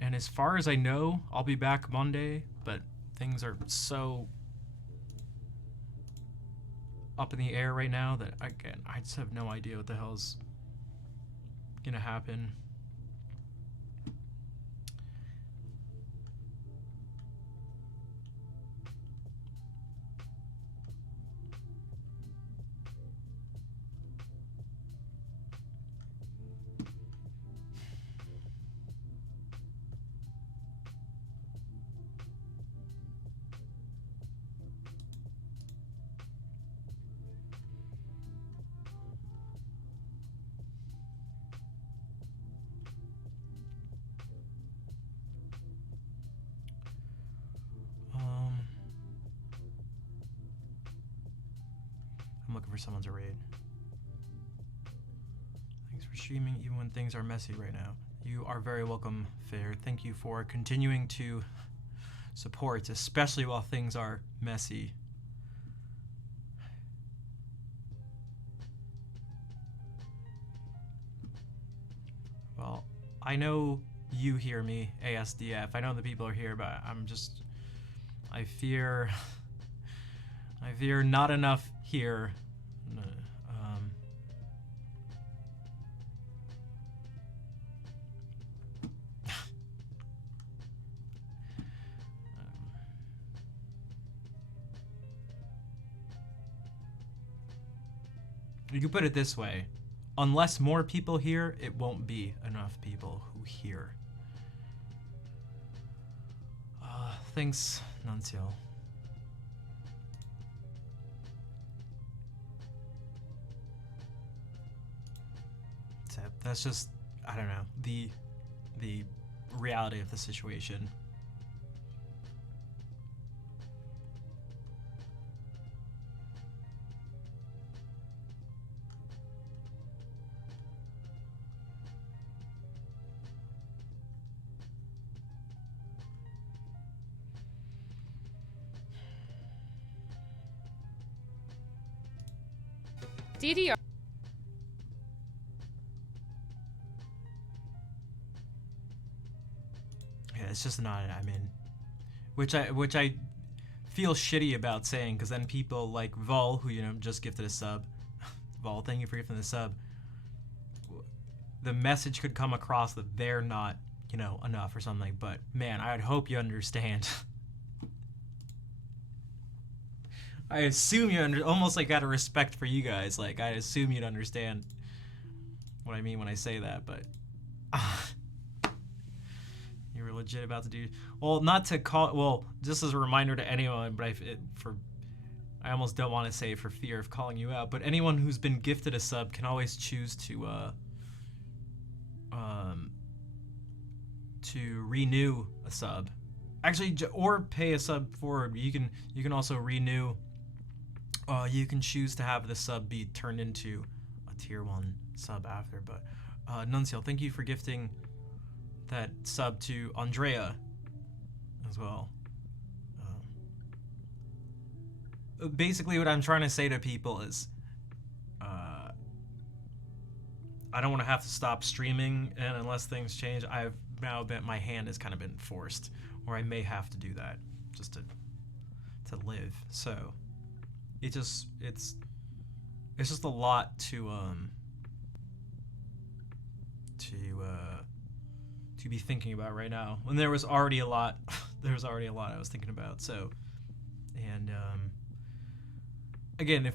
And as far as I know, I'll be back Monday, but things are so up in the air right now that I just have no idea what the hell's gonna happen. looking for someone to raid. Thanks for streaming even when things are messy right now. You are very welcome, Fair. Thank you for continuing to support, especially while things are messy. Well, I know you hear me, ASDF. I know the people are here, but I fear not enough here. You could put it this way. Unless more people hear, it won't be enough people who hear. Thanks, Nuncio. So that's just, I don't know, the reality of the situation. DDR. Yeah, it's just not. I mean, which I feel shitty about saying, because then people like Vol, who just gifted a sub. Vol, thank you for gifting the sub. The message could come across that they're not, enough or something. But man, I'd hope you understand. I assume you almost like out of respect for you guys. Like I assume you'd understand what I mean when I say that, but you were legit about to do well. Not to call well, just as a reminder to anyone, but I almost don't want to say for fear of calling you out, but anyone who's been gifted a sub can always choose to renew a sub, actually, or pay a sub forward. You can also renew. You can choose to have the sub be turned into a tier 1 sub after, but Nuncio, thank you for gifting that sub to Andrea as well. Basically what I'm trying to say to people is I don't want to have to stop streaming, and unless things change, I've now been, my hand has kind of been forced, or I may have to do that just to live. So it's just a lot to be thinking about right now, when there was already a lot I was thinking about. So, and again, if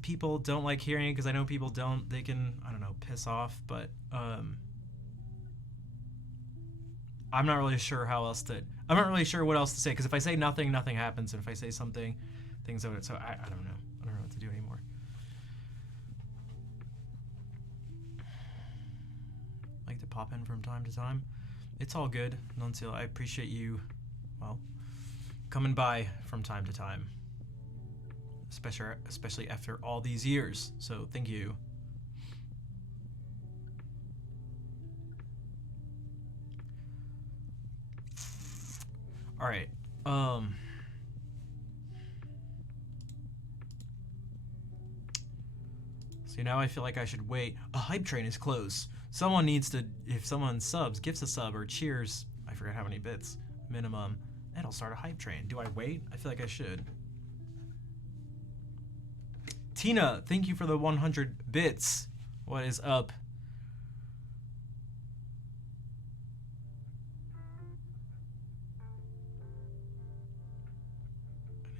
people don't like hearing it, because I know people don't, they can, I don't know, piss off, but I'm not really sure what else to say, because if I say nothing happens, and if I say something, things out. So I don't know. I don't know what to do anymore. Like to pop in from time to time. It's all good, Nuncio. I appreciate you, well, coming by from time to time. Especially after all these years. So thank you. All right. So now I feel like I should wait. A hype train is close. Someone needs to, if someone subs, gifts a sub, or cheers, I forgot how many bits minimum, it'll start a hype train. Do I wait? I feel like I should. Tina, thank you for the 100 bits. What is up?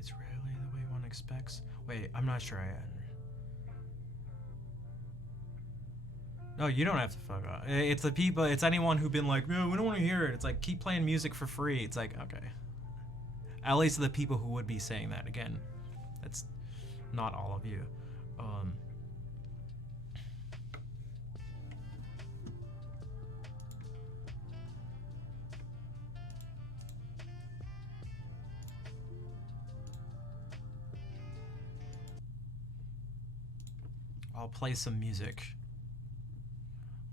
It's rarely the way one expects. Wait, I'm not sure I am. No, you don't have to fuck off. It's the people, it's anyone who've been like, no, we don't want to hear it. It's like, keep playing music for free. It's like, okay. At least the people who would be saying that. Again, that's not all of you. I'll play some music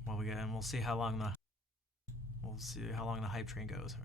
while we get, and we'll see how long the hype train goes.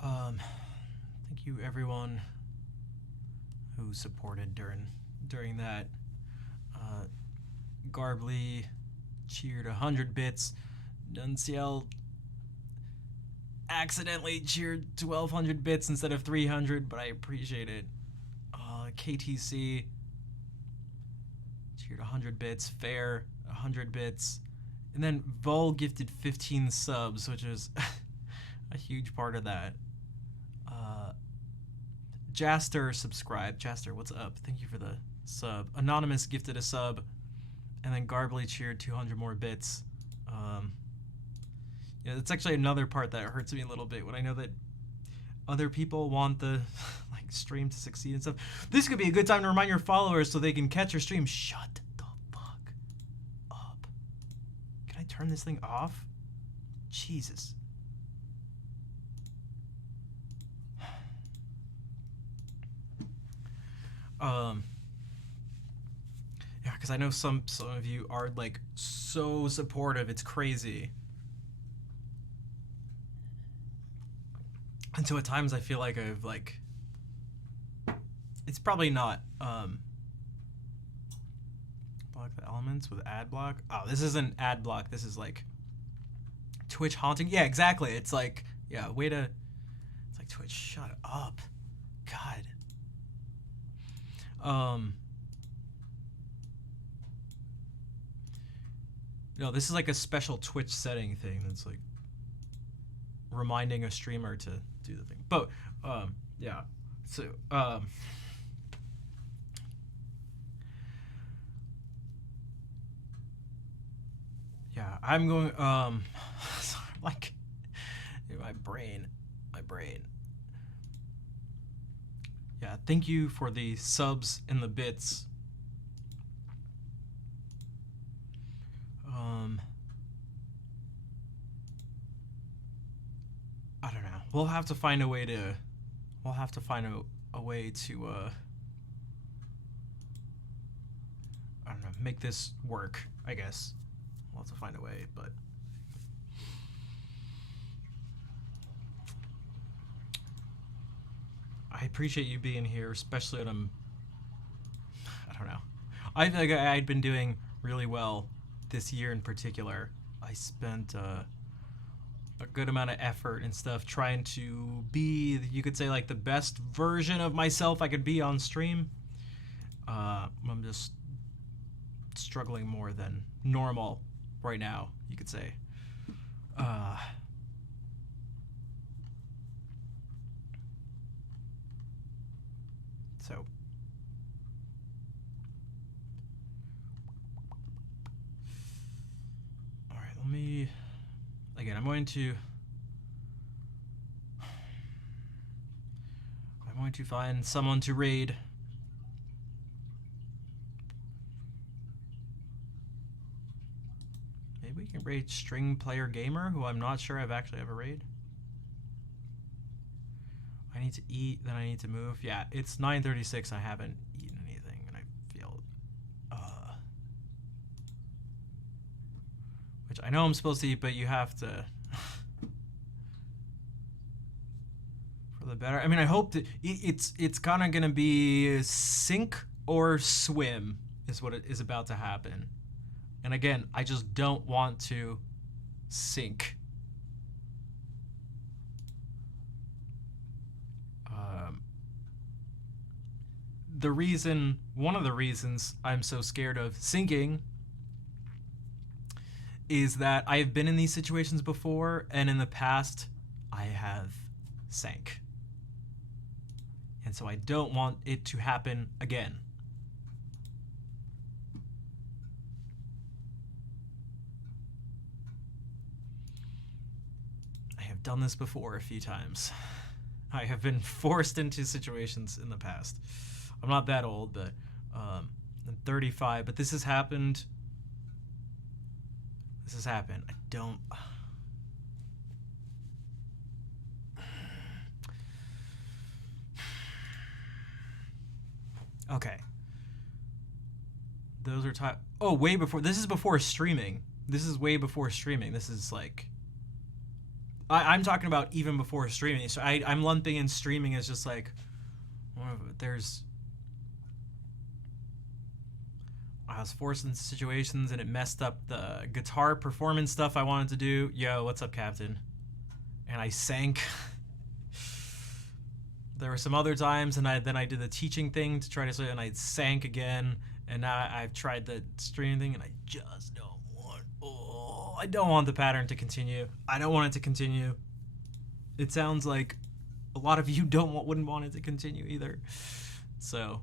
Thank you everyone who supported during that. Garbly cheered 100 bits. Nunciel accidentally cheered 1200 bits instead of 300, but I appreciate it. KTC cheered 100 bits. Fair 100 bits. And then Vol gifted 15 subs, which is a huge part of that. Jaster subscribed. Jaster, what's up? Thank you for the sub. Anonymous gifted a sub. And then Garbly cheered 200 more bits. Yeah, that's actually another part that hurts me a little bit when I know that other people want the like stream to succeed and stuff. This could be a good time to remind your followers so they can catch your stream. Shut the fuck up. Can I turn this thing off? Jesus. Yeah, because I know some of you are like so supportive, it's crazy. And so at times I feel like I've like, it's probably not block the elements with ad block. Oh, this isn't ad block, this is like Twitch haunting. Yeah, exactly. It's like, yeah, way to, it's like Twitch, shut up. God. No, this is like a special Twitch setting thing that's like reminding a streamer to do the thing. But yeah. So yeah, I'm going like my brain. Yeah, thank you for the subs and the bits. I don't know. We'll have to find a way to I don't know, make this work, I guess. We'll have to find a way, but I appreciate you being here, especially when I don't know. I feel like I'd been doing really well this year in particular. I spent a good amount of effort and stuff trying to be, you could say, like the best version of myself I could be on stream. I'm just struggling more than normal right now, you could say. So all right, let me again, I'm going to find someone to raid. Maybe we can raid String Player Gamer, who I'm not sure I've actually ever raid. I need to eat, then I need to move. Yeah, it's 9:36. I haven't eaten anything, and I feel which I know I'm supposed to eat, but you have to for the better. I mean, I hope that it's kind of gonna be sink or swim is what it is about to happen. And again, I just don't want to sink. One of the reasons I'm so scared of sinking is that I have been in these situations before, and in the past, I have sank. And so I don't want it to happen again. I have done this before a few times. I have been forced into situations in the past. I'm not that old, but I'm 35, but this has happened. I don't... Okay. Those are time. Oh, way before. This is before streaming. This is way before streaming. This is like I'm talking about even before streaming. So I'm lumping in streaming as just like, there's. I was forced into situations and it messed up the guitar performance stuff I wanted to do. Yo, what's up, Captain? And I sank. There were some other times, and then I did the teaching thing to try to say, and I sank again. And now I've tried the streaming thing, and I just don't want. Oh, I don't want the pattern to continue. I don't want it to continue. It sounds like a lot of you wouldn't want it to continue either. So.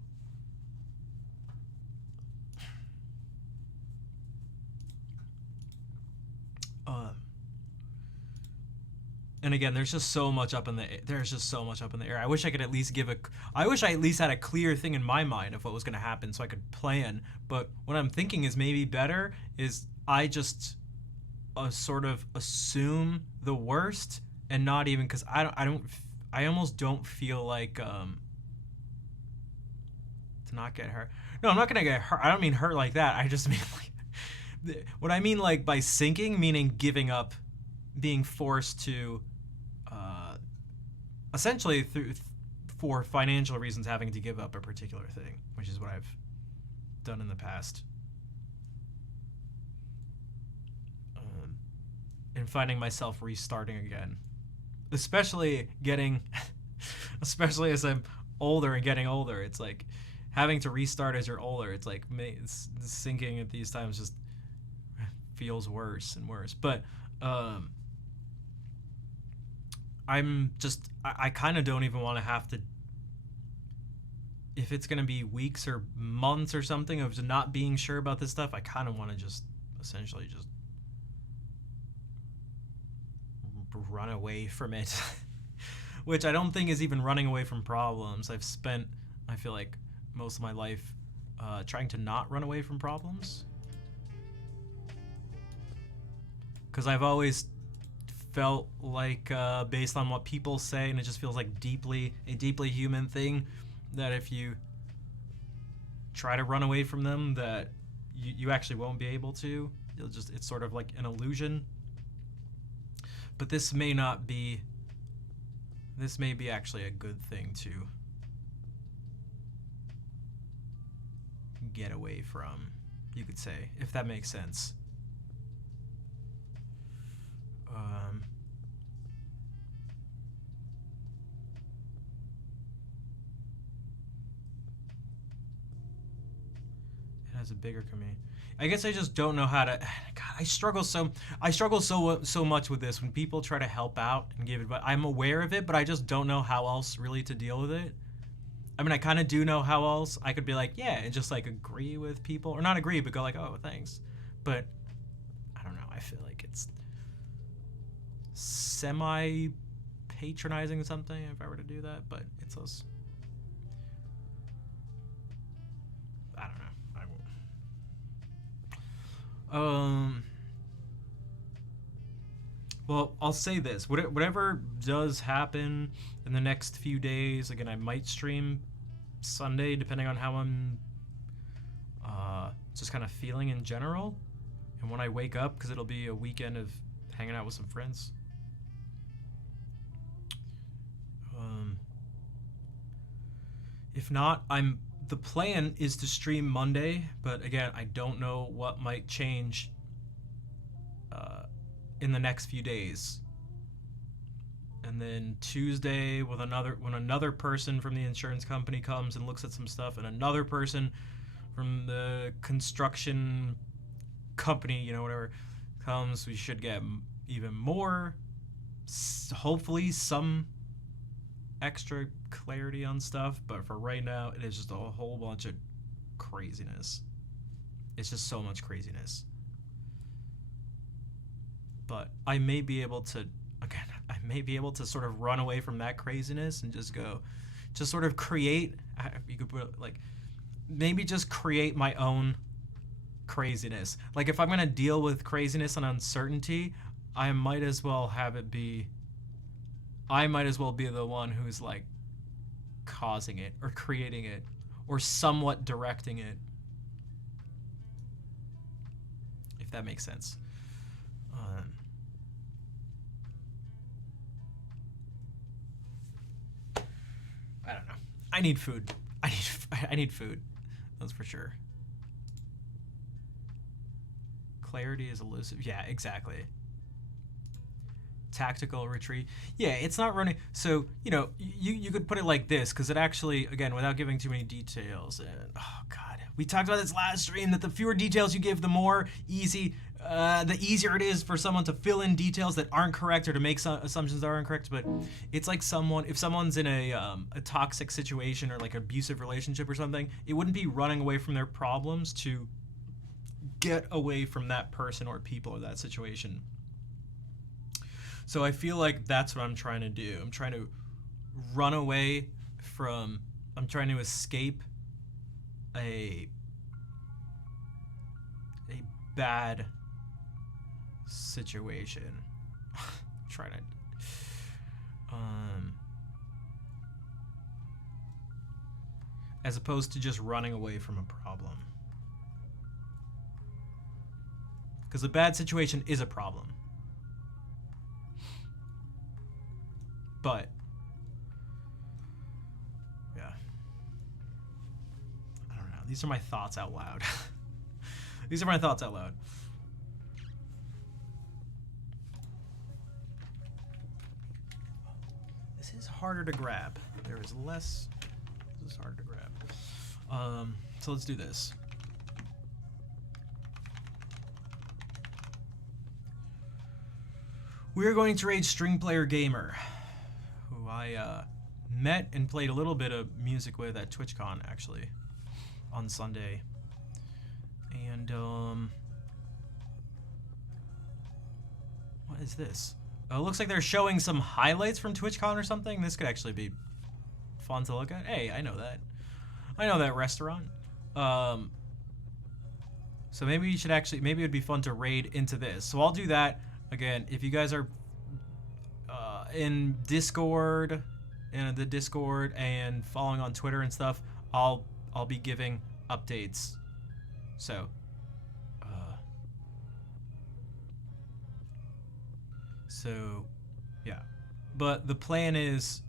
And again, there's just so much up in the air. I wish I could at least I wish I at least had a clear thing in my mind of what was going to happen so I could plan. But what I'm thinking is maybe better is I just sort of assume the worst and not even, because I almost don't feel like to not get hurt. No, I'm not going to get hurt. I don't mean hurt like that. I just mean like what I mean like by sinking, meaning giving up, being forced to essentially for financial reasons having to give up a particular thing, which is what I've done in the past. And finding myself restarting again. Especially as I'm older and getting older, it's like having to restart as you're older. It's like it's sinking at these times just feels worse and worse. But I kind of don't even want to have to, if it's going to be weeks or months or something of not being sure about this stuff, I kind of want to just essentially just run away from it. Which I don't think is even running away from problems. I've spent, I feel like, most of my life trying to not run away from problems. Because I've always felt like, based on what people say, and it just feels like a deeply human thing, that if you try to run away from them, that you actually won't be able to. It's sort of like an illusion. But this may be actually a good thing to get away from, you could say, if that makes sense. It has a bigger community. I guess I just don't know how to. God, I struggle so much with this when people try to help out and give advice. I'm aware of it, but I just don't know how else really to deal with it. I mean, I kind of do know how else. I could be like, yeah, and just like agree with people, or not agree, but go like, oh, thanks. But I don't know. I feel like it's semi-patronizing something if I were to do that, but it's those. I don't know. I won't. Well, I'll say this. Whatever does happen in the next few days, again, I might stream Sunday, depending on how I'm just kind of feeling in general. And when I wake up, because it'll be a weekend of hanging out with some friends. If not, the plan is to stream Monday, but again, I don't know what might change in the next few days. And then Tuesday, when another person from the insurance company comes and looks at some stuff, and another person from the construction company, whatever, comes, we should get even more, hopefully some extra clarity on stuff. But for right now, it is just a whole bunch of craziness. It's just so much craziness. But I may be able to sort of run away from that craziness and just sort of create, you could put like, maybe just create my own craziness. Like if I'm going to deal with craziness and uncertainty, I might as well be the one who's like causing it or creating it or somewhat directing it. If that makes sense. I need food. I need food. That's for sure. Clarity is elusive. Yeah, exactly. Tactical retreat. Yeah, it's not running. So, you know, you could put it like this, because it actually, again, without giving too many details, and oh god, we talked about this last stream, that the fewer details you give, the more the easier it is for someone to fill in details that aren't correct, or to make some assumptions that are incorrect. But it's like if someone's in a toxic situation, or like an abusive relationship or something, it wouldn't be running away from their problems to get away from that person or people or that situation. So I feel like that's what I'm trying to do. I'm trying to run away from, I'm trying to escape a bad situation. Trying to as opposed to just running away from a problem. Because a bad situation is a problem. But yeah, I don't know. These are my thoughts out loud. These are my thoughts out loud. This is harder to grab. There is less. This is harder to grab. So let's do this. We are going to raid String Player Gamer, who I met and played a little bit of music with at TwitchCon, actually, on Sunday. And, what is this? Oh, it looks like they're showing some highlights from TwitchCon or something. This could actually be fun to look at. Hey, I know that. I know that restaurant. So maybe you should actually, maybe it would be fun to raid into this. So I'll do that. Again, if you guys are in Discord, and following on Twitter and stuff, I'll be giving updates. So yeah. But the plan, at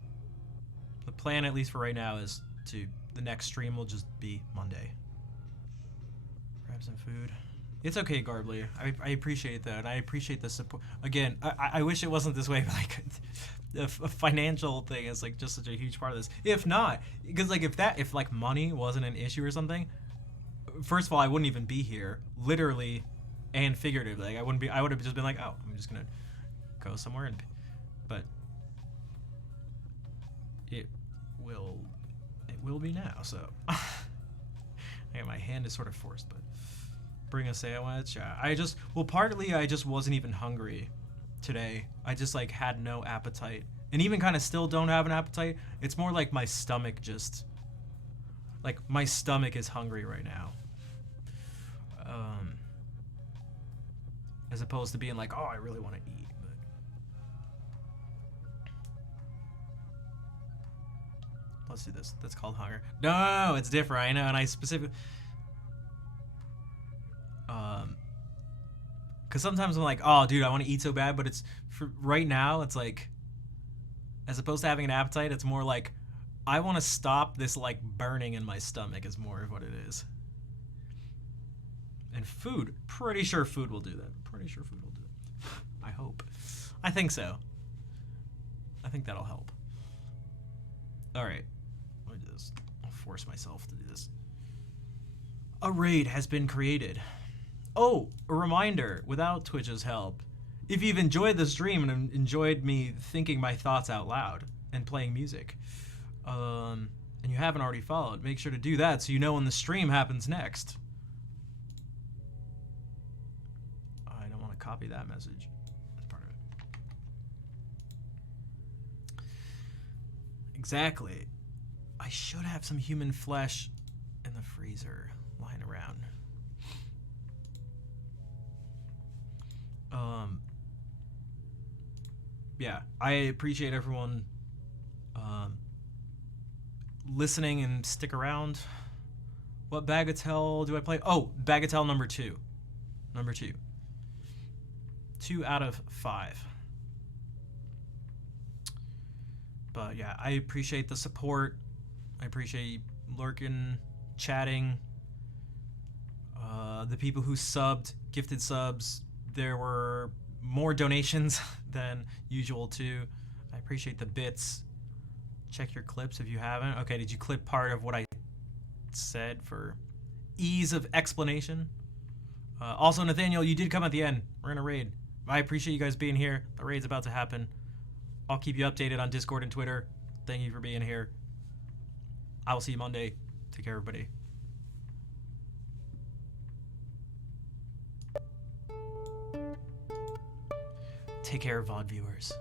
least for right now, is the next stream will just be Monday. Grab some food. It's okay, Garbly. I appreciate that, and I appreciate the support. Again, I wish it wasn't this way, but like, a financial thing is like just such a huge part of this. If not, because like if like money wasn't an issue or something, first of all, I wouldn't even be here, literally and figuratively. Like, I would have just been like, oh, I'm just gonna go somewhere, but it will be now. So yeah, my hand is sort of forced, but. Bring a sandwich. Partly I just wasn't even hungry today. I just like had no appetite, and even kind of still don't have an appetite. It's more like my stomach is hungry right now, as opposed to being like, oh, I really want to eat. But let's do this. That's called hunger. No, it's different. I know, and I specifically. Because sometimes I'm like, oh, dude, I want to eat so bad, but it's for right now. It's like, as opposed to having an appetite, it's more like, I want to stop this like burning in my stomach. Is more of what it is. And food, pretty sure food will do that. I hope. I think so. I think that'll help. All right, let me do this. I'll force myself to do this. A raid has been created. Oh, a reminder, without Twitch's help, if you've enjoyed the stream and enjoyed me thinking my thoughts out loud and playing music, and you haven't already followed, make sure to do that so you know when the stream happens next. I don't want to copy that message. That's part of it. Exactly. I should have some human flesh in the freezer lying around. Yeah, I appreciate everyone listening and stick around. What Bagatelle do I play? Oh, Bagatelle number 2. 2 out of 5. But yeah, I appreciate the support. I appreciate you lurking, chatting. The people who subbed, gifted subs. There were more donations than usual too. I appreciate the bits. Check your clips if you haven't. Okay, did you clip part of what I said for ease of explanation? Also, Nathaniel, you did come at the end. We're in a raid. I appreciate you guys being here. The raid's about to happen. I'll keep you updated on Discord and Twitter. Thank you for being here. I will see you Monday. Take care, everybody. Take care, VOD viewers.